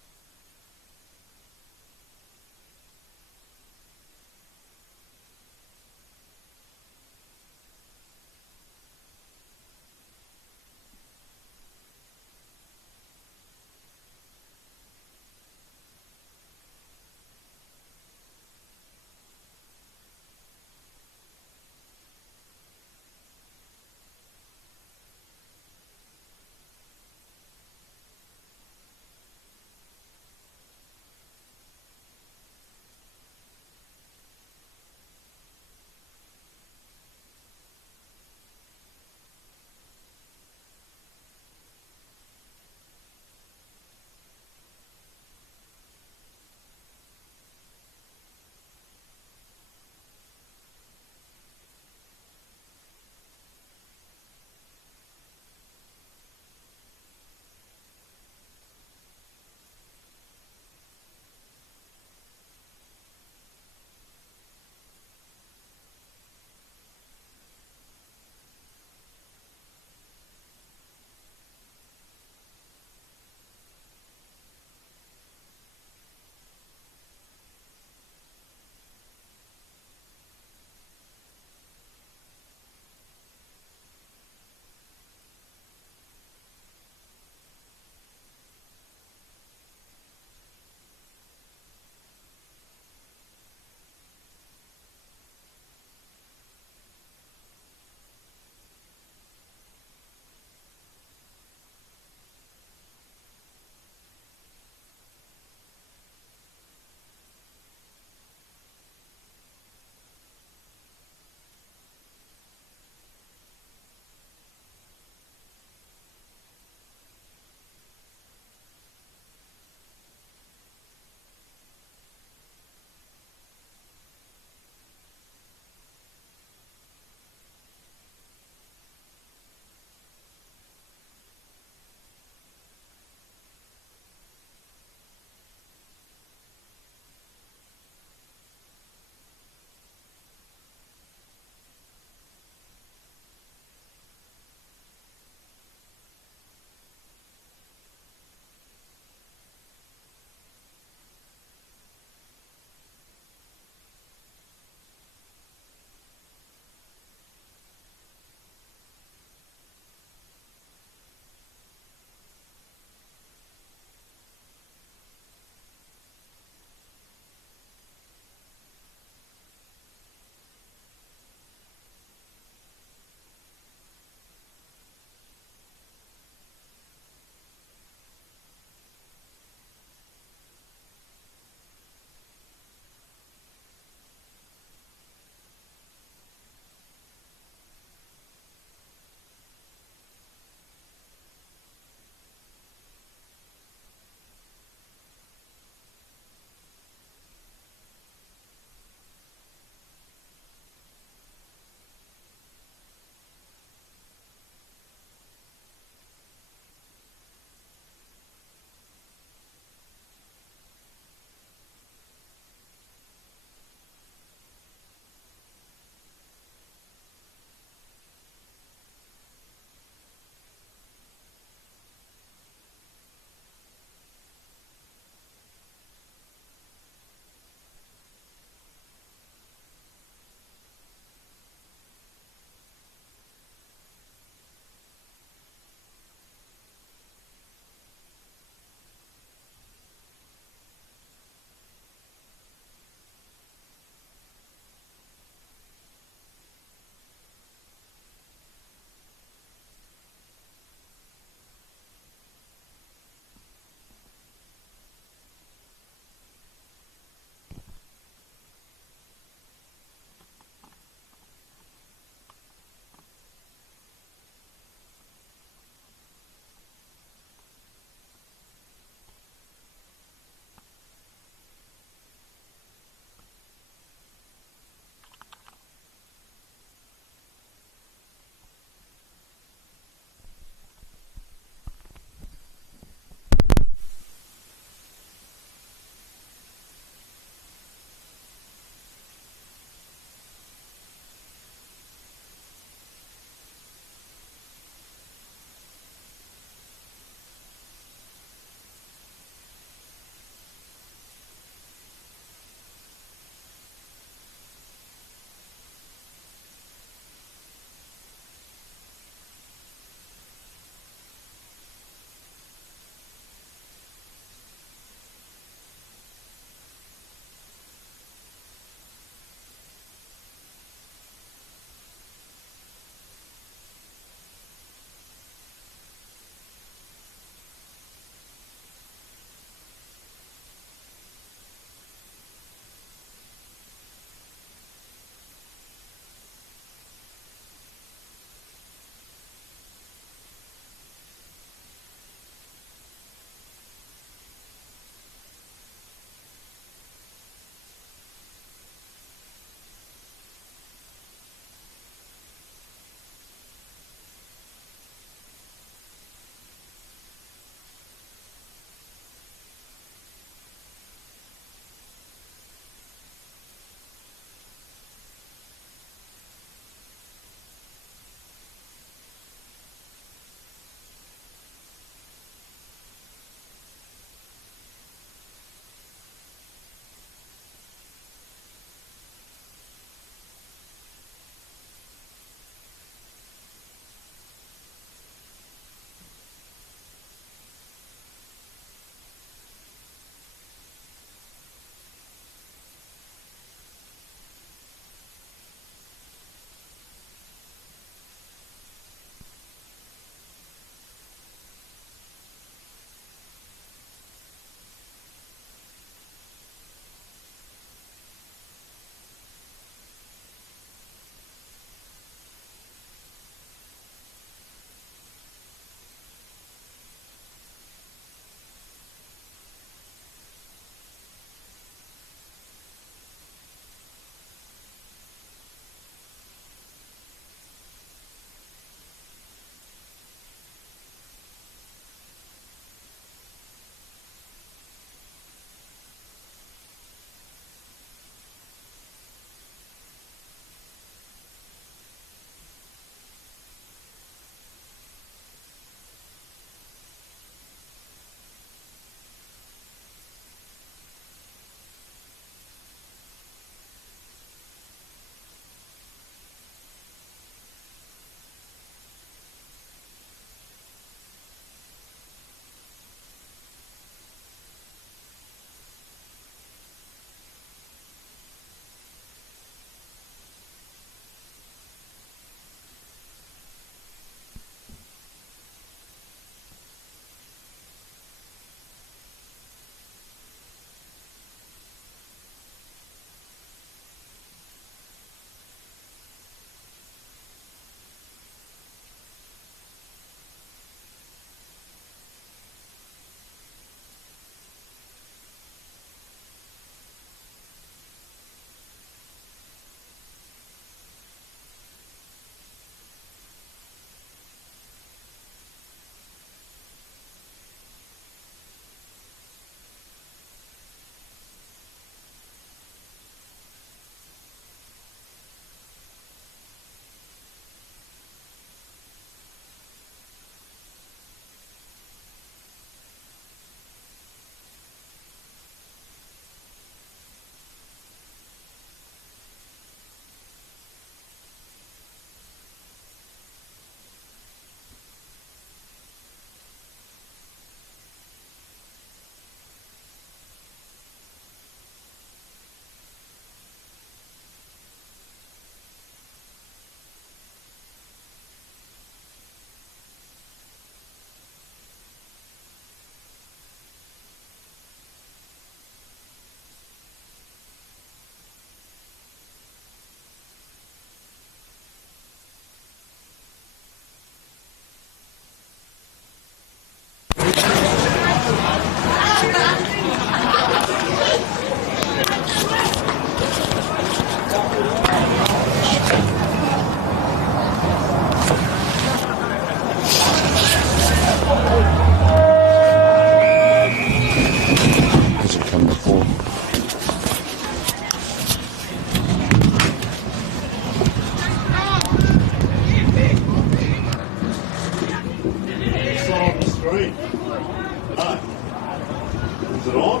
Is it on?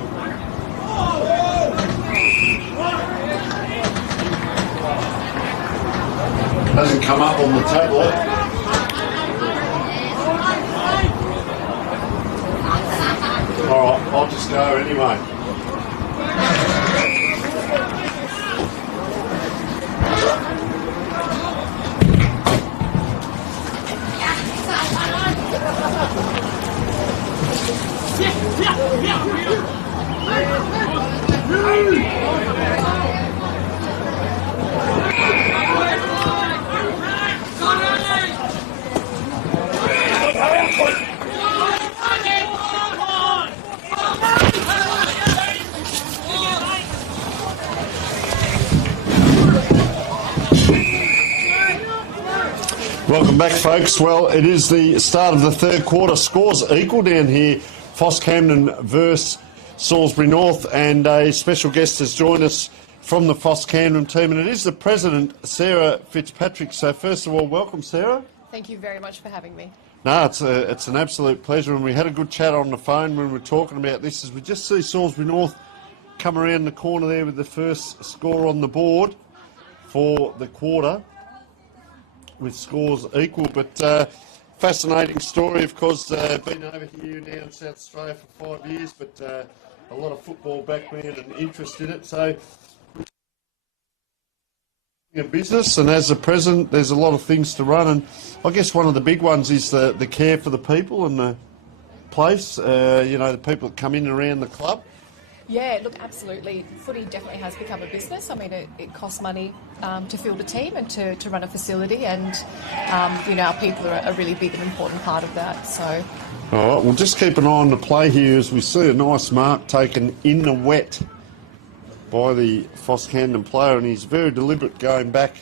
Hasn't come up on the tablet. All right, I'll just go anyway. Welcome back, folks. Well, it is the start of the third quarter. Scores equal down here. PHOS Camden versus Salisbury North, and a special guest has joined us from the PHOS Camden team, and it is the president, Sarah Fitzpatrick. So first of all, welcome, Sarah. Thank you very much for having me. No, it's an absolute pleasure, and we had a good chat on the phone when we were talking about this, as we just see Salisbury North come around the corner there with the first score on the board for the quarter, with scores equal. But fascinating story, of course. Been over here now in South Australia for 5 years, but a lot of football background and interest in it. So a business, and as a president, there's a lot of things to run, and I guess one of the big ones is the care for the people and the place. You know, the people that come in and around the club. Yeah, look, absolutely. Footy definitely has become a business. I mean, it costs money to field a team and to run a facility, and you know, our people are a really big and important part of that. So, all right, we'll just keep an eye on the play here as we see a nice mark taken in the wet by the PHOS Camden player, and he's very deliberate going back.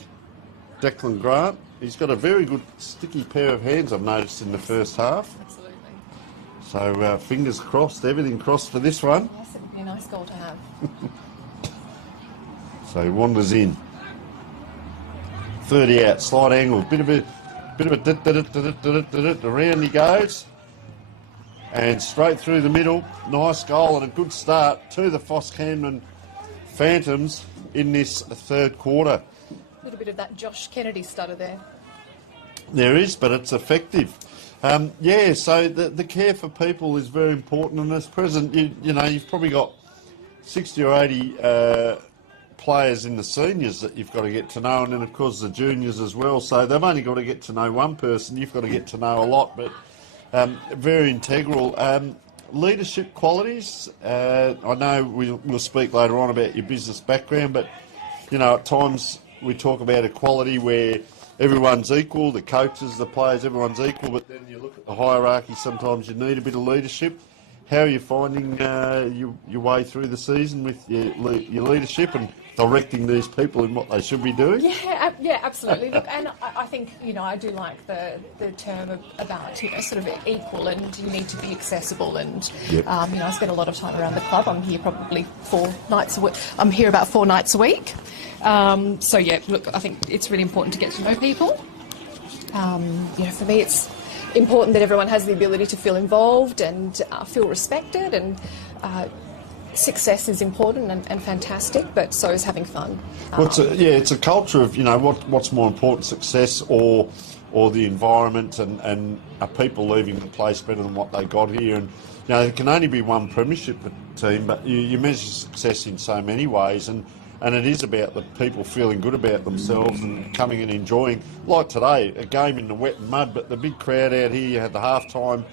Declan Grant. He's got a very good sticky pair of hands, I've noticed, in the first half. absolutely. So fingers crossed, everything crossed for this one. Yes, it would be a nice goal to have. So he wanders in. 30 out, slight angle, bit of a around he goes, and straight through the middle. Nice goal and a good start to the PHOS Camden Phantoms in this third quarter. A little bit of that Josh Kennedy stutter there. There is, but it's effective. Yeah, so the care for people is very important, and as president, you know, you've probably got 60 or 80 players in the seniors that you've got to get to know, and then of course the juniors as well. So they've only got to get to know one person. You've got to get to know a lot, but very integral. Leadership qualities. I know we'll speak later on about your business background, but you know, at times we talk about equality where everyone's equal, the coaches, the players, everyone's equal, but then you look at the hierarchy, sometimes you need a bit of leadership. How are you finding your way through the season with your leadership and directing these people in what they should be doing? Yeah, absolutely. Look, and I think, you know, I do like the term about, you know, sort of equal, and you need to be accessible, and Yep. you know, I spend a lot of time around the club. I'm here probably 4 nights a week. I'm here about 4 nights a week. So yeah, look, I think it's really important to get to know people. You know, for me, it's important that everyone has the ability to feel involved and feel respected, and success is important and fantastic, but so is having fun. Well, it's a culture of, you know, what's more important, success or the environment, and are people leaving the place better than what they got here? And you know, there can only be one premiership team, but you measure success in so many ways, and it is about the people feeling good about themselves and coming and enjoying. Like today, a game in the wet and mud, but the big crowd out here. You had the half-time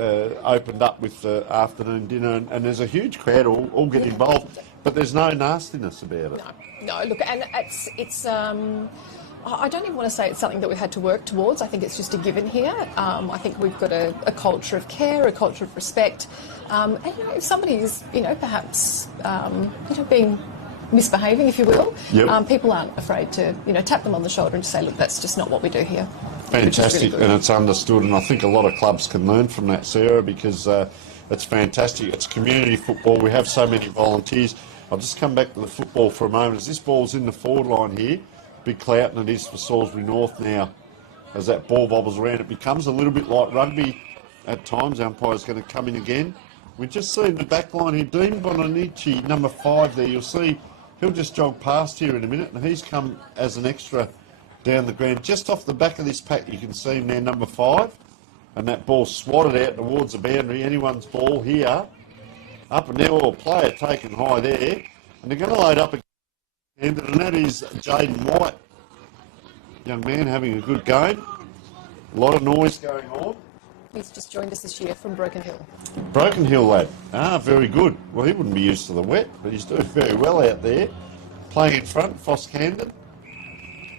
opened up with the afternoon dinner, and there's a huge crowd all get involved, but there's no nastiness about it. No, look, and it's I don't even want to say it's something that we've had to work towards. I think it's just a given here. I think we've got a culture of care, a culture of respect. And you know, if somebody is, you know, perhaps you know, being misbehaving, if you will, Yep. People aren't afraid to, you know, tap them on the shoulder and say, look, that's just not what we do here. Fantastic, really and it's understood, and I think a lot of clubs can learn from that, Sarah, because it's fantastic. It's community football. We have so many volunteers. I'll just come back to the football for a moment. As this ball's in the forward line here, big clout, and it is for Salisbury North now. As that ball bobbles around, it becomes a little bit like rugby at times. The umpire's going to come in again. We just seen the back line here. Dean Bonanici, number 5 there. You'll see he'll just jog past here in a minute, and he's come as an extra down the ground. Just off the back of this pack, you can see him there, number 5. And that ball swatted out towards the boundary. Anyone's ball here. Up and now, player taken high there. And they're going to load up again. And that is Jaden White. Young man having a good game. A lot of noise going on. He's just joined us this year from Broken Hill. Broken Hill lad. Very good. Well, he wouldn't be used to the wet, but he's doing very well out there. Playing in front, PHOS Camden.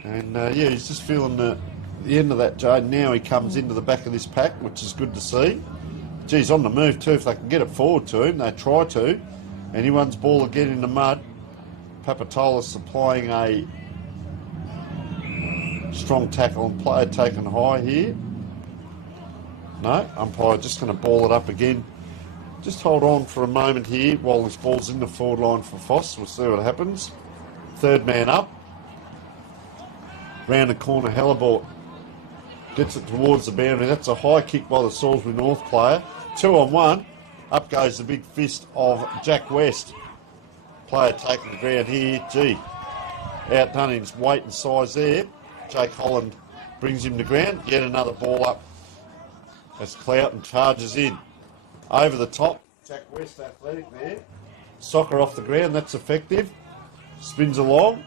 And he's just feeling the end of that, Jade. Now he comes into the back of this pack, which is good to see. Geez, on the move too. If they can get it forward to him, they try to. Anyone's ball again in the mud. Papatola supplying a strong tackle and player taken high here. No, umpire just going to ball it up again. Just hold on for a moment here while this ball's in the forward line for PHOS. We'll see what happens. Third man up. Round the corner, Hellebort gets it towards the boundary. That's a high kick by the Salisbury North player. 2-on-1. Up goes the big fist of Jack West. Player taking the ground here. Gee, outdone in his weight and size there. Jake Holland brings him to ground. Yet another ball up as Cloughton charges in. Over the top. Jack West athletic there. Soccer off the ground. That's effective. Spins along.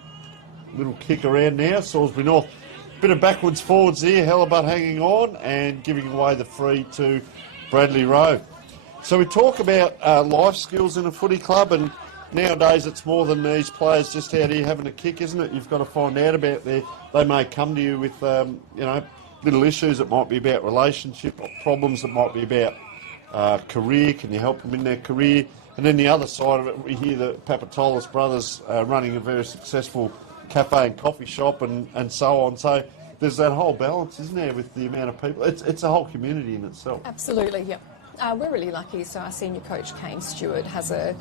Little kick around now. Salisbury North. Bit of backwards forwards there. Hellebutt hanging on and giving away the free to Bradley Rowe. So we talk about life skills in a footy club, and nowadays it's more than these players just out here having a kick, isn't it? You've got to find out about they may come to you with, little issues. It might be about relationship or problems. It might be about career. Can you help them in their career? And then the other side of it, we hear the Papatolis brothers running a very successful cafe and coffee shop and so on. So there's that whole balance, isn't there, with the amount of people. It's a whole community in itself. Absolutely, yeah. We're really lucky. So our senior coach, Kane Stewart, has a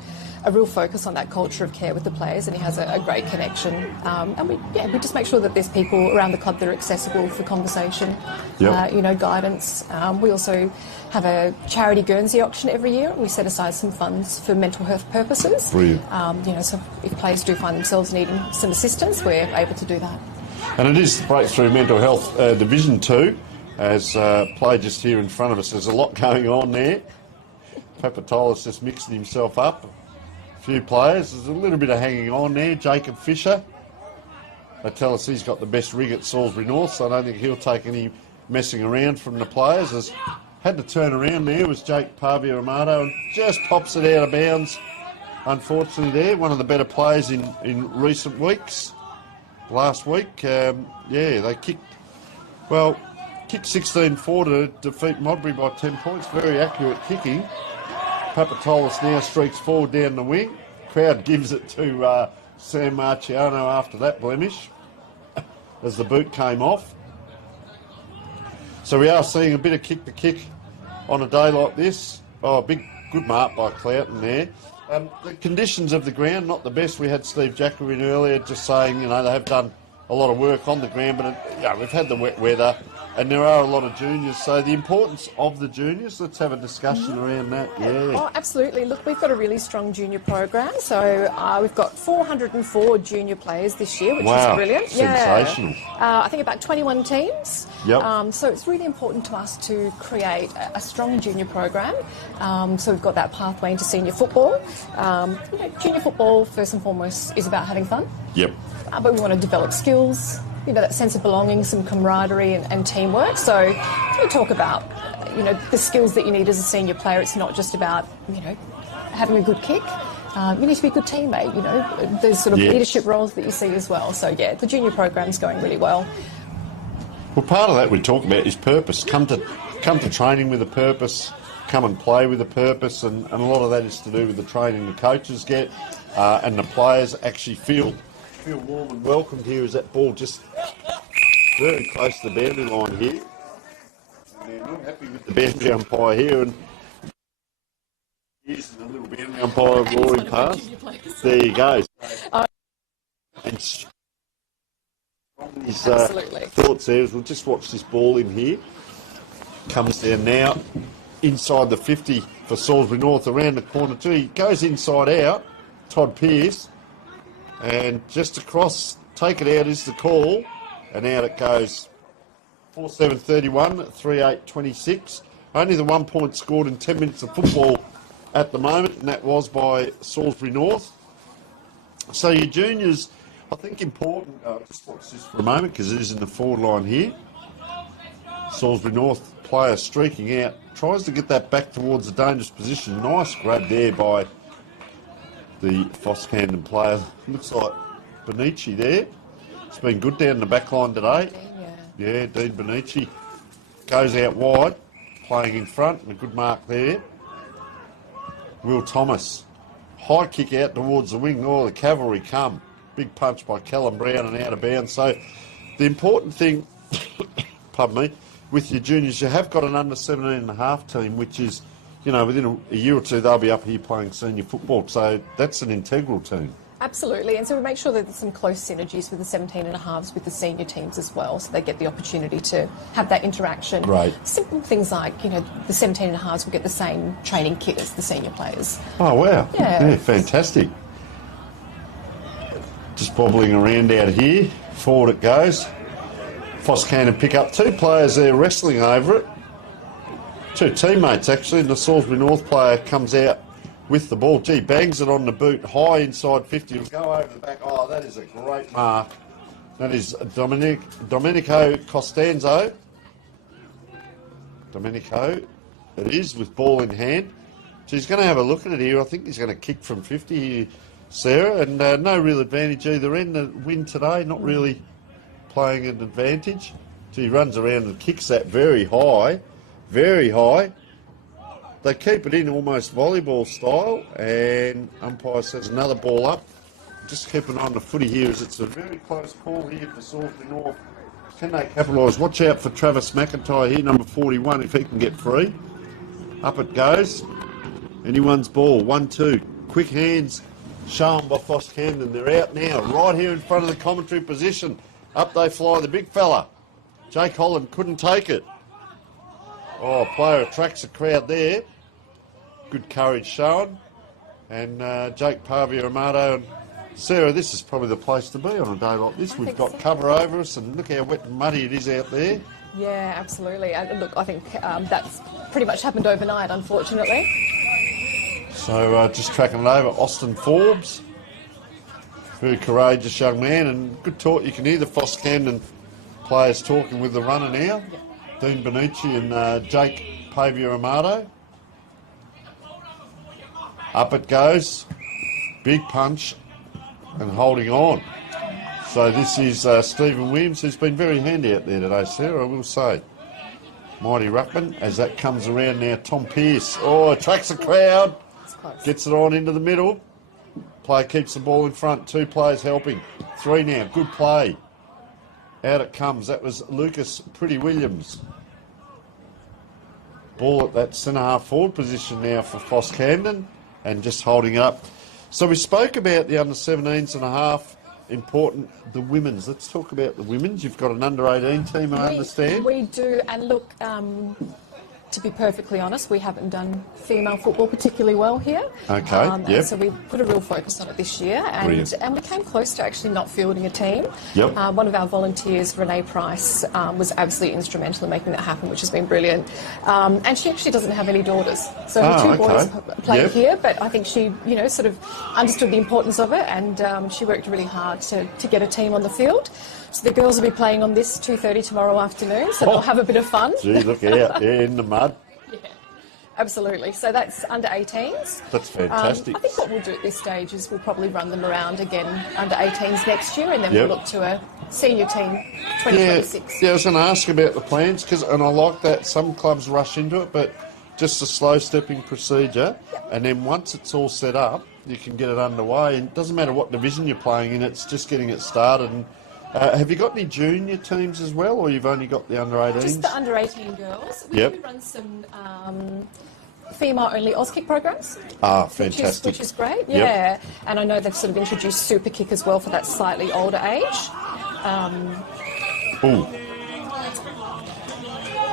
real focus on that culture of care with the players, and he has a great connection. And we just make sure that there's people around the club that are accessible for conversation, guidance. We also have a charity Guernsey auction every year. We set aside some funds for mental health purposes. Brilliant. So if players do find themselves needing some assistance, we're able to do that. And it is the Breakthrough Mental Health Division 2. As play just here in front of us, there's a lot going on there. Papatolis just mixing himself up. A few players. There's a little bit of hanging on there. Jacob Fisher. They tell us he's got the best rig at Salisbury North, so I don't think he'll take any messing around from the players. Has had to turn around there was Jake Pavia Amato and just pops it out of bounds. Unfortunately there, one of the better players in recent weeks. Last week, they kicked 16-4 to defeat Modbury by 10 points. Very accurate kicking. Papatolis now streaks forward down the wing. Crowd gives it to Sam Marciano after that blemish as the boot came off. So we are seeing a bit of kick-to-kick on a day like this. Oh, good mark by Cloughton there. The conditions of the ground, not the best. We had Steve Jacker in earlier just saying, they have done a lot of work on the ground, but we've had the wet weather and there are a lot of juniors. So the importance of the juniors, let's have a discussion around that. Yeah. Oh, absolutely. Look, we've got a really strong junior program. So we've got 404 junior players this year, which is brilliant. Sensational. I think about 21 teams. Yep. So it's really important to us to create a strong junior program. So we've got that pathway into senior football. Junior football, first and foremost, is about having fun. Yep. But we want to develop skills, that sense of belonging, some camaraderie and teamwork. So we talk about, the skills that you need as a senior player. It's not just about, having a good kick. You need to be a good teammate, There's sort of leadership roles that you see as well. So, the junior program's going really well. Well, part of that we talk about is purpose. Come to training with a purpose, come and play with a purpose, and a lot of that is to do with the training the coaches get and the players actually feel warm and welcomed here as that ball just very close to the boundary line here. And they're not happy with the boundary umpire here, and here's the little boundary umpire roaring past. There you go. And his thoughts there is we'll just watch this ball in here. Comes down now. inside the 50 for Salisbury North, around the corner too. He goes inside out, Todd Pearce, and just across, take it out is the call, and out it goes. 4-7-31, 3-8-26. Only the 1 point scored in 10 minutes of football at the moment, and that was by Salisbury North. So your juniors, I think important, just watch this for a moment because it is in the forward line here. Salisbury North player streaking out, tries to get that back towards a dangerous position. Nice grab there by the PHOS Camden player. Looks like Benici there. It's been good down the back line today. Yeah, Dean Benici goes out wide, playing in front, and a good mark there. Will Thomas, high kick out towards the wing. Oh, the cavalry come. Big punch by Callum Brown and out of bounds. So the important thing, pardon me, with your juniors, you have got an under 17.5 team, which is, you know, within a year or two, they'll be up here playing senior football. So that's an integral team. Absolutely, and so we make sure that there's some close synergies with the 17.5s with the senior teams as well, so they get the opportunity to have that interaction. Right. Simple things like, you know, the 17.5s will get the same training kit as the senior players. Oh, wow. Yeah. Fantastic. Just bobbling around out here. Forward it goes. PHOS Camden pick up 2 players there wrestling over it. 2 teammates, actually, and the Salisbury North player comes out with the ball. Gee, bangs it on the boot, high inside 50. It'll go over the back. Oh, that is a great mark. That is Domenico Costanzo. Domenico, it is, with ball in hand. So he's going to have a look at it here. I think he's going to kick from 50 here, Sarah, and no real advantage either end. The win today, not really playing an advantage. So he runs around and kicks that very high, very high. They keep it in almost volleyball style, and umpire says another ball up. Just keep an eye on the footy here, as it's a very close call here for Salisbury North. Can they capitalise? Watch out for Travis McIntyre here, number 41, if he can get free. Up it goes. Anyone's ball, 1-2. Quick hands shown by PHOS Camden. They're out now, right here in front of the commentary position. Up they fly, the big fella. Jake Holland couldn't take it. Oh, player attracts a crowd there. Good courage shown. And Jake Pavia-Amato and Sarah, this is probably the place to be on a day like this. We've got cover over us, and look how wet and muddy it is out there. Yeah, absolutely. And look, I think that's pretty much happened overnight, unfortunately. So just tracking it over, Austin Forbes. Very courageous young man, and good talk. You can hear the PHOS Camden players talking with the runner now. Yeah. Dean Benici and Jake Pavia-Amato. Up it goes. Big punch and holding on. So this is Stephen Williams, who's been very handy out there today, Sarah, I will say. Mighty Ruckman, as that comes around now, Tom Pearce. Oh, attracts the crowd. Gets it on into the middle. Player keeps the ball in front. 2 players helping. 3 now. Good play. Out it comes. That was Lucas Pretty Williams. Ball at that centre-half forward position now for PHOS Camden, and just holding it up. So we spoke about the under-17s and a half. Important, the women's. Let's talk about the women's. You've got an under-18 team, I understand. We do, and look, to be perfectly honest, we haven't done female football particularly well here. Okay, yep. So we put a real focus on it this year, and we came close to actually not fielding a team. Yep. One of our volunteers, Renee Price, was absolutely instrumental in making that happen, which has been brilliant. And she actually doesn't have any daughters, so her 2 boys play here. But I think she, you know, sort of understood the importance of it, and she worked really hard to get a team on the field. So the girls will be playing on this 2:30 tomorrow afternoon, so they'll have a bit of fun. Gee, look out, in the mud. Yeah, absolutely. So that's under 18s. That's fantastic. I think what we'll do at this stage is we'll probably run them around again under 18s next year, and then we'll look to a senior team 2026. Yeah, I was going to ask about the plans, and I like that some clubs rush into it, but just a slow stepping procedure, and then once it's all set up, you can get it underway. And it doesn't matter what division you're playing in, it's just getting it started. And have you got any junior teams as well, or you've only got the under-18s? Just the under-18 girls. We do run some female-only Auskick programs. Ah, fantastic. Which is great, yeah. And I know they've sort of introduced Super Kick as well for that slightly older age. Ooh.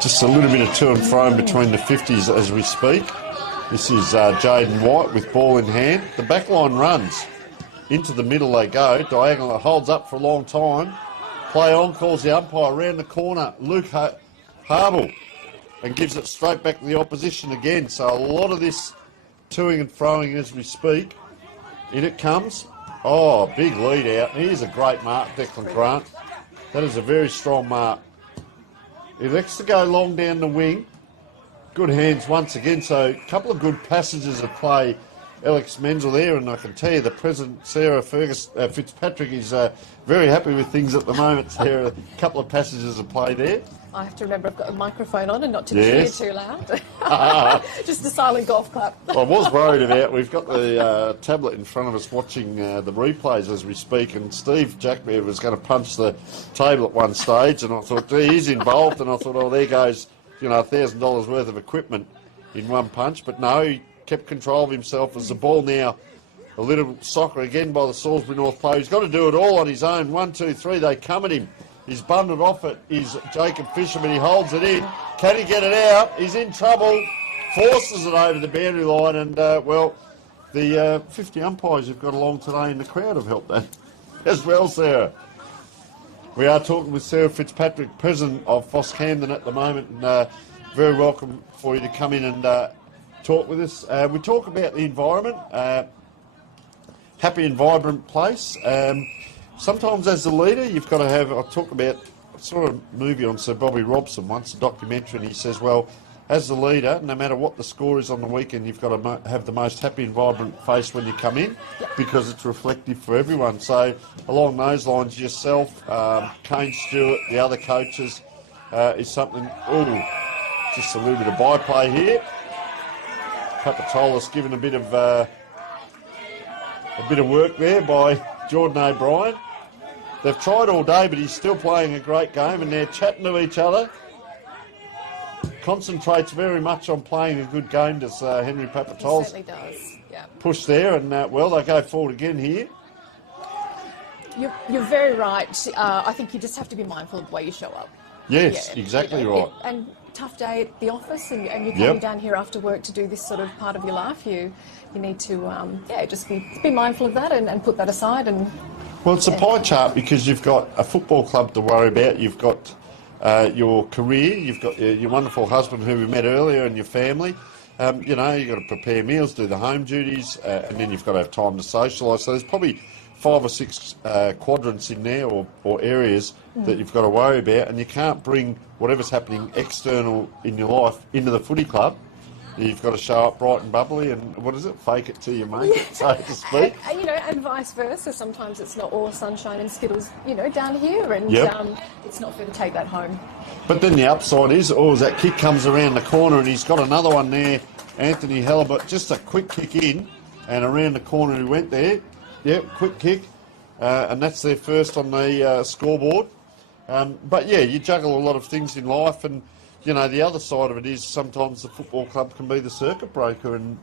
Just a little bit of to and fro in between the 50s as we speak. This is Jaden White with ball in hand. The back line runs. Into the middle they go. Diagonal, it holds up for a long time. Play on, calls the umpire. Around the corner, Luke Harble. And gives it straight back to the opposition again. So a lot of this toing and froing as we speak. In it comes. Oh, big lead out. Here's a great mark, Declan Grant. That is a very strong mark. He elects to go long down the wing. Good hands once again. So a couple of good passages of play. Alex Menzel there, and I can tell you the President Sarah Fitzpatrick is very happy with things at the moment. Sarah, a couple of passages of play there. I have to remember I've got a microphone on and not to cheer too loud. Just a silent golf clap. I was worried about, we've got the tablet in front of us watching the replays as we speak, and Steve Jackbear was going to punch the table at one stage, and I thought, gee, he's involved, and I thought, oh, there goes, $1,000 worth of equipment in one punch, but no, he kept control of himself as the ball now, a little soccer again by the Salisbury North player. He's got to do it all on his own. 1, 2, 3, they come at him. He's bundled off it, is Jacob Fisher, but he holds it in. Can he get it out? He's in trouble. Forces it over the boundary line, and, the 50 umpires you've got along today in the crowd have helped that as well, Sarah. We are talking with Sarah Fitzpatrick, President of PHOS Camden at the moment, and very welcome for you to come in and talk with us. We talk about the environment, happy and vibrant place. Sometimes as the leader, you've got to have, I talk about a sort of movie on Sir Bobby Robson once, a documentary, and he says, well, as the leader, no matter what the score is on the weekend, you've got to have the most happy and vibrant face when you come in, because it's reflective for everyone. So along those lines, yourself, Kane Stewart, the other coaches, is something, just a little bit of byplay here. Papatola's given a bit of work there by Jordan O'Brien. They've tried all day, but he's still playing a great game, and they're chatting to each other. Concentrates very much on playing a good game, does Henry Papatola. He certainly does, yeah. Push there, and they go forward again here. You're very right. I think you just have to be mindful of the way you show up. Yes, exactly right. And tough day at the office, and you're coming down here after work to do this sort of part of your life. You need to just be mindful of that and put that aside. And well, it's a pie chart, because you've got a football club to worry about. You've got your career. You've got your wonderful husband who we met earlier, and your family. You've got to prepare meals, do the home duties, and then you've got to have time to socialise. So there's probably 5 or 6 quadrants in there, or areas that you've got to worry about, and you can't bring whatever's happening external in your life into the footy club. You've got to show up bright and bubbly, and fake it till you make it, so to speak. And vice versa. Sometimes it's not all sunshine and skittles, down here, and it's not fair to take that home. But then the upside is, as that kick comes around the corner, and he's got another one there, Anthony Halibut, just a quick kick in, and around the corner he went there. Yep, quick kick, and that's their first on the scoreboard. But you juggle a lot of things in life, and the other side of it is sometimes the football club can be the circuit breaker and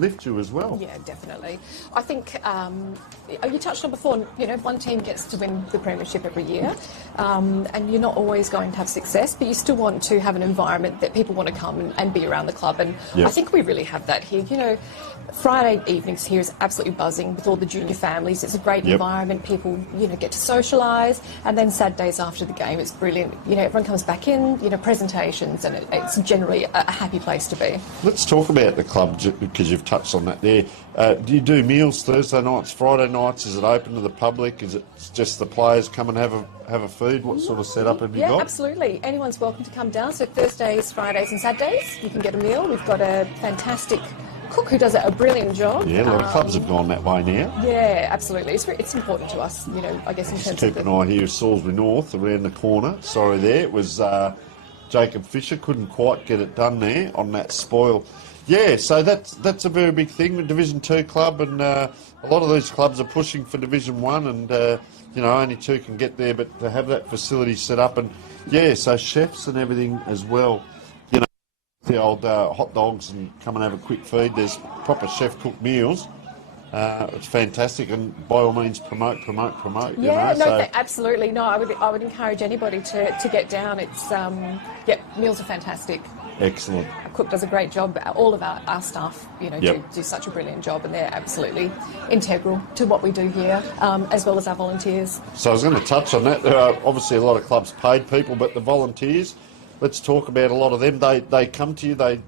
lift you as well. Yeah, definitely. I think you touched on before, one team gets to win the premiership every year, and you're not always going to have success, but you still want to have an environment that people want to come and be around the club, and I think we really have that here. Friday evenings here is absolutely buzzing with all the junior families. It's a great environment. People, get to socialise, and then Saturdays after the game, it's brilliant. Everyone comes back in, presentations, and it's generally a happy place to be. Let's talk about the club, because you've touched on that there. Do you do meals Thursday nights, Friday nights? Is it open to the public? Is it just the players come and have a food? What sort of setup have you got? Yeah, absolutely. Anyone's welcome to come down. So Thursdays, Fridays and Saturdays, you can get a meal. We've got a fantastic cook who does a brilliant job. Yeah, a lot of clubs have gone that way now. Yeah, absolutely. It's important to us, I guess, in terms of... Keep an eye here, Salisbury North, around the corner. Sorry there, it was Jacob Fisher, couldn't quite get it done there on that spoil. Yeah, so that's a very big thing, the Division 2 club, and a lot of these clubs are pushing for Division 1, and, only 2 can get there, but to have that facility set up, and, so chefs and everything as well. The old hot dogs and come and have a quick feed. There's proper chef-cooked meals. It's fantastic, and by all means, promote. Yeah, so. Absolutely. No, I would encourage anybody to get down. It's meals are fantastic. Excellent. Our cook does a great job. All of our staff, do such a brilliant job, and they're absolutely integral to what we do here, as well as our volunteers. So I was going to touch on that. There are obviously a lot of clubs paid people, but the volunteers, let's talk about a lot of them. They come to you, they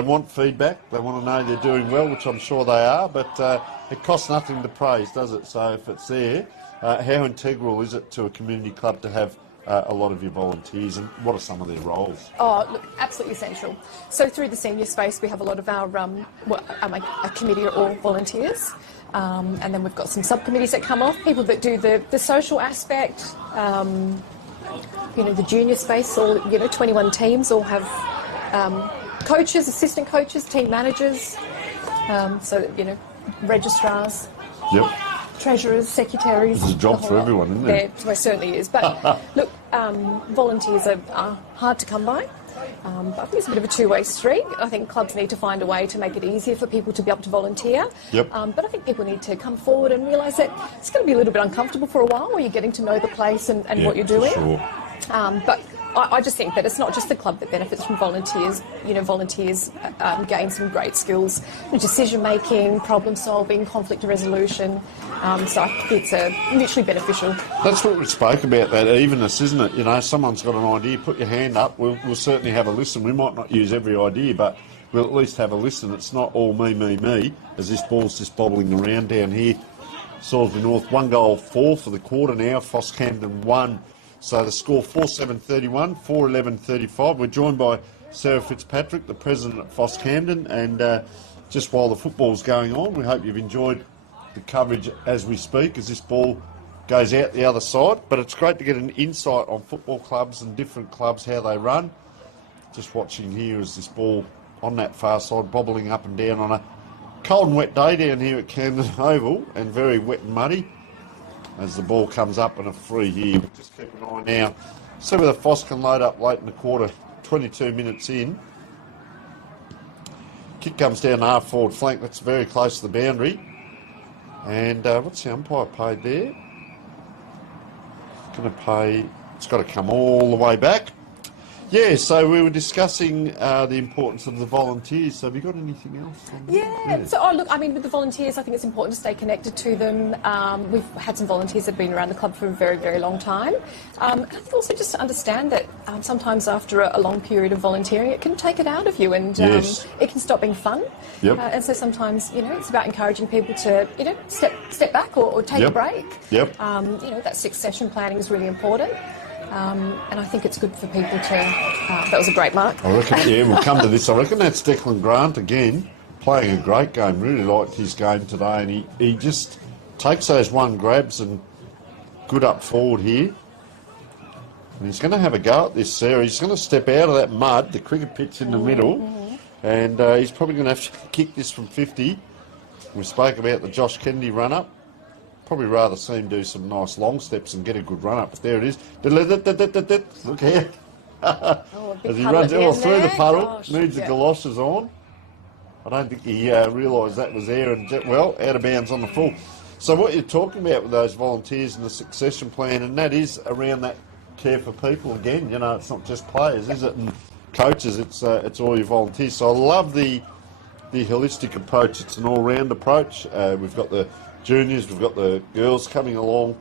want feedback, they want to know they're doing well, which I'm sure they are, but it costs nothing to praise, does it? So if it's there, how integral is it to a community club to have a lot of your volunteers, and what are some of their roles? Oh, look, absolutely essential. So through the senior space, we have a lot of our a committee are all volunteers, and then we've got some subcommittees that come off, people that do the social aspect. The junior space, all 21 teams all have coaches, assistant coaches, team managers, registrars. Yep. Treasurers, secretaries. There's a job for everyone, isn't there? There certainly is. But look, volunteers are hard to come by. But I think it's a bit of a two-way street. I think clubs need to find a way to make it easier for people to be able to volunteer. Yep. But I think people need to come forward and realise that it's going to be a little bit uncomfortable for a while while you're getting to know the place and what you're doing. Sure. But I just think that it's not just the club that benefits from volunteers. Volunteers gain some great skills, decision making, problem solving, conflict resolution. So I think it's mutually beneficial. That's what we spoke about, that evenness, isn't it? Someone's got an idea, put your hand up. We'll certainly have a listen. We might not use every idea, but we'll at least have a listen. It's not all me, as this ball's just bobbling around down here. Salisbury North, 1-4 for the quarter now. PHOS Camden 1. So the score 4-7-31, 4-11-35. We're joined by Sarah Fitzpatrick, the president at PHOS Camden, and just while the football's going on, we hope you've enjoyed the coverage as we speak, as this ball goes out the other side. But it's great to get an insight on football clubs and different clubs, how they run. Just watching here as this ball on that far side, bobbling up and down on a cold and wet day down here at Camden Oval, and very wet and muddy. As the ball comes up and a free here, we'll just keep an eye now. See whether PHOS can load up late in the quarter, 22 minutes in. Kick comes down the half forward flank, that's very close to the boundary. And what's the umpire paid there? It's got to come all the way back. Yeah, so we were discussing the importance of the volunteers. So have you got anything else? So, with the volunteers, I think it's important to stay connected to them. We've had some volunteers that have been around the club for a very, very long time. I think also just to understand that sometimes after a long period of volunteering, it can take it out of you, and it can stop being fun. Yep. And so sometimes, it's about encouraging people to, step back or take a break. Yep. That succession planning is really important. And I think it's good for people to... that was a great mark. I reckon, we'll come to this. I reckon that's Declan Grant again, playing a great game. Really liked his game today, and he just takes those one grabs and good up forward here. And he's going to have a go at this, Sarah. He's going to step out of that mud, the cricket pitch in the middle, and he's probably going to have to kick this from 50. We spoke about the Josh Kennedy run-up. Probably rather see him do some nice long steps and get a good run up. But there it is. Look here. As he runs through the puddle, needs the galoshes on. I don't think he realised that was there, and out of bounds on the full. So what you're talking about with those volunteers and the succession plan, and that is around that care for people again. It's not just players, is it? And coaches, it's all your volunteers. So I love the holistic approach. It's an all-round approach. We've got the juniors, we've got the girls coming along,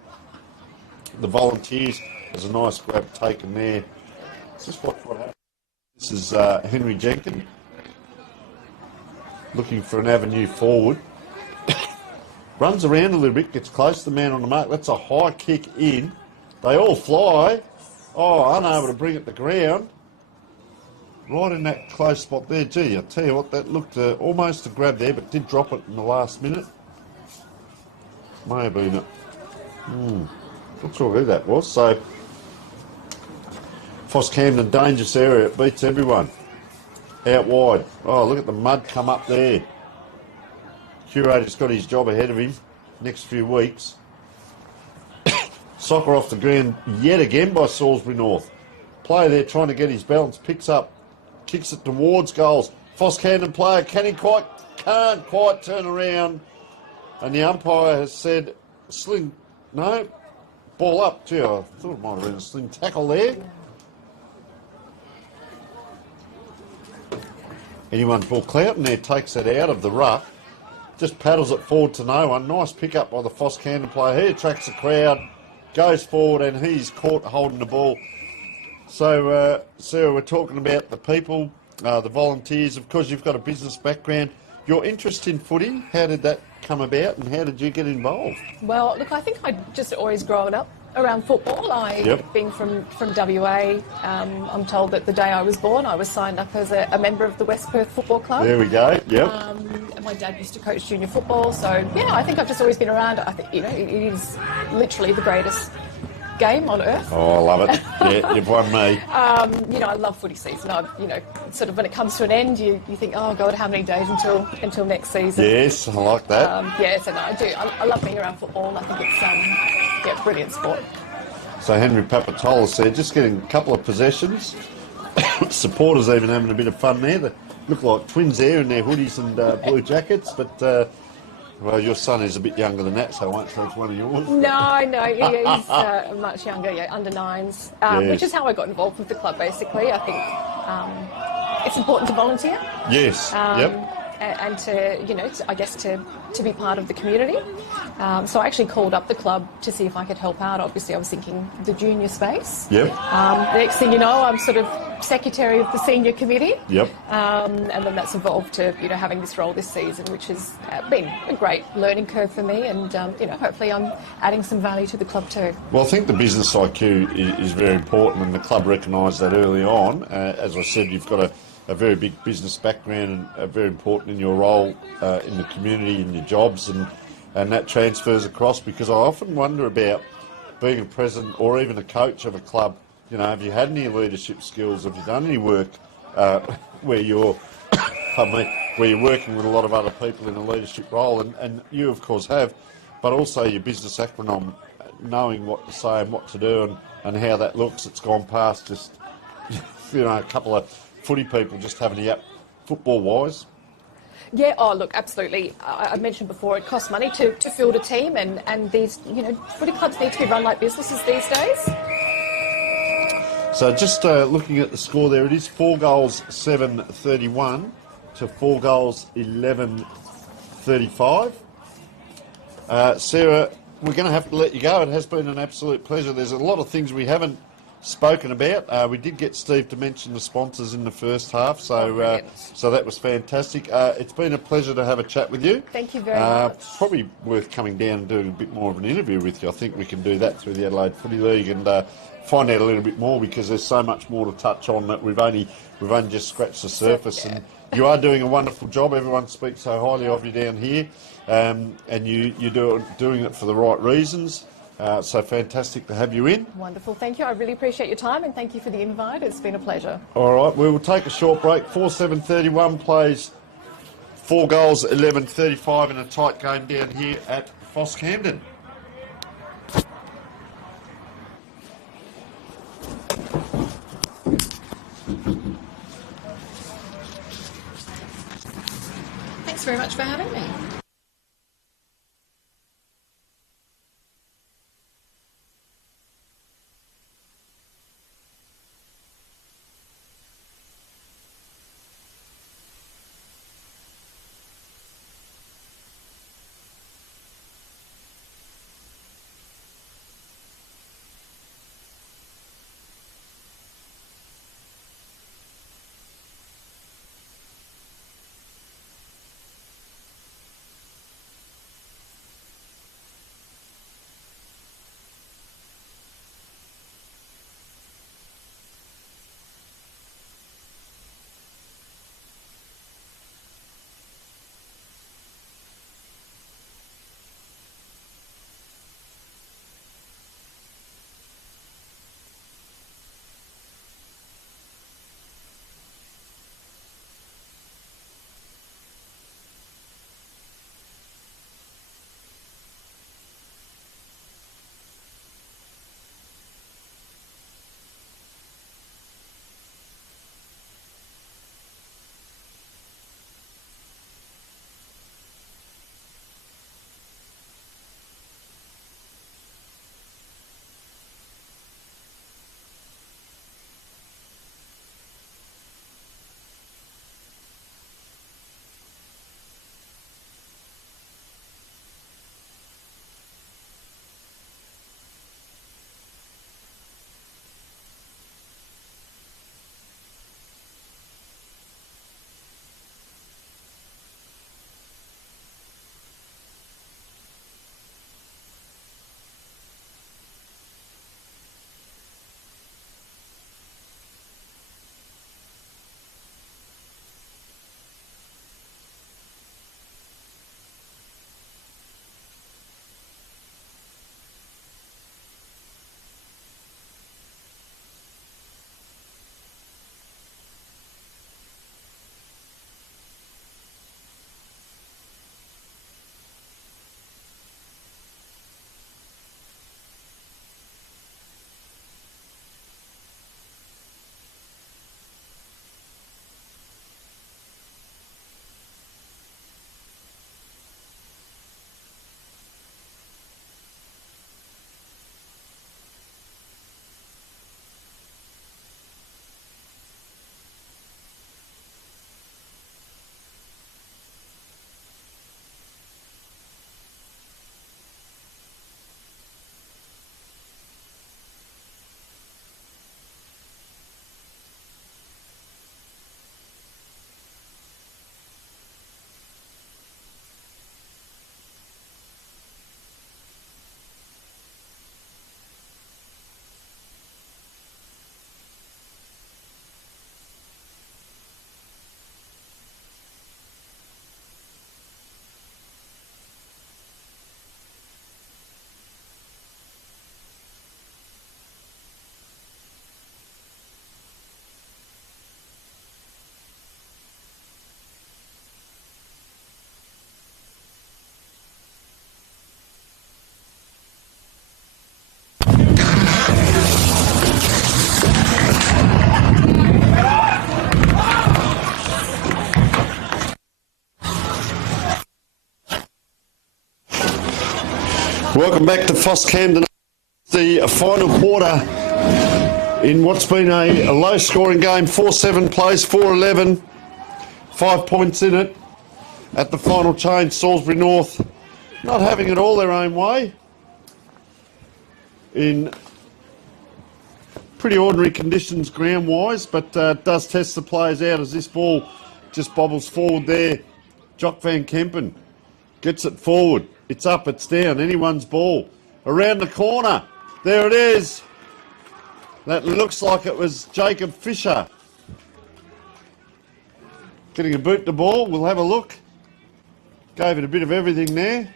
the volunteers. There's a nice grab taken there. Let's just watch what happens. This is Henry Jenkins looking for an avenue forward. Runs around a little bit, gets close to the man on the mark. That's a high kick in. They all fly. Unable to bring it to ground. Right in that close spot there. Gee, I tell you what, that looked almost a grab there, but did drop it in the last minute. May have been it. Not sure who that was. So, PHOS Camden, dangerous area. It beats everyone. Out wide. Oh, look at the mud come up there. Curator's got his job ahead of him next few weeks. Soccer off the ground yet again by Salisbury North. Player there trying to get his balance. Picks up. Kicks it towards goals. PHOS Camden player. Can't quite turn around. And the umpire has said, sling, no, ball up. Gee, I thought it might have been a sling tackle there. Anyone Paul Cloughton there takes it out of the rough, just paddles it forward to no one. Nice pick up by the PHOS Camden player. He attracts the crowd, goes forward, and he's caught holding the ball. So, Sarah, we're talking about the people, the volunteers. Of course, you've got a business background. Your interest in footy, how did that come about and how did you get involved? Well, look, I think I'd just always grown up around football. Being from WA, I'm told that the day I was born, I was signed up as a member of the West Perth Football Club. There we go, yep. And my dad used to coach junior football, so yeah, I think I've just always been around. I think, it is literally the greatest game on earth. Oh, I love it. Yeah, you've won me. I love footy season. Sort of when it comes to an end, you think, oh God, how many days until next season? Yes, I like that. I do. I love being around football. I think it's brilliant sport. So Henry Papatola said, just getting a couple of possessions. Supporters even having a bit of fun there. They look like twins there in their hoodies and blue jackets, but well, your son is a bit younger than that, so I won't say it's one of yours. No, he's much younger, under nines, which is how I got involved with the club, basically. I think it's important to volunteer. Yes, yep. And to be part of the community. So I actually called up the club to see if I could help out. Obviously, I was thinking the junior space. Yep. The next thing you know, I'm sort of secretary of the senior committee. Yep. And then that's evolved to having this role this season, which has been a great learning curve for me. And hopefully I'm adding some value to the club too. Well, I think the business IQ is very important, and the club recognised that early on. As I said, you've got a very big business background and very important in your role in the community, in your jobs, and that transfers across, because I often wonder about being a president or even a coach of a club. Have you had any leadership skills? Have you done any work where you're where you're working with a lot of other people in a leadership role? And you, of course, have, but also your business acumen, knowing what to say and what to do and how that looks. It's gone past just, a couple of footy people just having the app football-wise. Yeah, look, absolutely. I mentioned before, it costs money to field a team, and these, footy clubs need to be run like businesses these days. So just looking at the score there, it is 4 goals, 7-31 to 4 goals, 11-35. Sarah, we're going to have to let you go. It has been an absolute pleasure. There's a lot of things we haven't spoken about. We did get Steve to mention the sponsors in the first half, so so that was fantastic. It's been a pleasure to have a chat with you. Thank you very much. Probably worth coming down and doing a bit more of an interview with you. I think we can do that through the Adelaide Footy League and find out a little bit more, because there's so much more to touch on that we've only just scratched the surface. And you are doing a wonderful job. Everyone speaks so highly of you down here, and you're doing it for the right reasons. So fantastic to have you in. Wonderful, thank you. I really appreciate your time, and thank you for the invite. It's been a pleasure. All right, we will take a short break. 4-7-31 plays 4 goals, 11-35 in a tight game down here at PHOS Camden. Thanks very much for having me. Welcome back to PHOS Camden. The final quarter in what's been a low-scoring game. 4-7 plays, 4-11. 5 points in it. At the final change, Salisbury North not having it all their own way. In pretty ordinary conditions ground-wise, but does test the players out as this ball just bobbles forward there. Jock Van Kempen gets it forward. It's up, it's down, anyone's ball. Around the corner, there it is. That looks like it was Jacob Fisher. Getting a boot to ball, we'll have a look. Gave it a bit of everything there.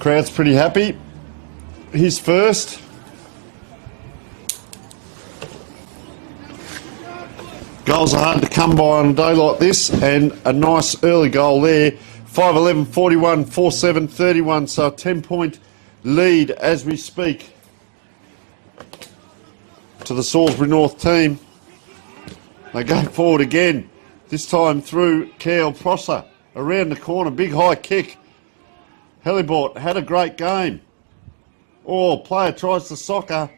Crowd's pretty happy. He's first. Goals are hard to come by on a day like this, and a nice early goal there. 5-11, 41, 4-7, 31, so a 10-point lead as we speak to the Salisbury North team. They go forward again, this time through Kyle Prosser. Around the corner, big high kick. Helibort had a great game. Oh, player tries the soccer.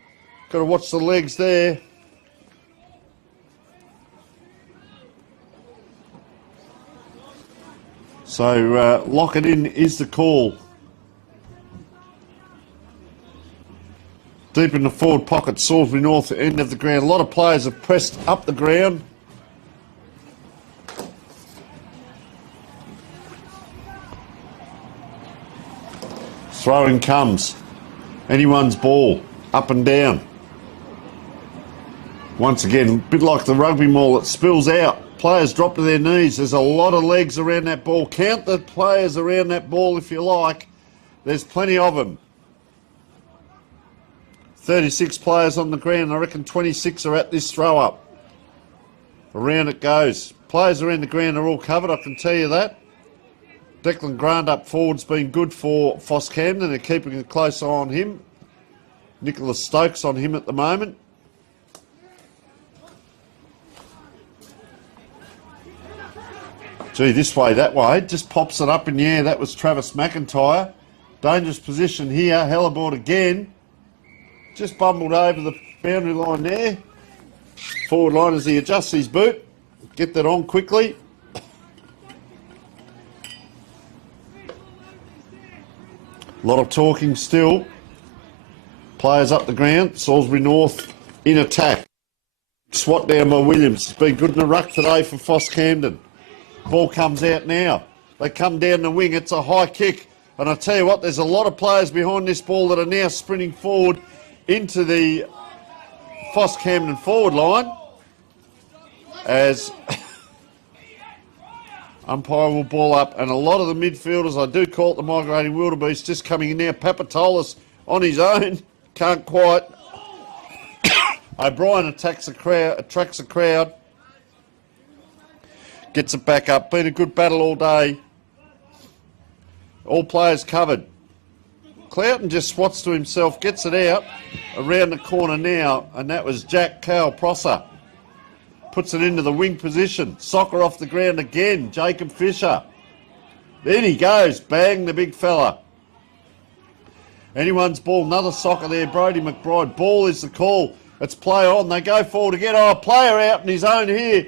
Got to watch the legs there. So lock it in is the call. Deep in the forward pocket, Salisbury North end of the ground. A lot of players have pressed up the ground. Throwing comes. Anyone's ball. Up and down. Once again, a bit like the rugby maul, it spills out. Players drop to their knees. There's a lot of legs around that ball. Count the players around that ball if you like. There's plenty of them. 36 players on the ground. I reckon 26 are at this throw up. Around it goes. Players around the ground are all covered, I can tell you that. Declan Grant up forward's been good for PHOS Camden. They're keeping a close eye on him. Nicholas Stokes on him at the moment. Gee, this way, that way. Just pops it up in the air. That was Travis McIntyre. Dangerous position here. Helibort again. Just bumbled over the boundary line there. Forward line as he adjusts his boot. Get that on quickly. A lot of talking still. Players up the ground. Salisbury North in attack. Swat down by Williams. It's been good in the ruck today for PHOS Camden. Ball comes out now. They come down the wing. It's a high kick. And I tell you what, there's a lot of players behind this ball that are now sprinting forward into the PHOS Camden forward line. As umpire will ball up. And a lot of the midfielders, I do call it the migrating wildebeest, just coming in now. Papatolis on his own. Can't quite. O'Brien attracts the crowd. Gets it back up. Been a good battle all day. All players covered. Cloughton just swats to himself, gets it out. Around the corner now, and that was Jack Kyle Prosser. Puts it into the wing position. Soccer off the ground again. Jacob Fisher. Then he goes. Bang, the big fella. Anyone's ball. Another soccer there. Brody McBride. Ball is the call. It's play on. They go forward again. Oh, a player out in his own here.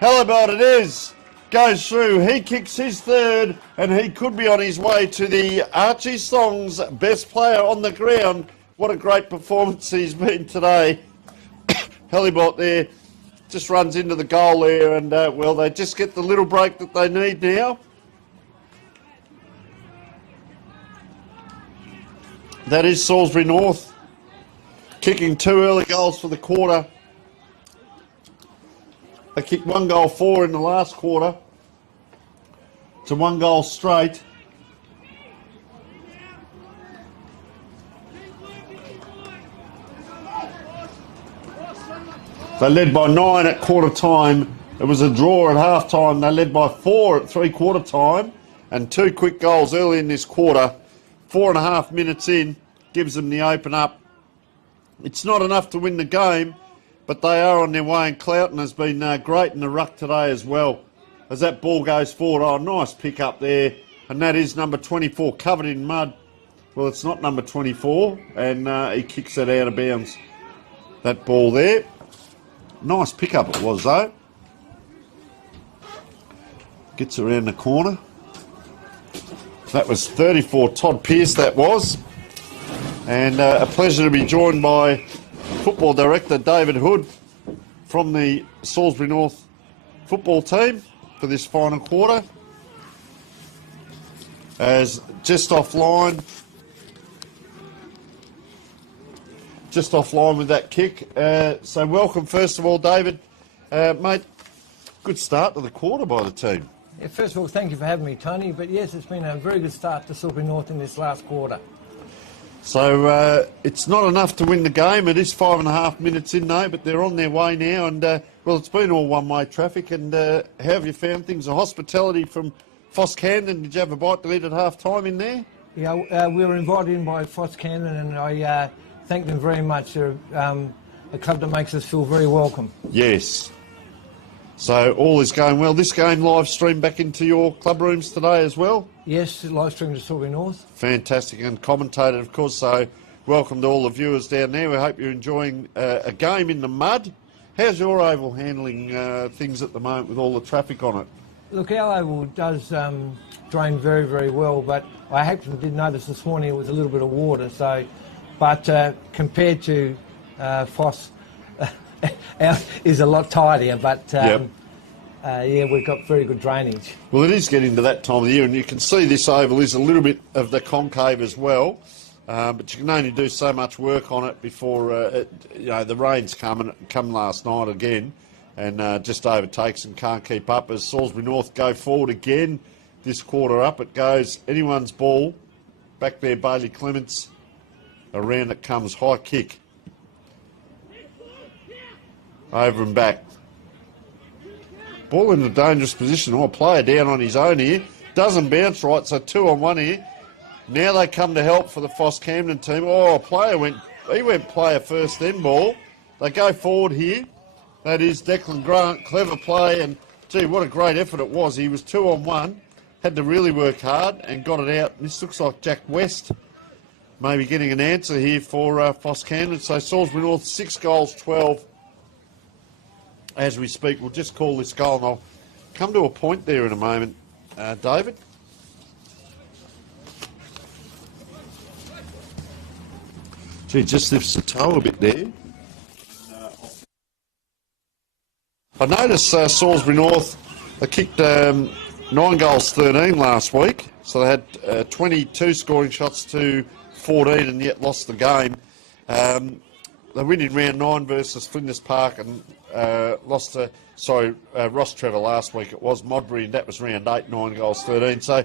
Helibort it is. Goes through. He kicks his third, and he could be on his way to the Archie Songs best player on the ground. What a great performance he's been today. Helibort there just runs into the goal there, and, well, they just get the little break that they need now. That is Salisbury North kicking 2 early goals for the quarter. They kicked 1 goal 4 in the last quarter to 1 goal straight. They led by 9 at quarter time. It was a draw at half time. They led by 4 at 3/4 time, and 2 quick goals early in this quarter. 4.5 minutes in gives them the open up. It's not enough to win the game, but they are on their way, and Cloughton has been great in the ruck today as well. as that ball goes forward. Oh, nice pick up there. And that is number 24, covered in mud. Well, it's not number 24, and he kicks it out of bounds. That ball there. Nice pick-up it was, though. Gets around the corner. That was 34, Todd Pearce, that was. And a pleasure to be joined by Football Director David Hood from the Salisbury North football team for this final quarter. As just offline with that kick. So welcome, first of all, David. Mate, good start to the quarter by the team. Yeah, first of all, thank you for having me, Tony. But yes, it's been a very good start to Salisbury North in this last quarter. So it's not enough to win the game. It is 5.5 minutes in though, but they're on their way now. And well, it's been all one-way traffic. And how have you found things? The hospitality from PHOS Camden. Did you have a bite to eat at half-time in there? Yeah, we were invited in by PHOS Camden, and I thank them very much. They're a club that makes us feel very welcome. Yes. So all is going well. This game live streamed back into your club rooms today as well? Yes, live stream to Salisbury North. Fantastic, and commentated, of course. So welcome to all the viewers down there. We hope you're enjoying a game in the mud. How's your oval handling things at the moment with all the traffic on it? Look, our oval does drain very, very well, but I actually did notice this morning it was a little bit of water. So, but compared to PHOS, ours is a lot tidier. But yeah, we've got very good drainage. Well, it is getting to that time of the year, and you can see this oval is a little bit of the concave as well. But you can only do so much work on it before the rains come last night again, and just overtakes and can't keep up. As Salisbury North go forward again, this quarter up it goes. Anyone's ball back there. Bailey Clements, around it comes, high kick, over and back. Ball in a dangerous position. Oh, player down on his own here. Doesn't bounce right, so 2-on-1 here. Now they come to help for the PHOS Camden team. Oh, player went player first, then ball. They go forward here. That is Declan Grant. Clever play, and gee, what a great effort it was. He was 2-on-1. Had to really work hard and got it out. This looks like Jack West maybe getting an answer here for PHOS Camden. So Salisbury North 6 goals, 12. As we speak, we'll just call this goal, and I'll come to a point there in a moment, David. Gee, just lifts the toe a bit there. I noticed Salisbury North, they kicked 9 goals, 13 last week, so they had 22 scoring shots to 14 and yet lost the game. They win in round 9 versus Flinders Park and lost to, Ross Trevor last week. It was Modbury, and that was round 8, 9 goals, 13. So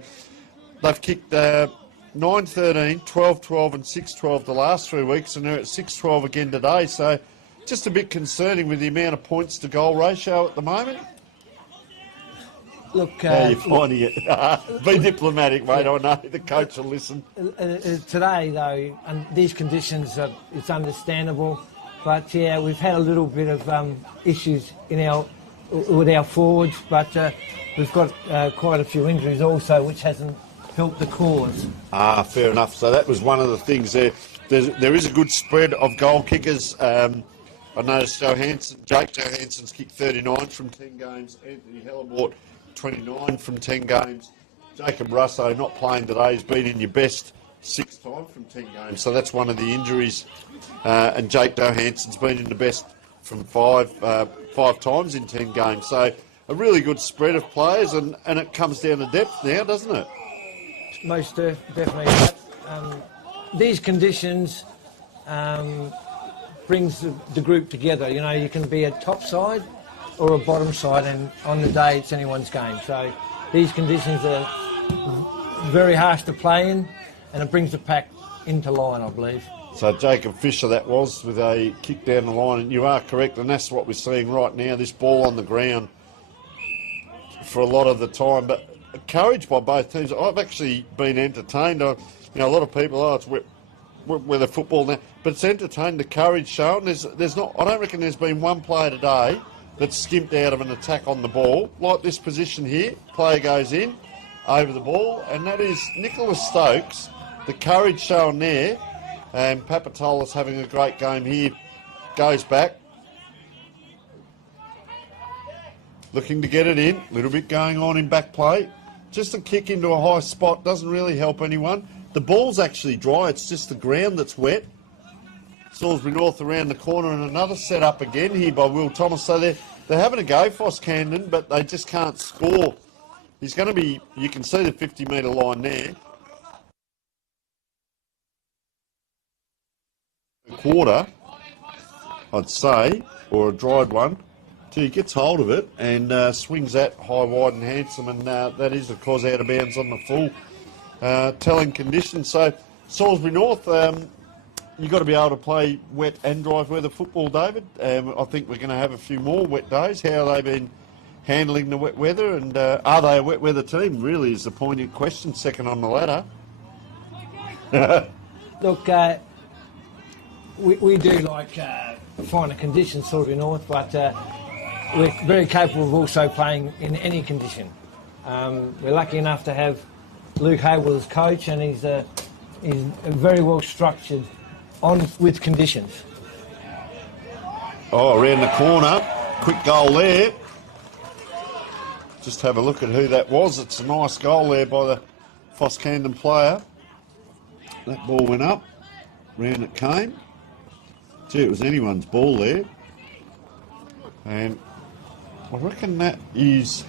they've kicked 9-13, 12-12 and 6-12 the last 3 weeks, and they're at 6-12 again today. So just a bit concerning with the amount of points to goal ratio at the moment. Look, how are you finding it? Be diplomatic, mate. I know the coach will listen. Today, though, and these conditions, it's understandable. But yeah, we've had a little bit of issues with our forwards, but we've got quite a few injuries also, which hasn't helped the cause. Ah, fair enough. So that was one of the things there. There is a good spread of goal kickers. I noticed Jake Johansson's kicked 39 from 10 games. Anthony Hellebort, 29 from 10 games. Jacob Russo, not playing today, has been in your best 6 times from 10 games. So that's one of the injuries. And Jake Johansson's been in the best from 5 times in 10 games. So a really good spread of players, and it comes down to depth now, doesn't it? Most definitely. These conditions brings the group together. You know, you can be a top side or a bottom side, and on the day it's anyone's game. So these conditions are very harsh to play in, and it brings the pack into line, I believe. So Jacob Fisher, that was, with a kick down the line, and you are correct, and that's what we're seeing right now, this ball on the ground for a lot of the time, but encouraged by both teams. I've actually been entertained. A lot of people, it's weather football now, but it's entertained, the courage shown. There's not. I don't reckon there's been one player today that's skimped out of an attack on the ball. Like this position here, player goes in, over the ball, and that is Nicholas Stokes. The courage shown there, and Papatola's having a great game here. Goes back. Looking to get it in. A little bit going on in back play. Just a kick into a high spot doesn't really help anyone. The ball's actually dry. It's just the ground that's wet. Salisbury North around the corner, and another set up again here by Will Thomas. So they're having a go, PHOS Camden, but they just can't score. He's going to be, you can see the 50-metre line there. A quarter, I'd say, or a dried one. So he gets hold of it and swings that high, wide and handsome, and that is, of course, out of bounds on the full telling conditions. So Salisbury North, you've got to be able to play wet and dry weather football, David. I think we're going to have a few more wet days. How have they been handling the wet weather, and are they a wet weather team, really, is the pointed question, second on the ladder. Look, we do like finer conditions, Salisbury North, but we're very capable of also playing in any condition. We're lucky enough to have Luke Hayward as coach, and he's very well structured with conditions. Oh, around the corner, quick goal there. Just have a look at who that was. It's a nice goal there by the PHOS Camden player. That ball went up, round it came. Gee, it was anyone's ball there. And I reckon that is,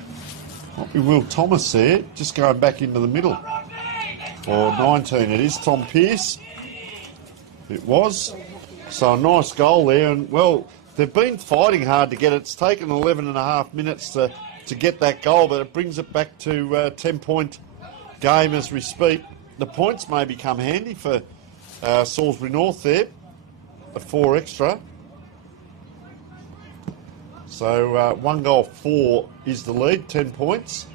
might be Will Thomas there, just going back into the middle. Or 19 it is, Tom Pearce. It was. So a nice goal there, and well, they've been fighting hard to get it. It's taken 11 and a half minutes to get that goal, but it brings it back to a 10-point game as we speak. The points may become handy for Salisbury North there, a 4 extra. So 1 goal 4 is the lead, 10 points.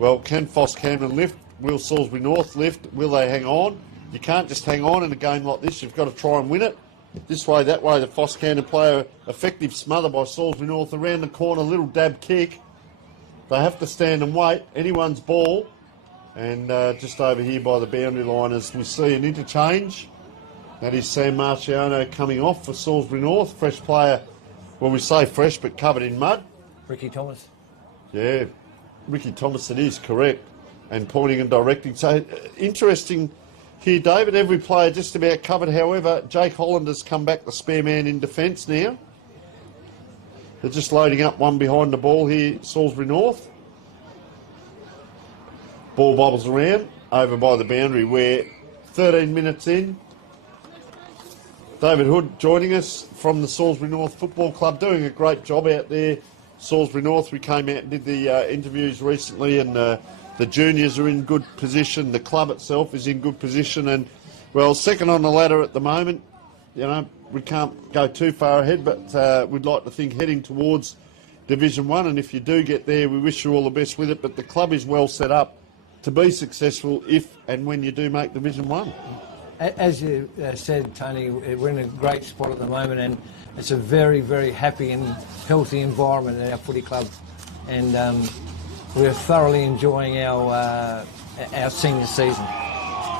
Well, can PHOS Camden lift? Will Salisbury North lift? Will they hang on? You can't just hang on in a game like this. You've got to try and win it. This way, that way, the PHOS Camden player, effective smother by Salisbury North around the corner, little dab kick. They have to stand and wait. Anyone's ball. And just over here by the boundary line, as we see an interchange. That is Sam Marciano coming off for Salisbury North. Fresh player, well, we say fresh, but covered in mud. Ricky Thomas. Yeah, Ricky Thomas it is, correct. And pointing and directing. So interesting here, David. Every player just about covered. However, Jake Holland has come back, the spare man in defence now. They're just loading up one behind the ball here, Salisbury North. Ball bobbles around over by the boundary. We're 13 minutes in. David Hood joining us from the Salisbury North Football Club, doing a great job out there. Salisbury North, we came out and did the interviews recently, and the juniors are in good position. The club itself is in good position, and, well, second on the ladder at the moment. You know, we can't go too far ahead, but we'd like to think heading towards Division 1, and if you do get there, we wish you all the best with it. But the club is well set up to be successful if and when you do make Division 1. As you said, Tony, we're in a great spot at the moment, and it's a very, very happy and healthy environment at our footy club, and we're thoroughly enjoying our senior season.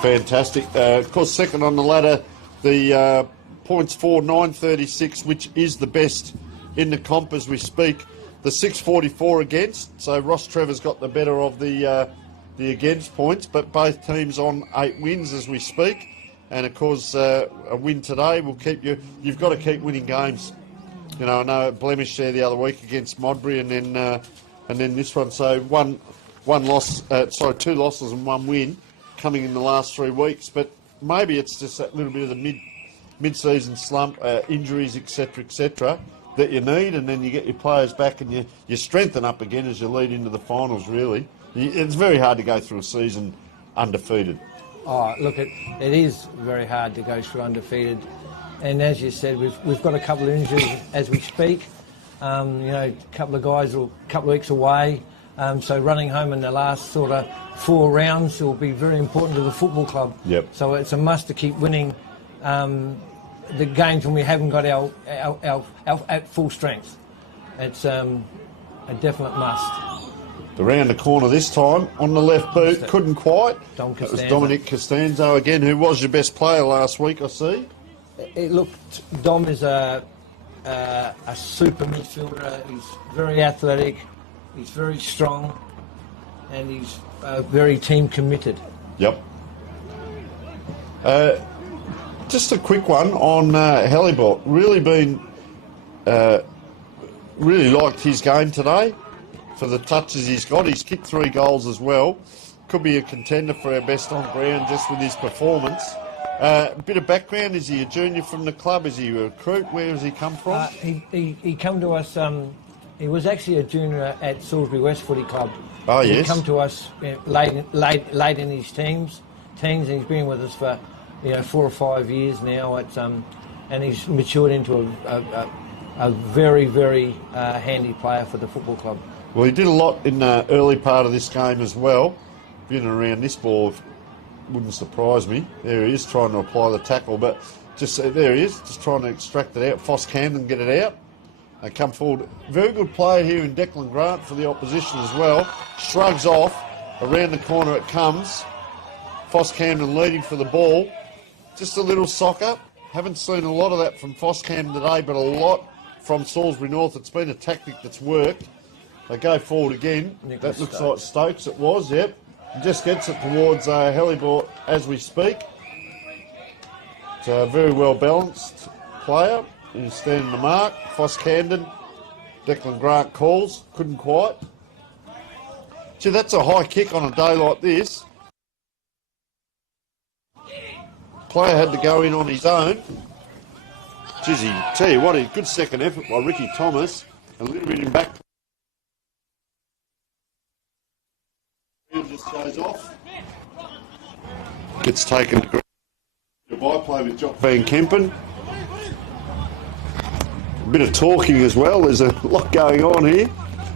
Fantastic. Of course, second on the ladder, the points for 936, which is the best in the comp as we speak. The 644 against, so Ross Trevor's got the better of the against points, but both teams on 8 wins as we speak. And of course, a win today will keep you. You've got to keep winning games. You know, I know Blemish there the other week against Modbury, and then this one. So two losses and 1 win coming in the last 3 weeks. But maybe it's just that little bit of the mid-season slump, injuries, etc., that you need, and then you get your players back and you strengthen up again as you lead into the finals. Really, it's very hard to go through a season undefeated. Oh, look, it is very hard to go through undefeated, and as you said, we've got a couple of injuries as we speak. You know, a couple of guys are a couple of weeks away, so running home in the last sort of 4 rounds will be very important to the football club. Yep. So it's a must to keep winning the games when we haven't got our at full strength. it's a definite must. Around the corner this time, on the left boot, couldn't quite. Dom It was Costanzo. Dominic Costanzo again, who was your best player last week, I see. Dom is a super midfielder. He's very athletic, he's very strong, and he's very team committed. Yep. Just a quick one on Halibut. Really liked his game today for the touches he's got. He's kicked 3 goals as well. Could be a contender for our best on ground just with his performance. A bit of background, is he a junior from the club? Is he a recruit? Where does he come from? He come to us, he was actually a junior at Salisbury West Footy Club. Oh, yes. He come to us late in his teens, and he's been with us for 4 or 5 years now. And he's matured into a very, very handy player for the football club. Well, he did a lot in the early part of this game as well. Being around this ball wouldn't surprise me. There he is trying to apply the tackle, but there he is, just trying to extract it out. PHOS Camden get it out. They come forward. Very good player here in Declan Grant for the opposition as well. Shrugs off. Around the corner it comes. PHOS Camden leading for the ball. Just a little sock up. Haven't seen a lot of that from PHOS Camden today, but a lot from Salisbury North. It's been a tactic that's worked. They go forward again. That looks like Stokes. It was, yep. Just gets it towards Halibut as we speak. It's a very well balanced player. He's standing the mark. PHOS Camden. Declan Grant calls. Couldn't quite. Gee, that's a high kick on a day like this. Player had to go in on his own. Jeez, tell you what, a good second effort by Ricky Thomas. A little bit in back. Just goes off. Gets taken to goodbye play with Jock Van Kempen. A bit of talking as well. There's a lot going on here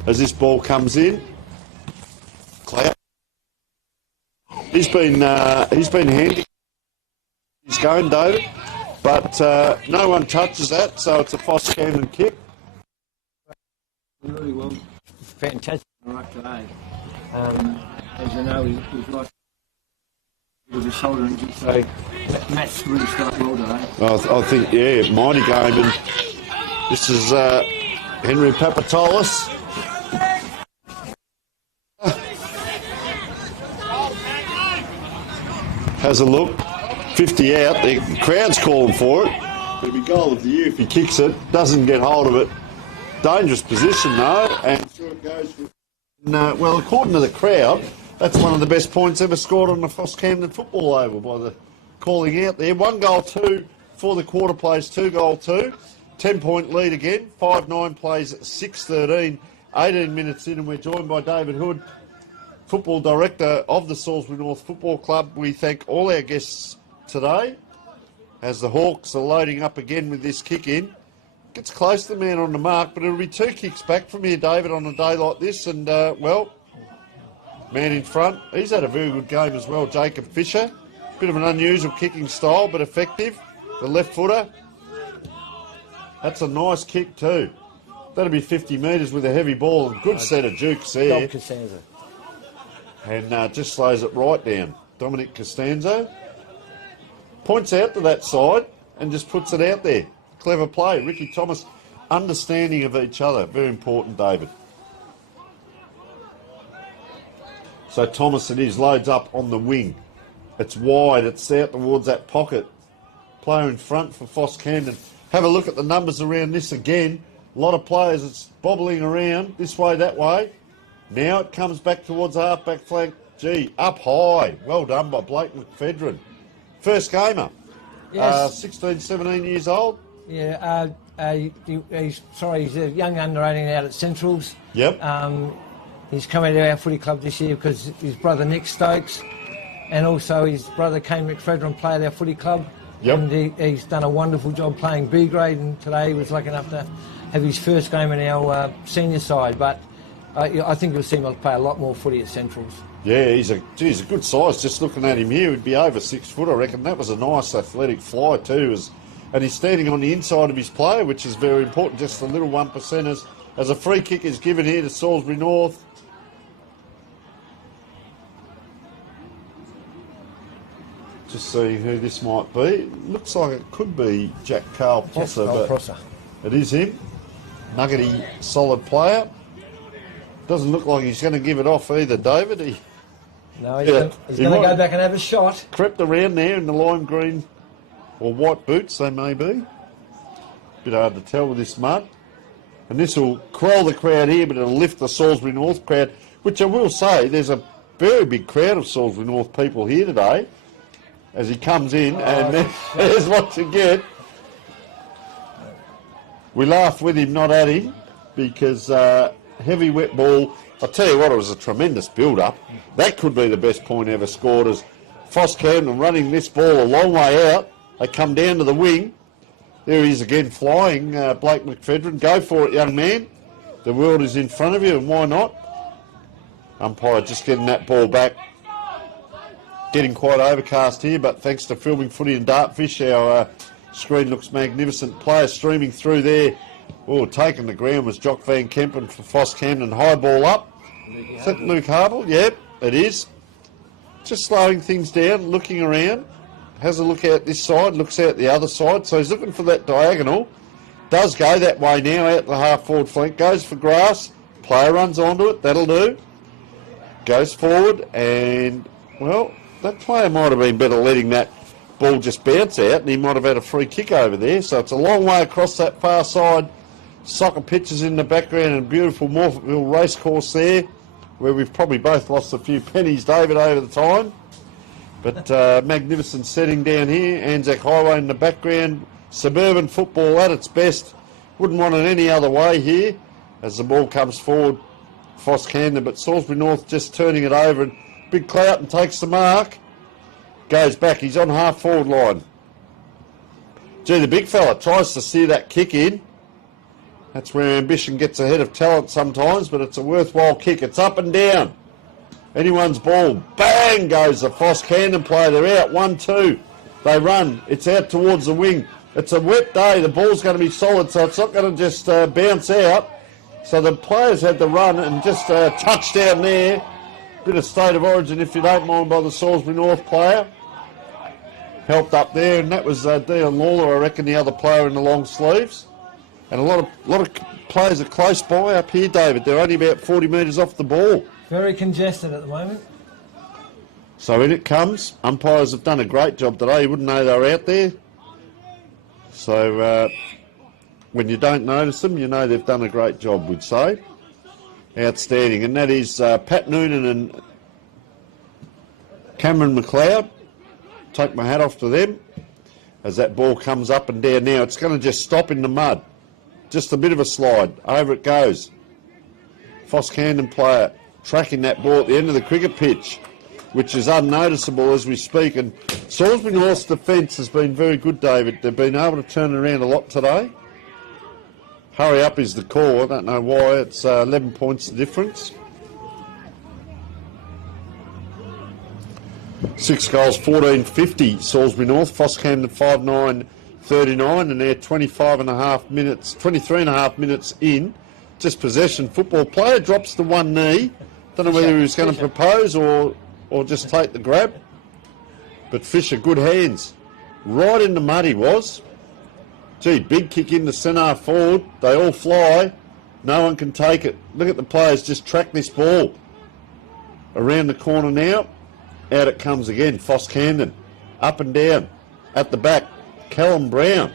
as this ball comes in. Cloud. He's been handy. He's going, David, but no one touches that, so it's a PHOS Camden kick. Really well. Fantastic right today. As you know, he's lost with his shoulder injury, so Matt's really started well today. I think, yeah, mighty game. And this is Henry Papatolis. Has a look. 50 out. The crowd's calling for it. It'll be goal of the year if he kicks it. Doesn't get hold of it. Dangerous position, though. And through it goes. Well, according to the crowd, that's one of the best points ever scored on the PHOS Camden football oval by the calling out there. 1 goal 2 for the quarter plays, 2 goal 2. 10-point lead again. 5-9 plays 6-13. 18 minutes in, and we're joined by David Hood, Football Director of the Salisbury North Football Club. We thank all our guests today as the Hawks are loading up again with this kick in. Gets close to the man on the mark, but it'll be 2 kicks back from here, David, on a day like this. And, well, man in front. He's had a very good game as well, Jacob Fisher. Bit of an unusual kicking style, but effective. The left footer. That's a nice kick too. That'll be 50 metres with a heavy ball. Good set of jukes there. Dom Costanzo. And just slows it right down. Dominic Costanzo points out to that side and just puts it out there. Clever play. Ricky Thomas, understanding of each other. Very important, David. So Thomas it is, loads up on the wing. It's wide, it's out towards that pocket. Player in front for PHOS Camden. Have a look at the numbers around this again. A lot of players, it's bobbling around this way, that way. Now it comes back towards the half-back flank. Gee, up high. Well done by Blake McFedrin. First gamer. Yes. 16, 17 years old. Yeah, he's a young under-18 out at Centrals. Yep. He's coming to our footy club this year because his brother Nick Stokes and also his brother Kane McFredrin play at our footy club. Yep. And he's done a wonderful job playing B grade, and today he was lucky enough to have his first game in our senior side. But I think you'll see him play a lot more footy at Centrals. Yeah, he's a good size. Just looking at him here, he'd be over 6 foot, I reckon. That was a nice athletic fly too. And he's standing on the inside of his player, which is very important. Just the little 1%ers as a free kick is given here to Salisbury North. Just see who this might be. Looks like it could be Jack Carl Prosser, but it is him. Nuggety, solid player. Doesn't look like he's going to give it off either, David. No, he's going to go back and have a shot. Crept around there in the lime green or white boots, they may be. Bit hard to tell with this mud. And this will quell the crowd here, but it'll lift the Salisbury North crowd, which I will say, there's a very big crowd of Salisbury North people here today as he comes in, and there's what you get. We laugh with him, not at him, because heavy wet ball. I'll tell you what, it was a tremendous build-up. That could be the best point ever scored, as PHOS Camden running this ball a long way out. They come down to the wing. There he is again flying, Blake McFedrin. Go for it, young man. The world is in front of you, and why not? Umpire just getting that ball back. Getting quite overcast here, but thanks to filming Footy and Dartfish, our screen looks magnificent. Players streaming through there. Oh, taking the ground was Jock Van Kempen for PHOS Camden. High ball up. Is that Luke Harble? Yep, it is. Just slowing things down, looking around. Has a look out this side, looks out the other side. So he's looking for that diagonal. Does go that way now, out the half-forward flank. Goes for grass. Player runs onto it. That'll do. Goes forward and, well, that player might have been better letting that ball just bounce out, and he might have had a free kick over there. So it's a long way across that far side. Soccer pitches in the background and a beautiful Morphettville racecourse there, where we've probably both lost a few pennies, David, over the time. But magnificent setting down here. Anzac Highway in the background. Suburban football at its best. Wouldn't want it any other way here as the ball comes forward. PHOS Camden, but Salisbury North just turning it over, and Big Clout and takes the mark. Goes back. He's on half-forward line. Gee, the big fella tries to steer that kick in. That's where ambition gets ahead of talent sometimes, but it's a worthwhile kick. It's up and down. Anyone's ball. Bang goes the PHOS Camden player. They're out 1-2. They run. It's out towards the wing. It's a wet day. The ball's going to be solid, so it's not going to just bounce out. So the players had the run and just a touchdown there. Bit of state of origin, if you don't mind, by the Salisbury North player. Helped up there, and that was Dion Lawler, I reckon, the other player in the long sleeves. And a lot of players are close by up here, David. They're only about 40 metres off the ball. Very congested at the moment. So in it comes. Umpires have done a great job today. You wouldn't know they were out there. So when you don't notice them, you know they've done a great job, we'd say. Outstanding. And that is Pat Noonan and Cameron McLeod. Take my hat off to them as that ball comes up and down. Now it's going to just stop in the mud. Just a bit of a slide. Over it goes. PHOS Camden player tracking that ball at the end of the cricket pitch, which is unnoticeable as we speak. And Salisbury North's defence has been very good, David. They've been able to turn it around a lot today. Hurry up is the call. I don't know why. It's 11 points the difference. 6 goals, 14.50 Salisbury North. PHOS Camden 5-9-39, and they're 23 and a half minutes in. Just possession football. Player drops to one knee. Don't know whether he was going to propose or just take the grab. But Fisher, good hands. Right in the mud he was. Gee, big kick into centre forward. They all fly. No one can take it. Look at the players just track this ball. Around the corner now. Out it comes again. PHOS Camden. Up and down. At the back. Callum Brown.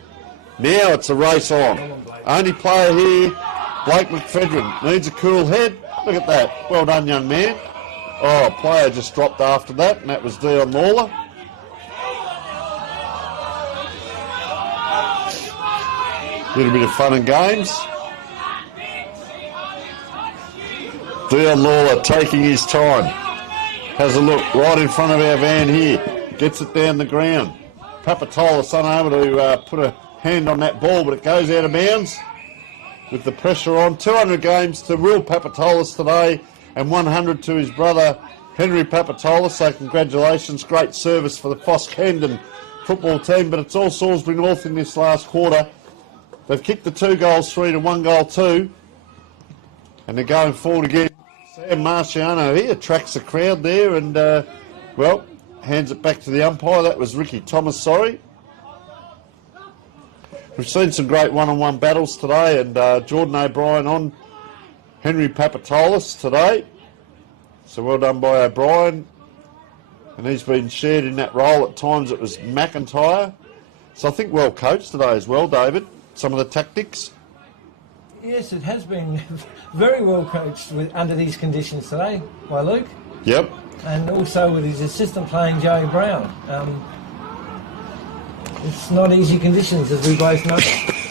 Now it's a race on. Only player here, Blake McFedrin. Needs a cool head. Look at that. Well done, young man. Oh, a player just dropped after that, and that was Dion Lawler. Little bit of fun and games. Dion Lawler taking his time. Has a look right in front of our van here. Gets it down the ground. Papatolis unable to put a hand on that ball, but it goes out of bounds with the pressure on. 200 games to Will Papatolis today and 100 to his brother Henry Papatolis. So congratulations, great service for the PHOS Camden football team, but it's all Salisbury North in this last quarter. They've kicked the 2 goals 3 to 1 goal 2. And they're going forward again. Sam Marciano, he attracts the crowd there and, well, hands it back to the umpire. That was Ricky Thomas, sorry. We've seen some great one-on-one battles today, and Jordan O'Brien on Henry Papatolis today. So well done by O'Brien. And he's been shared in that role. At times it was McIntyre. So I think well coached today as well, David. Some of the tactics. Yes, it has been very well coached under these conditions today by Luke. Yep. And also with his assistant playing Joey Brown. It's not easy conditions, as we both know.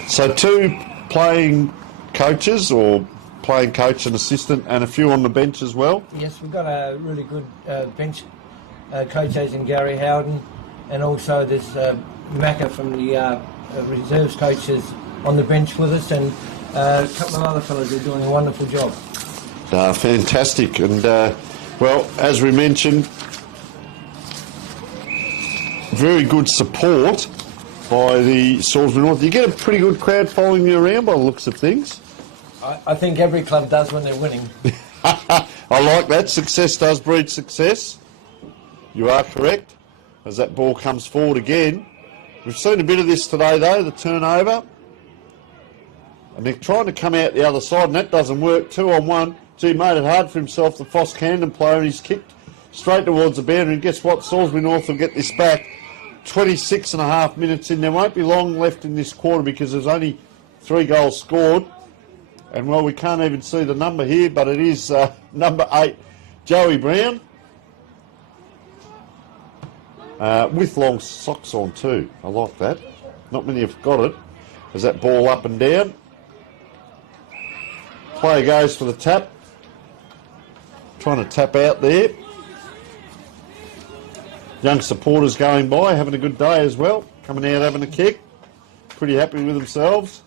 So 2 playing coaches, or playing coach and assistant, and a few on the bench as well? Yes, we've got a really good bench coach as in Gary Howden, and also there's Macca from the reserves coaches on the bench with us, and a couple of other fellows who are doing a wonderful job. Fantastic. And, well, as we mentioned, very good support by the Salisbury North. You get a pretty good crowd following you around by the looks of things. I think every club does when they're winning. I like that. Success does breed success. You are correct. As that ball comes forward again. We've seen a bit of this today, though, the turnover. And they're trying to come out the other side, and that doesn't work. 2-on-1. Gee, made it hard for himself, the PHOS Camden player, and he's kicked straight towards the boundary. And guess what? Salisbury North will get this back. 26 and a half minutes in. There won't be long left in this quarter because there's only 3 goals scored. And, well, we can't even see the number here, but it is number 8, Joey Brown. With long socks on too. I like that. Not many have got it. As that ball up and down. Player goes for the tap. Trying to tap out there. Young supporters going by, having a good day as well. Coming out having a kick. Pretty happy with themselves.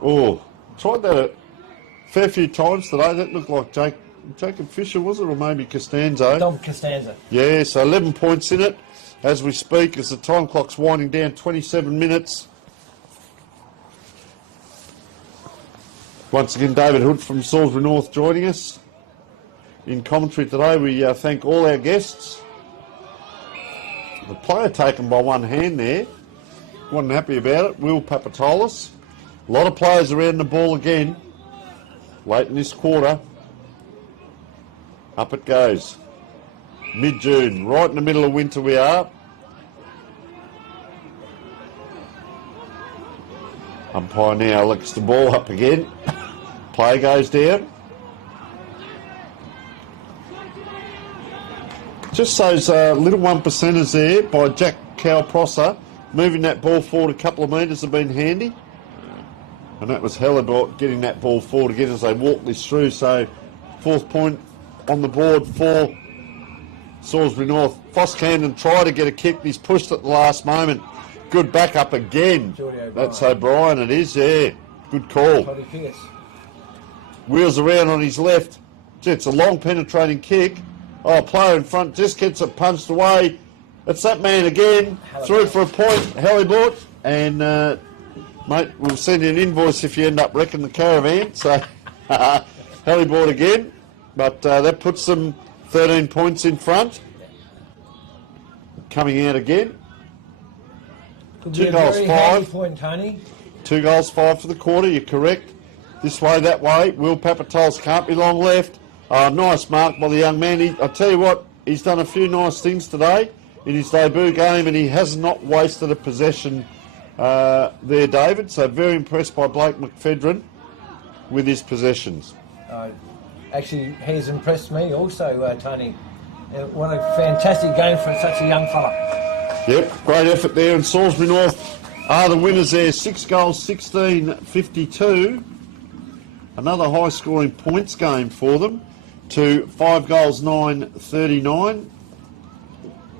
Oh, tried that a fair few times today. That looked like Jacob Fisher, was it? Or maybe Costanzo? Dom Costanza. Yeah, so 11 points in it as we speak, as the time clock's winding down, 27 minutes. Once again, David Hood from Salisbury North joining us in commentary today. We thank all our guests. The player taken by one hand there. Wasn't happy about it. Will Papatolis. A lot of players around the ball again. Late in this quarter. Up it goes. Mid-June, right in the middle of winter we are. Umpire now looks the ball up again. Player goes down. Just those little 1%ers there by Jack Cowprosser. Moving that ball forward a couple of metres have been handy. And that was Helibort getting that ball forward again as they walk this through. So 4th point on the board for Salisbury North. PHOS Camden tried to get a kick. He's pushed at the last moment. Good backup again. That's O'Brien, it is, yeah. Good call. Wheels around on his left. Gee, it's a long penetrating kick. Oh, player in front just gets it punched away. It's that man again. Through for a point, Helibort. And, mate, we'll send you an invoice if you end up wrecking the caravan. So, Helibort again. But that puts them 13 points in front. Coming out again. Could 2 be a goals, very 5. handy point, Tony. 2 goals, 5 for the quarter, you're correct. This way, that way. Will Papatolis can't be long left. Nice mark by the young man. I tell you what, he's done a few nice things today in his debut game, and he has not wasted a possession there, David. So very impressed by Blake McFedrin with his possessions. Actually, he's impressed me also, Tony. What a fantastic game for such a young fella. Yep, great effort there, and Salisbury North are the winners there. 6 goals, 16-52. Another high-scoring points game for them to 5 goals, 9-39.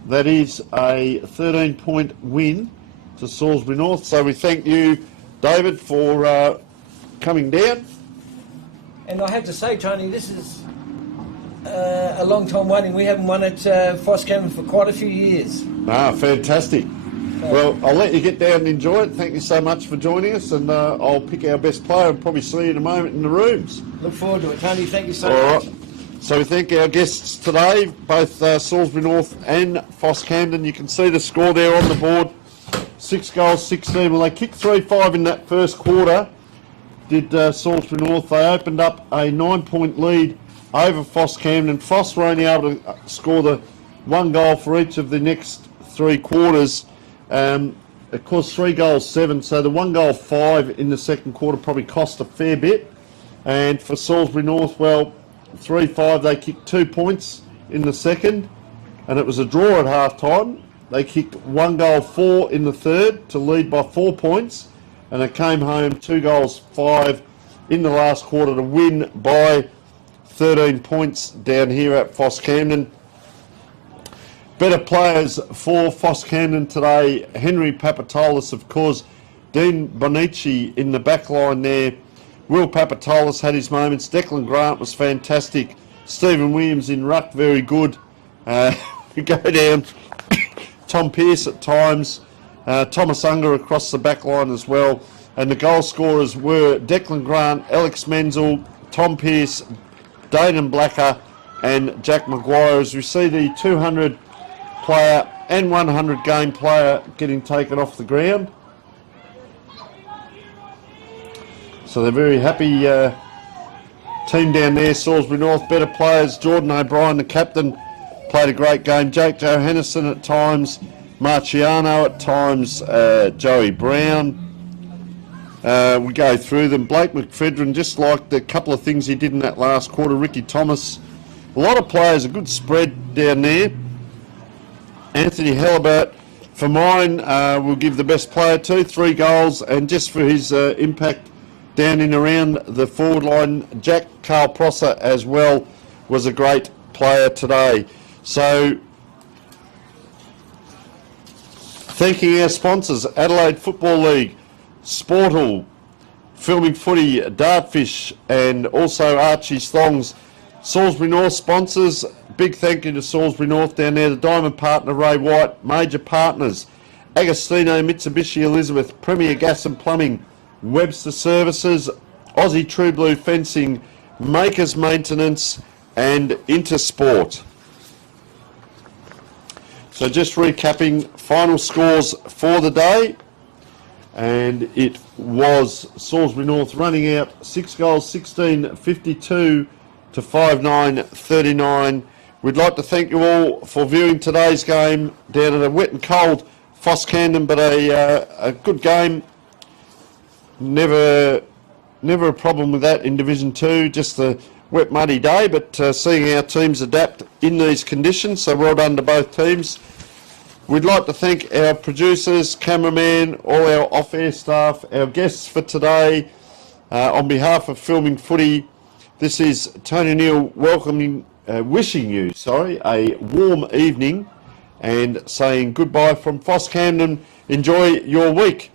That is a 13-point win to Salisbury North. So we thank you, David, for coming down. And I have to say, Tony, this is a long time waiting. We haven't won at PHOS Camden for quite a few years. Fantastic. Well, I'll let you get down and enjoy it. Thank you so much for joining us, and I'll pick our best player and probably see you in a moment in the rooms. Look forward to it, Tony. Thank you so All much. right. So we thank our guests today, both Salisbury North and PHOS Camden. You can see the score there on the board. 6 goals, 16. Well, they kicked 3-5 in that first quarter. Did Salisbury North. They opened up a 9-point lead over PHOS Camden. PHOS were only able to score the 1 goal for each of the next 3 quarters. Of course, 3 goals, 7. So the 1 goal, 5 in the second quarter probably cost a fair bit. And for Salisbury North, well, 3-5, they kicked 2 points in the second, and it was a draw at half time. They kicked 1 goal, 4 in the third to lead by 4 points, and it came home 2 goals, 5 in the last quarter to win by 13 points down here at PHOS Camden. Better players for PHOS Camden today: Henry Papatolis, of course, Dean Bonici in the back line there. Will Papatolis had his moments. Declan Grant was fantastic. Stephen Williams in ruck, very good. We go down. Tom Pearce at times. Thomas Unger across the back line as well. And the goal scorers were Declan Grant, Alex Menzel, Tom Pearce, Dayton Blacker and Jack Maguire. As we see the 200 player and 100 game player getting taken off the ground. So they're very happy team down there. Salisbury North, better players. Jordan O'Brien, the captain, played a great game. Jake Johannison at times. Marciano at times. Joey Brown. We go through them. Blake McFedrin, just like the couple of things he did in that last quarter. Ricky Thomas. A lot of players, a good spread down there. Anthony Halliburton, for mine, will give the best player 3 goals, and just for his impact down in around the forward line, Jack Carl Prosser as well was a great player today. So, thanking our sponsors: Adelaide Football League, Sportal, Filming Footy, Dartfish, and also Archie's Thongs. Salisbury North sponsors, big thank you to Salisbury North down there. The Diamond Partner Ray White, major partners: Agostino, Mitsubishi Elizabeth, Premier Gas and Plumbing, Webster Services, Aussie True Blue Fencing, Makers Maintenance and Intersport. So just recapping final scores for the day, and it was Salisbury North running out 6 goals, 16, 52 to 5-9, 39. We'd like to thank you all for viewing today's game down at a wet and cold PHOS Camden, but a good game. Never a problem with that in Division 2, just a wet, muddy day, but seeing our teams adapt in these conditions, so well done to both teams. We'd like to thank our producers, cameraman, all our off-air staff, our guests for today. On behalf of Filming Footy, this is Tony Neal wishing you a warm evening and saying goodbye from PHOS Camden. Enjoy your week.